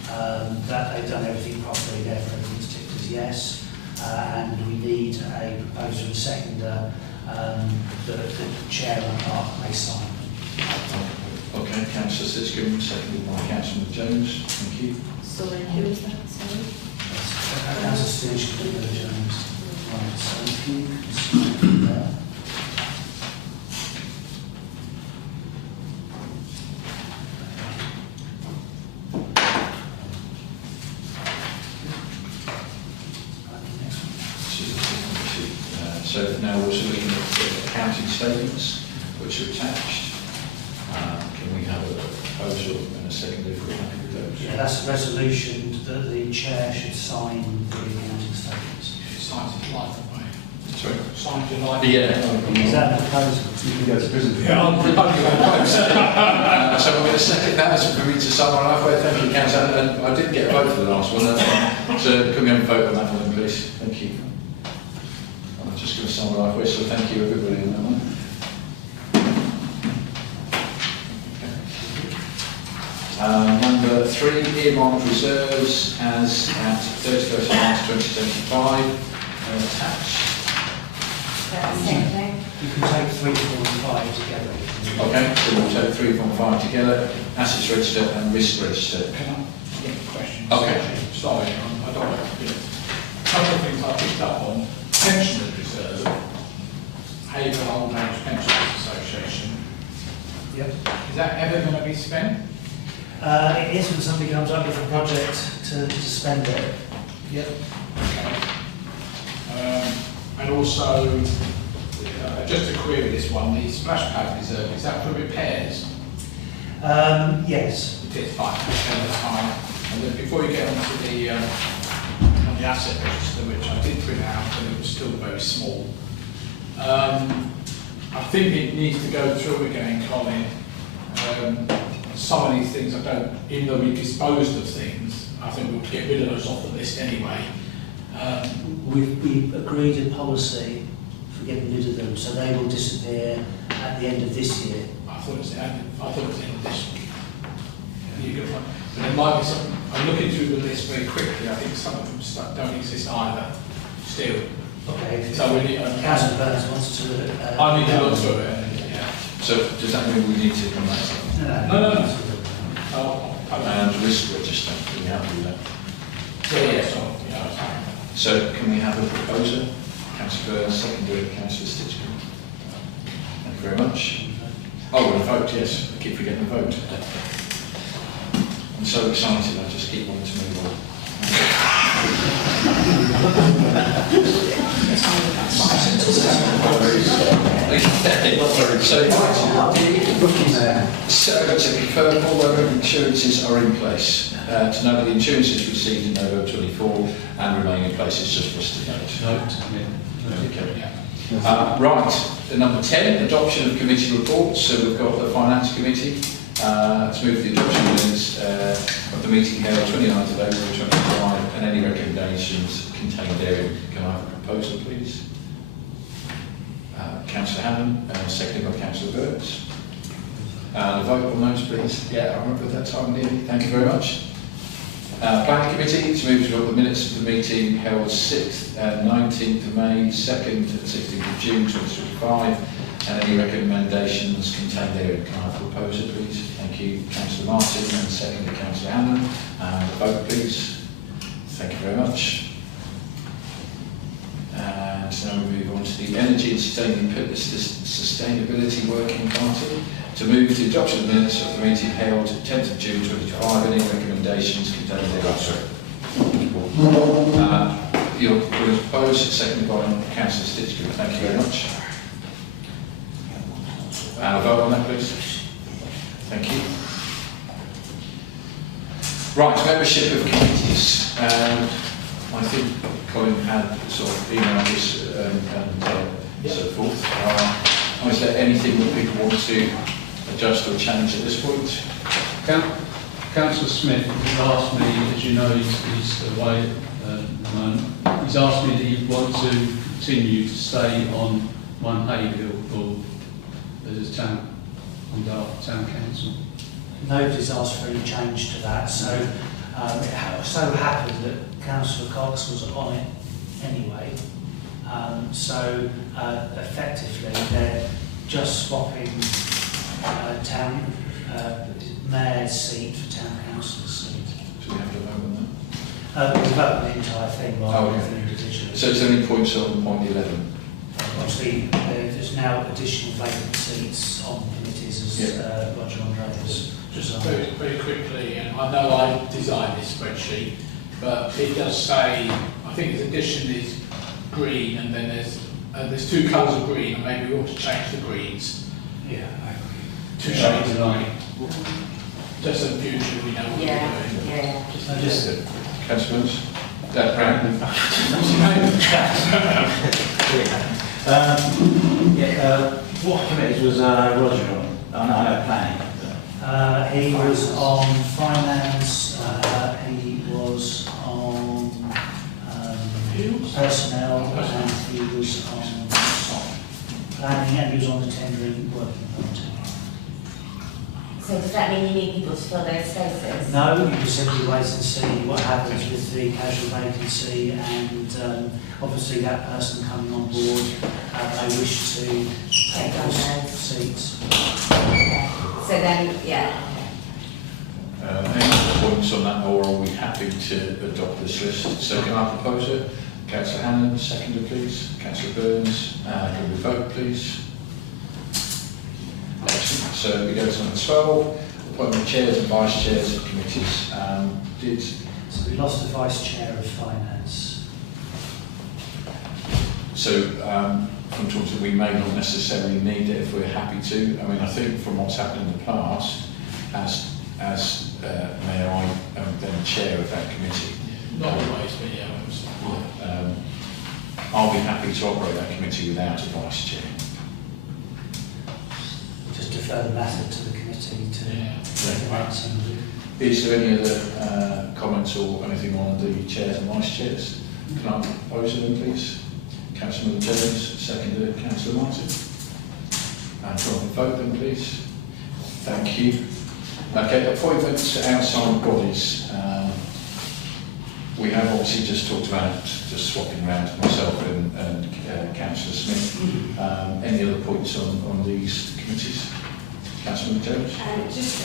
that they've done everything properly, therefore everything's ticked as yes, and we need a proposer and seconder that the chair and clerk may sign. Okay, Councillor Sitcombe, seconded by Councillor Jones. Thank you. Sorry, who is that? Sorry. Councillor Sitcombe and Jones. Right, so if you can sign there. So now we're also looking at the accounting statements which are attached. Can we have a proposal and a second if we're happy with those? Yeah, that's a resolution that the chair should sign the accounting statements. Signs it live, way. Sorry? Signs it live. Yeah. Is that the proposal? You can go to prison. Yeah, I'm proposing a post. So I'm going to second that as for me to someone halfway. Thank you, Councillor. And I didn't get a vote for the last one. So can we have a vote on that one, please? Thank you. I'm just going to sum it up with, so thank you everybody on that one. Number 3, earmarked reserves as at 31st March 2025, attached. That's it, no? You can take 3, 4 and 5 together. Okay, so we'll take 3 from 5 together, assets register and risk register. Can I get a question? Okay. Sorry, I don't want to. A couple of things I picked up on. Pensioners Reserve, Haverhill Old Age Pensioners Association. Yep. Is that ever going to be spent? It is when somebody comes up with a project to spend it. Yep. And also, just to query this one, the splash pad reserve, is that for repairs? Yes. It is fine, okay, that's fine. And then before you get onto the asset register, which I did print out, and it was still very small, I think it needs to go through again, Colin. Some of these things I don't, even though we disposed of things, I think we'll get rid of those off the list anyway. We've agreed a policy for getting rid of them, so they will disappear at the end of this year. I thought it was the end of this week. You get one. But there might be some, I'm looking through the list very quickly, I think some of them don't exist either, still. Okay. So we need, Councillor Burns wants to... I need to look through it, yeah. So does that mean we need to come back to that? No. And risk register, can we have to do that? Yeah. So can we have a proposer? Councillor Burns, seconded Councillor Sitcombe. Thank you very much. Oh, we're going to vote, yes. I keep forgetting the vote. I'm so excited, I just keep wanting to move on. So to confirm all other insurances are in place. To know that the insurances received in November 24 and remain in place, it's just for us to note. Okay. Right, number 10, adoption of committee reports. So we've got the Finance Committee. To move the adoption minutes of the meeting held 29th of April 2025 and any recommendations contained therein. Can I have a proposal, please? Councillor Hammond, seconded by Councillor Burns. The vote on those, please. Yeah, I remember that time nearly. Thank you very much. Planning Committee, to move to the minutes of the meeting held 6th and 19th of May, 2nd and 16th of June 2025, and any recommendations contained therein. Can I have a proposal, please? Thank you, Councillor Martin, and seconded Councillor Hammond. The vote, please. Thank you very much. And now we move on to the Energy and Sustainability Working Party. To move to the adoption of the minutes of the meeting held 10th of June 2025, any recommendations contained therein? Your proposed, seconded by Councillor Sitcombe. Thank you very much. Vote on that, please. Thank you. Right, membership of committees. I think Colin had sort of emailed us and so forth. Is there anything that people want to adjust or change at this point? Councillor Smith has asked me, as you know, he's away at the moment, he's asked me that he'd want to continue to stay on one Haverhill or as a town, under our town council? Nobody's asked for any change to that, so it so happened that Councillor Cox was on it anyway. So effectively they're just swapping town mayor's seat for town councillor's seat. So we have to vote on that? We vote on the entire thing rather Oh, than okay. individually. So is there any points on point 11? Obviously, there's now additional vacant seats on committees as Roger Andre has Just designed. very quickly, and I know I designed this spreadsheet, but it does say, I think its addition is green, and then there's two colours of green, and maybe we ought to change the greens. Yeah, Two shades of green. Just in future, we know what we're Yeah, doing. yeah. Just Councillor Mills? Brown? What committees was Roger on? I know planning. he was on finance, he was on personnel, and he was on planning, and he was on the tendering working party. So does that mean you need people to fill those spaces? No, you just simply wait and see what happens with the casual vacancy, and obviously that person coming on board may wish to take those seats. Okay. So then, yeah. Any other points on that, or are we happy to adopt this list? So can I propose it? Councillor Hannon, seconder please. Councillor Burns, can we vote please? Excellent. So we go to number 12, appointment of chairs and vice chairs of committees. So we lost the vice chair of finance. So from talking to, we may not necessarily need it if we're happy to. I mean, I think from what's happened in the past, as Mayor, I am then chair of that committee. Not always, but yeah. I'll be happy to operate that committee without a vice chair. Just defer the matter to the committee to recommend somebody. Is there any other comments or anything on the chairs and vice chairs? Can I propose them, please? Councillor Jones, seconded. Councillor Martin. And can I vote them, please? Thank you. Okay, appointments to outside bodies. We have obviously just talked about just swapping around myself and Councillor Smith. Any other points on these committees? Councillor Jones?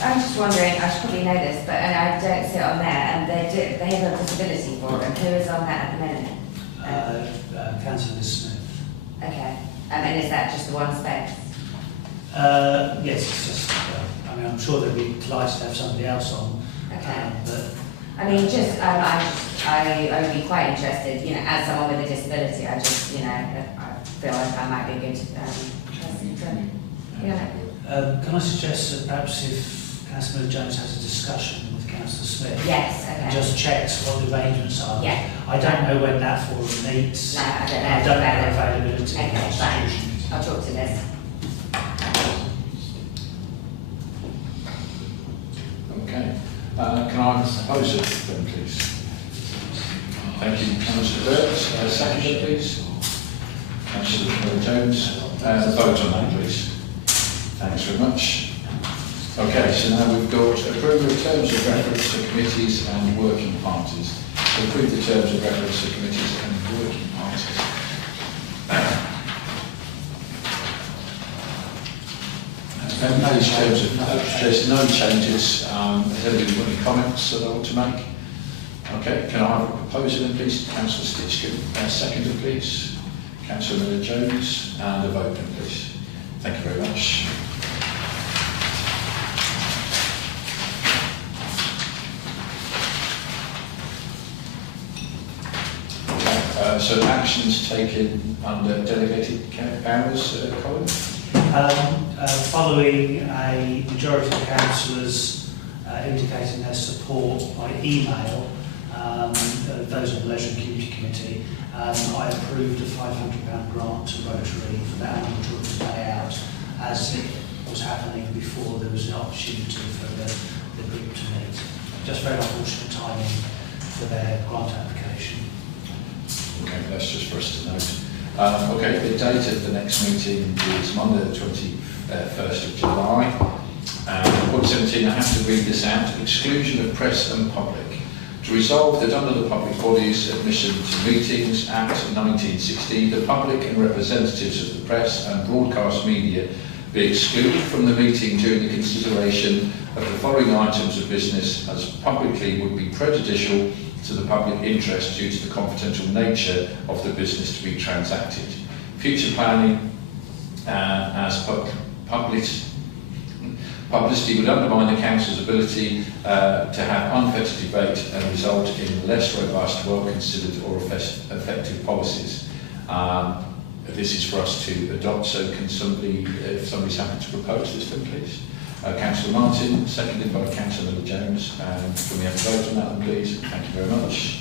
I'm just wondering, I should probably know this, but I don't sit on there, and they have a disability forum. Who is on that at the minute? Councillor Smith. Okay. And is that just the one space? Yes, it's just, I mean, I'm sure they'd be delighted to have somebody else on. Okay. But I mean, I would be quite interested, you know, as someone with a disability, I just, you know, I feel like I might be a good person to, you know. can I suggest that perhaps if Councillor Jones has a discussion with Councillor Smith, Yes, okay. and just checks what the arrangements are. Yeah. I don't know when that forum meets. No, I don't know. I don't know availability. Okay, fine. I'll talk to Liz. Okay. Can I propose it then, please? Thank you, Councillor Burns. Seconder, please. Councillor Jones. Vote on that, please. Thanks very much. Okay, so now we've got approval of terms of reference to committees and working parties. Approve the terms of reference to committees and working parties. And those terms of, there's no changes. Has anybody got any comments that I want to make? Okay, can I have a proposal then, please? Councillor Stitchkin, seconder, please. Councillor Miller Jones, and a vote then, please. Thank you very much. Okay, so actions taken under delegated powers, Colin? Following a majority of councillors indicating their support by email, those on the Leisure and Community Committee, I approved a £500 grant to Rotary for that annual children's day out, as it was happening before there was an opportunity for the group to meet. Just very unfortunate timing for their grant application. Okay, that's just for us to note. Okay, the date of the next meeting is Monday the 21st of July. Point 17, I have to read this out. Exclusion of press and public. To resolve that under the Public Bodies Admission to Meetings Act 1960, the public and representatives of the press and broadcast media be excluded from the meeting during the consideration of the following items of business as publicly would be prejudicial to the public interest due to the confidential nature of the business to be transacted. Future planning as publicity would undermine the Council's ability to have unfettered debate and result in less robust, well-considered or effective policies. This is for us to adopt, so can somebody, if somebody's happy to propose this then please. Councillor Martin, seconded by Councillor Jones. Can we have a vote on that then please? Thank you very much.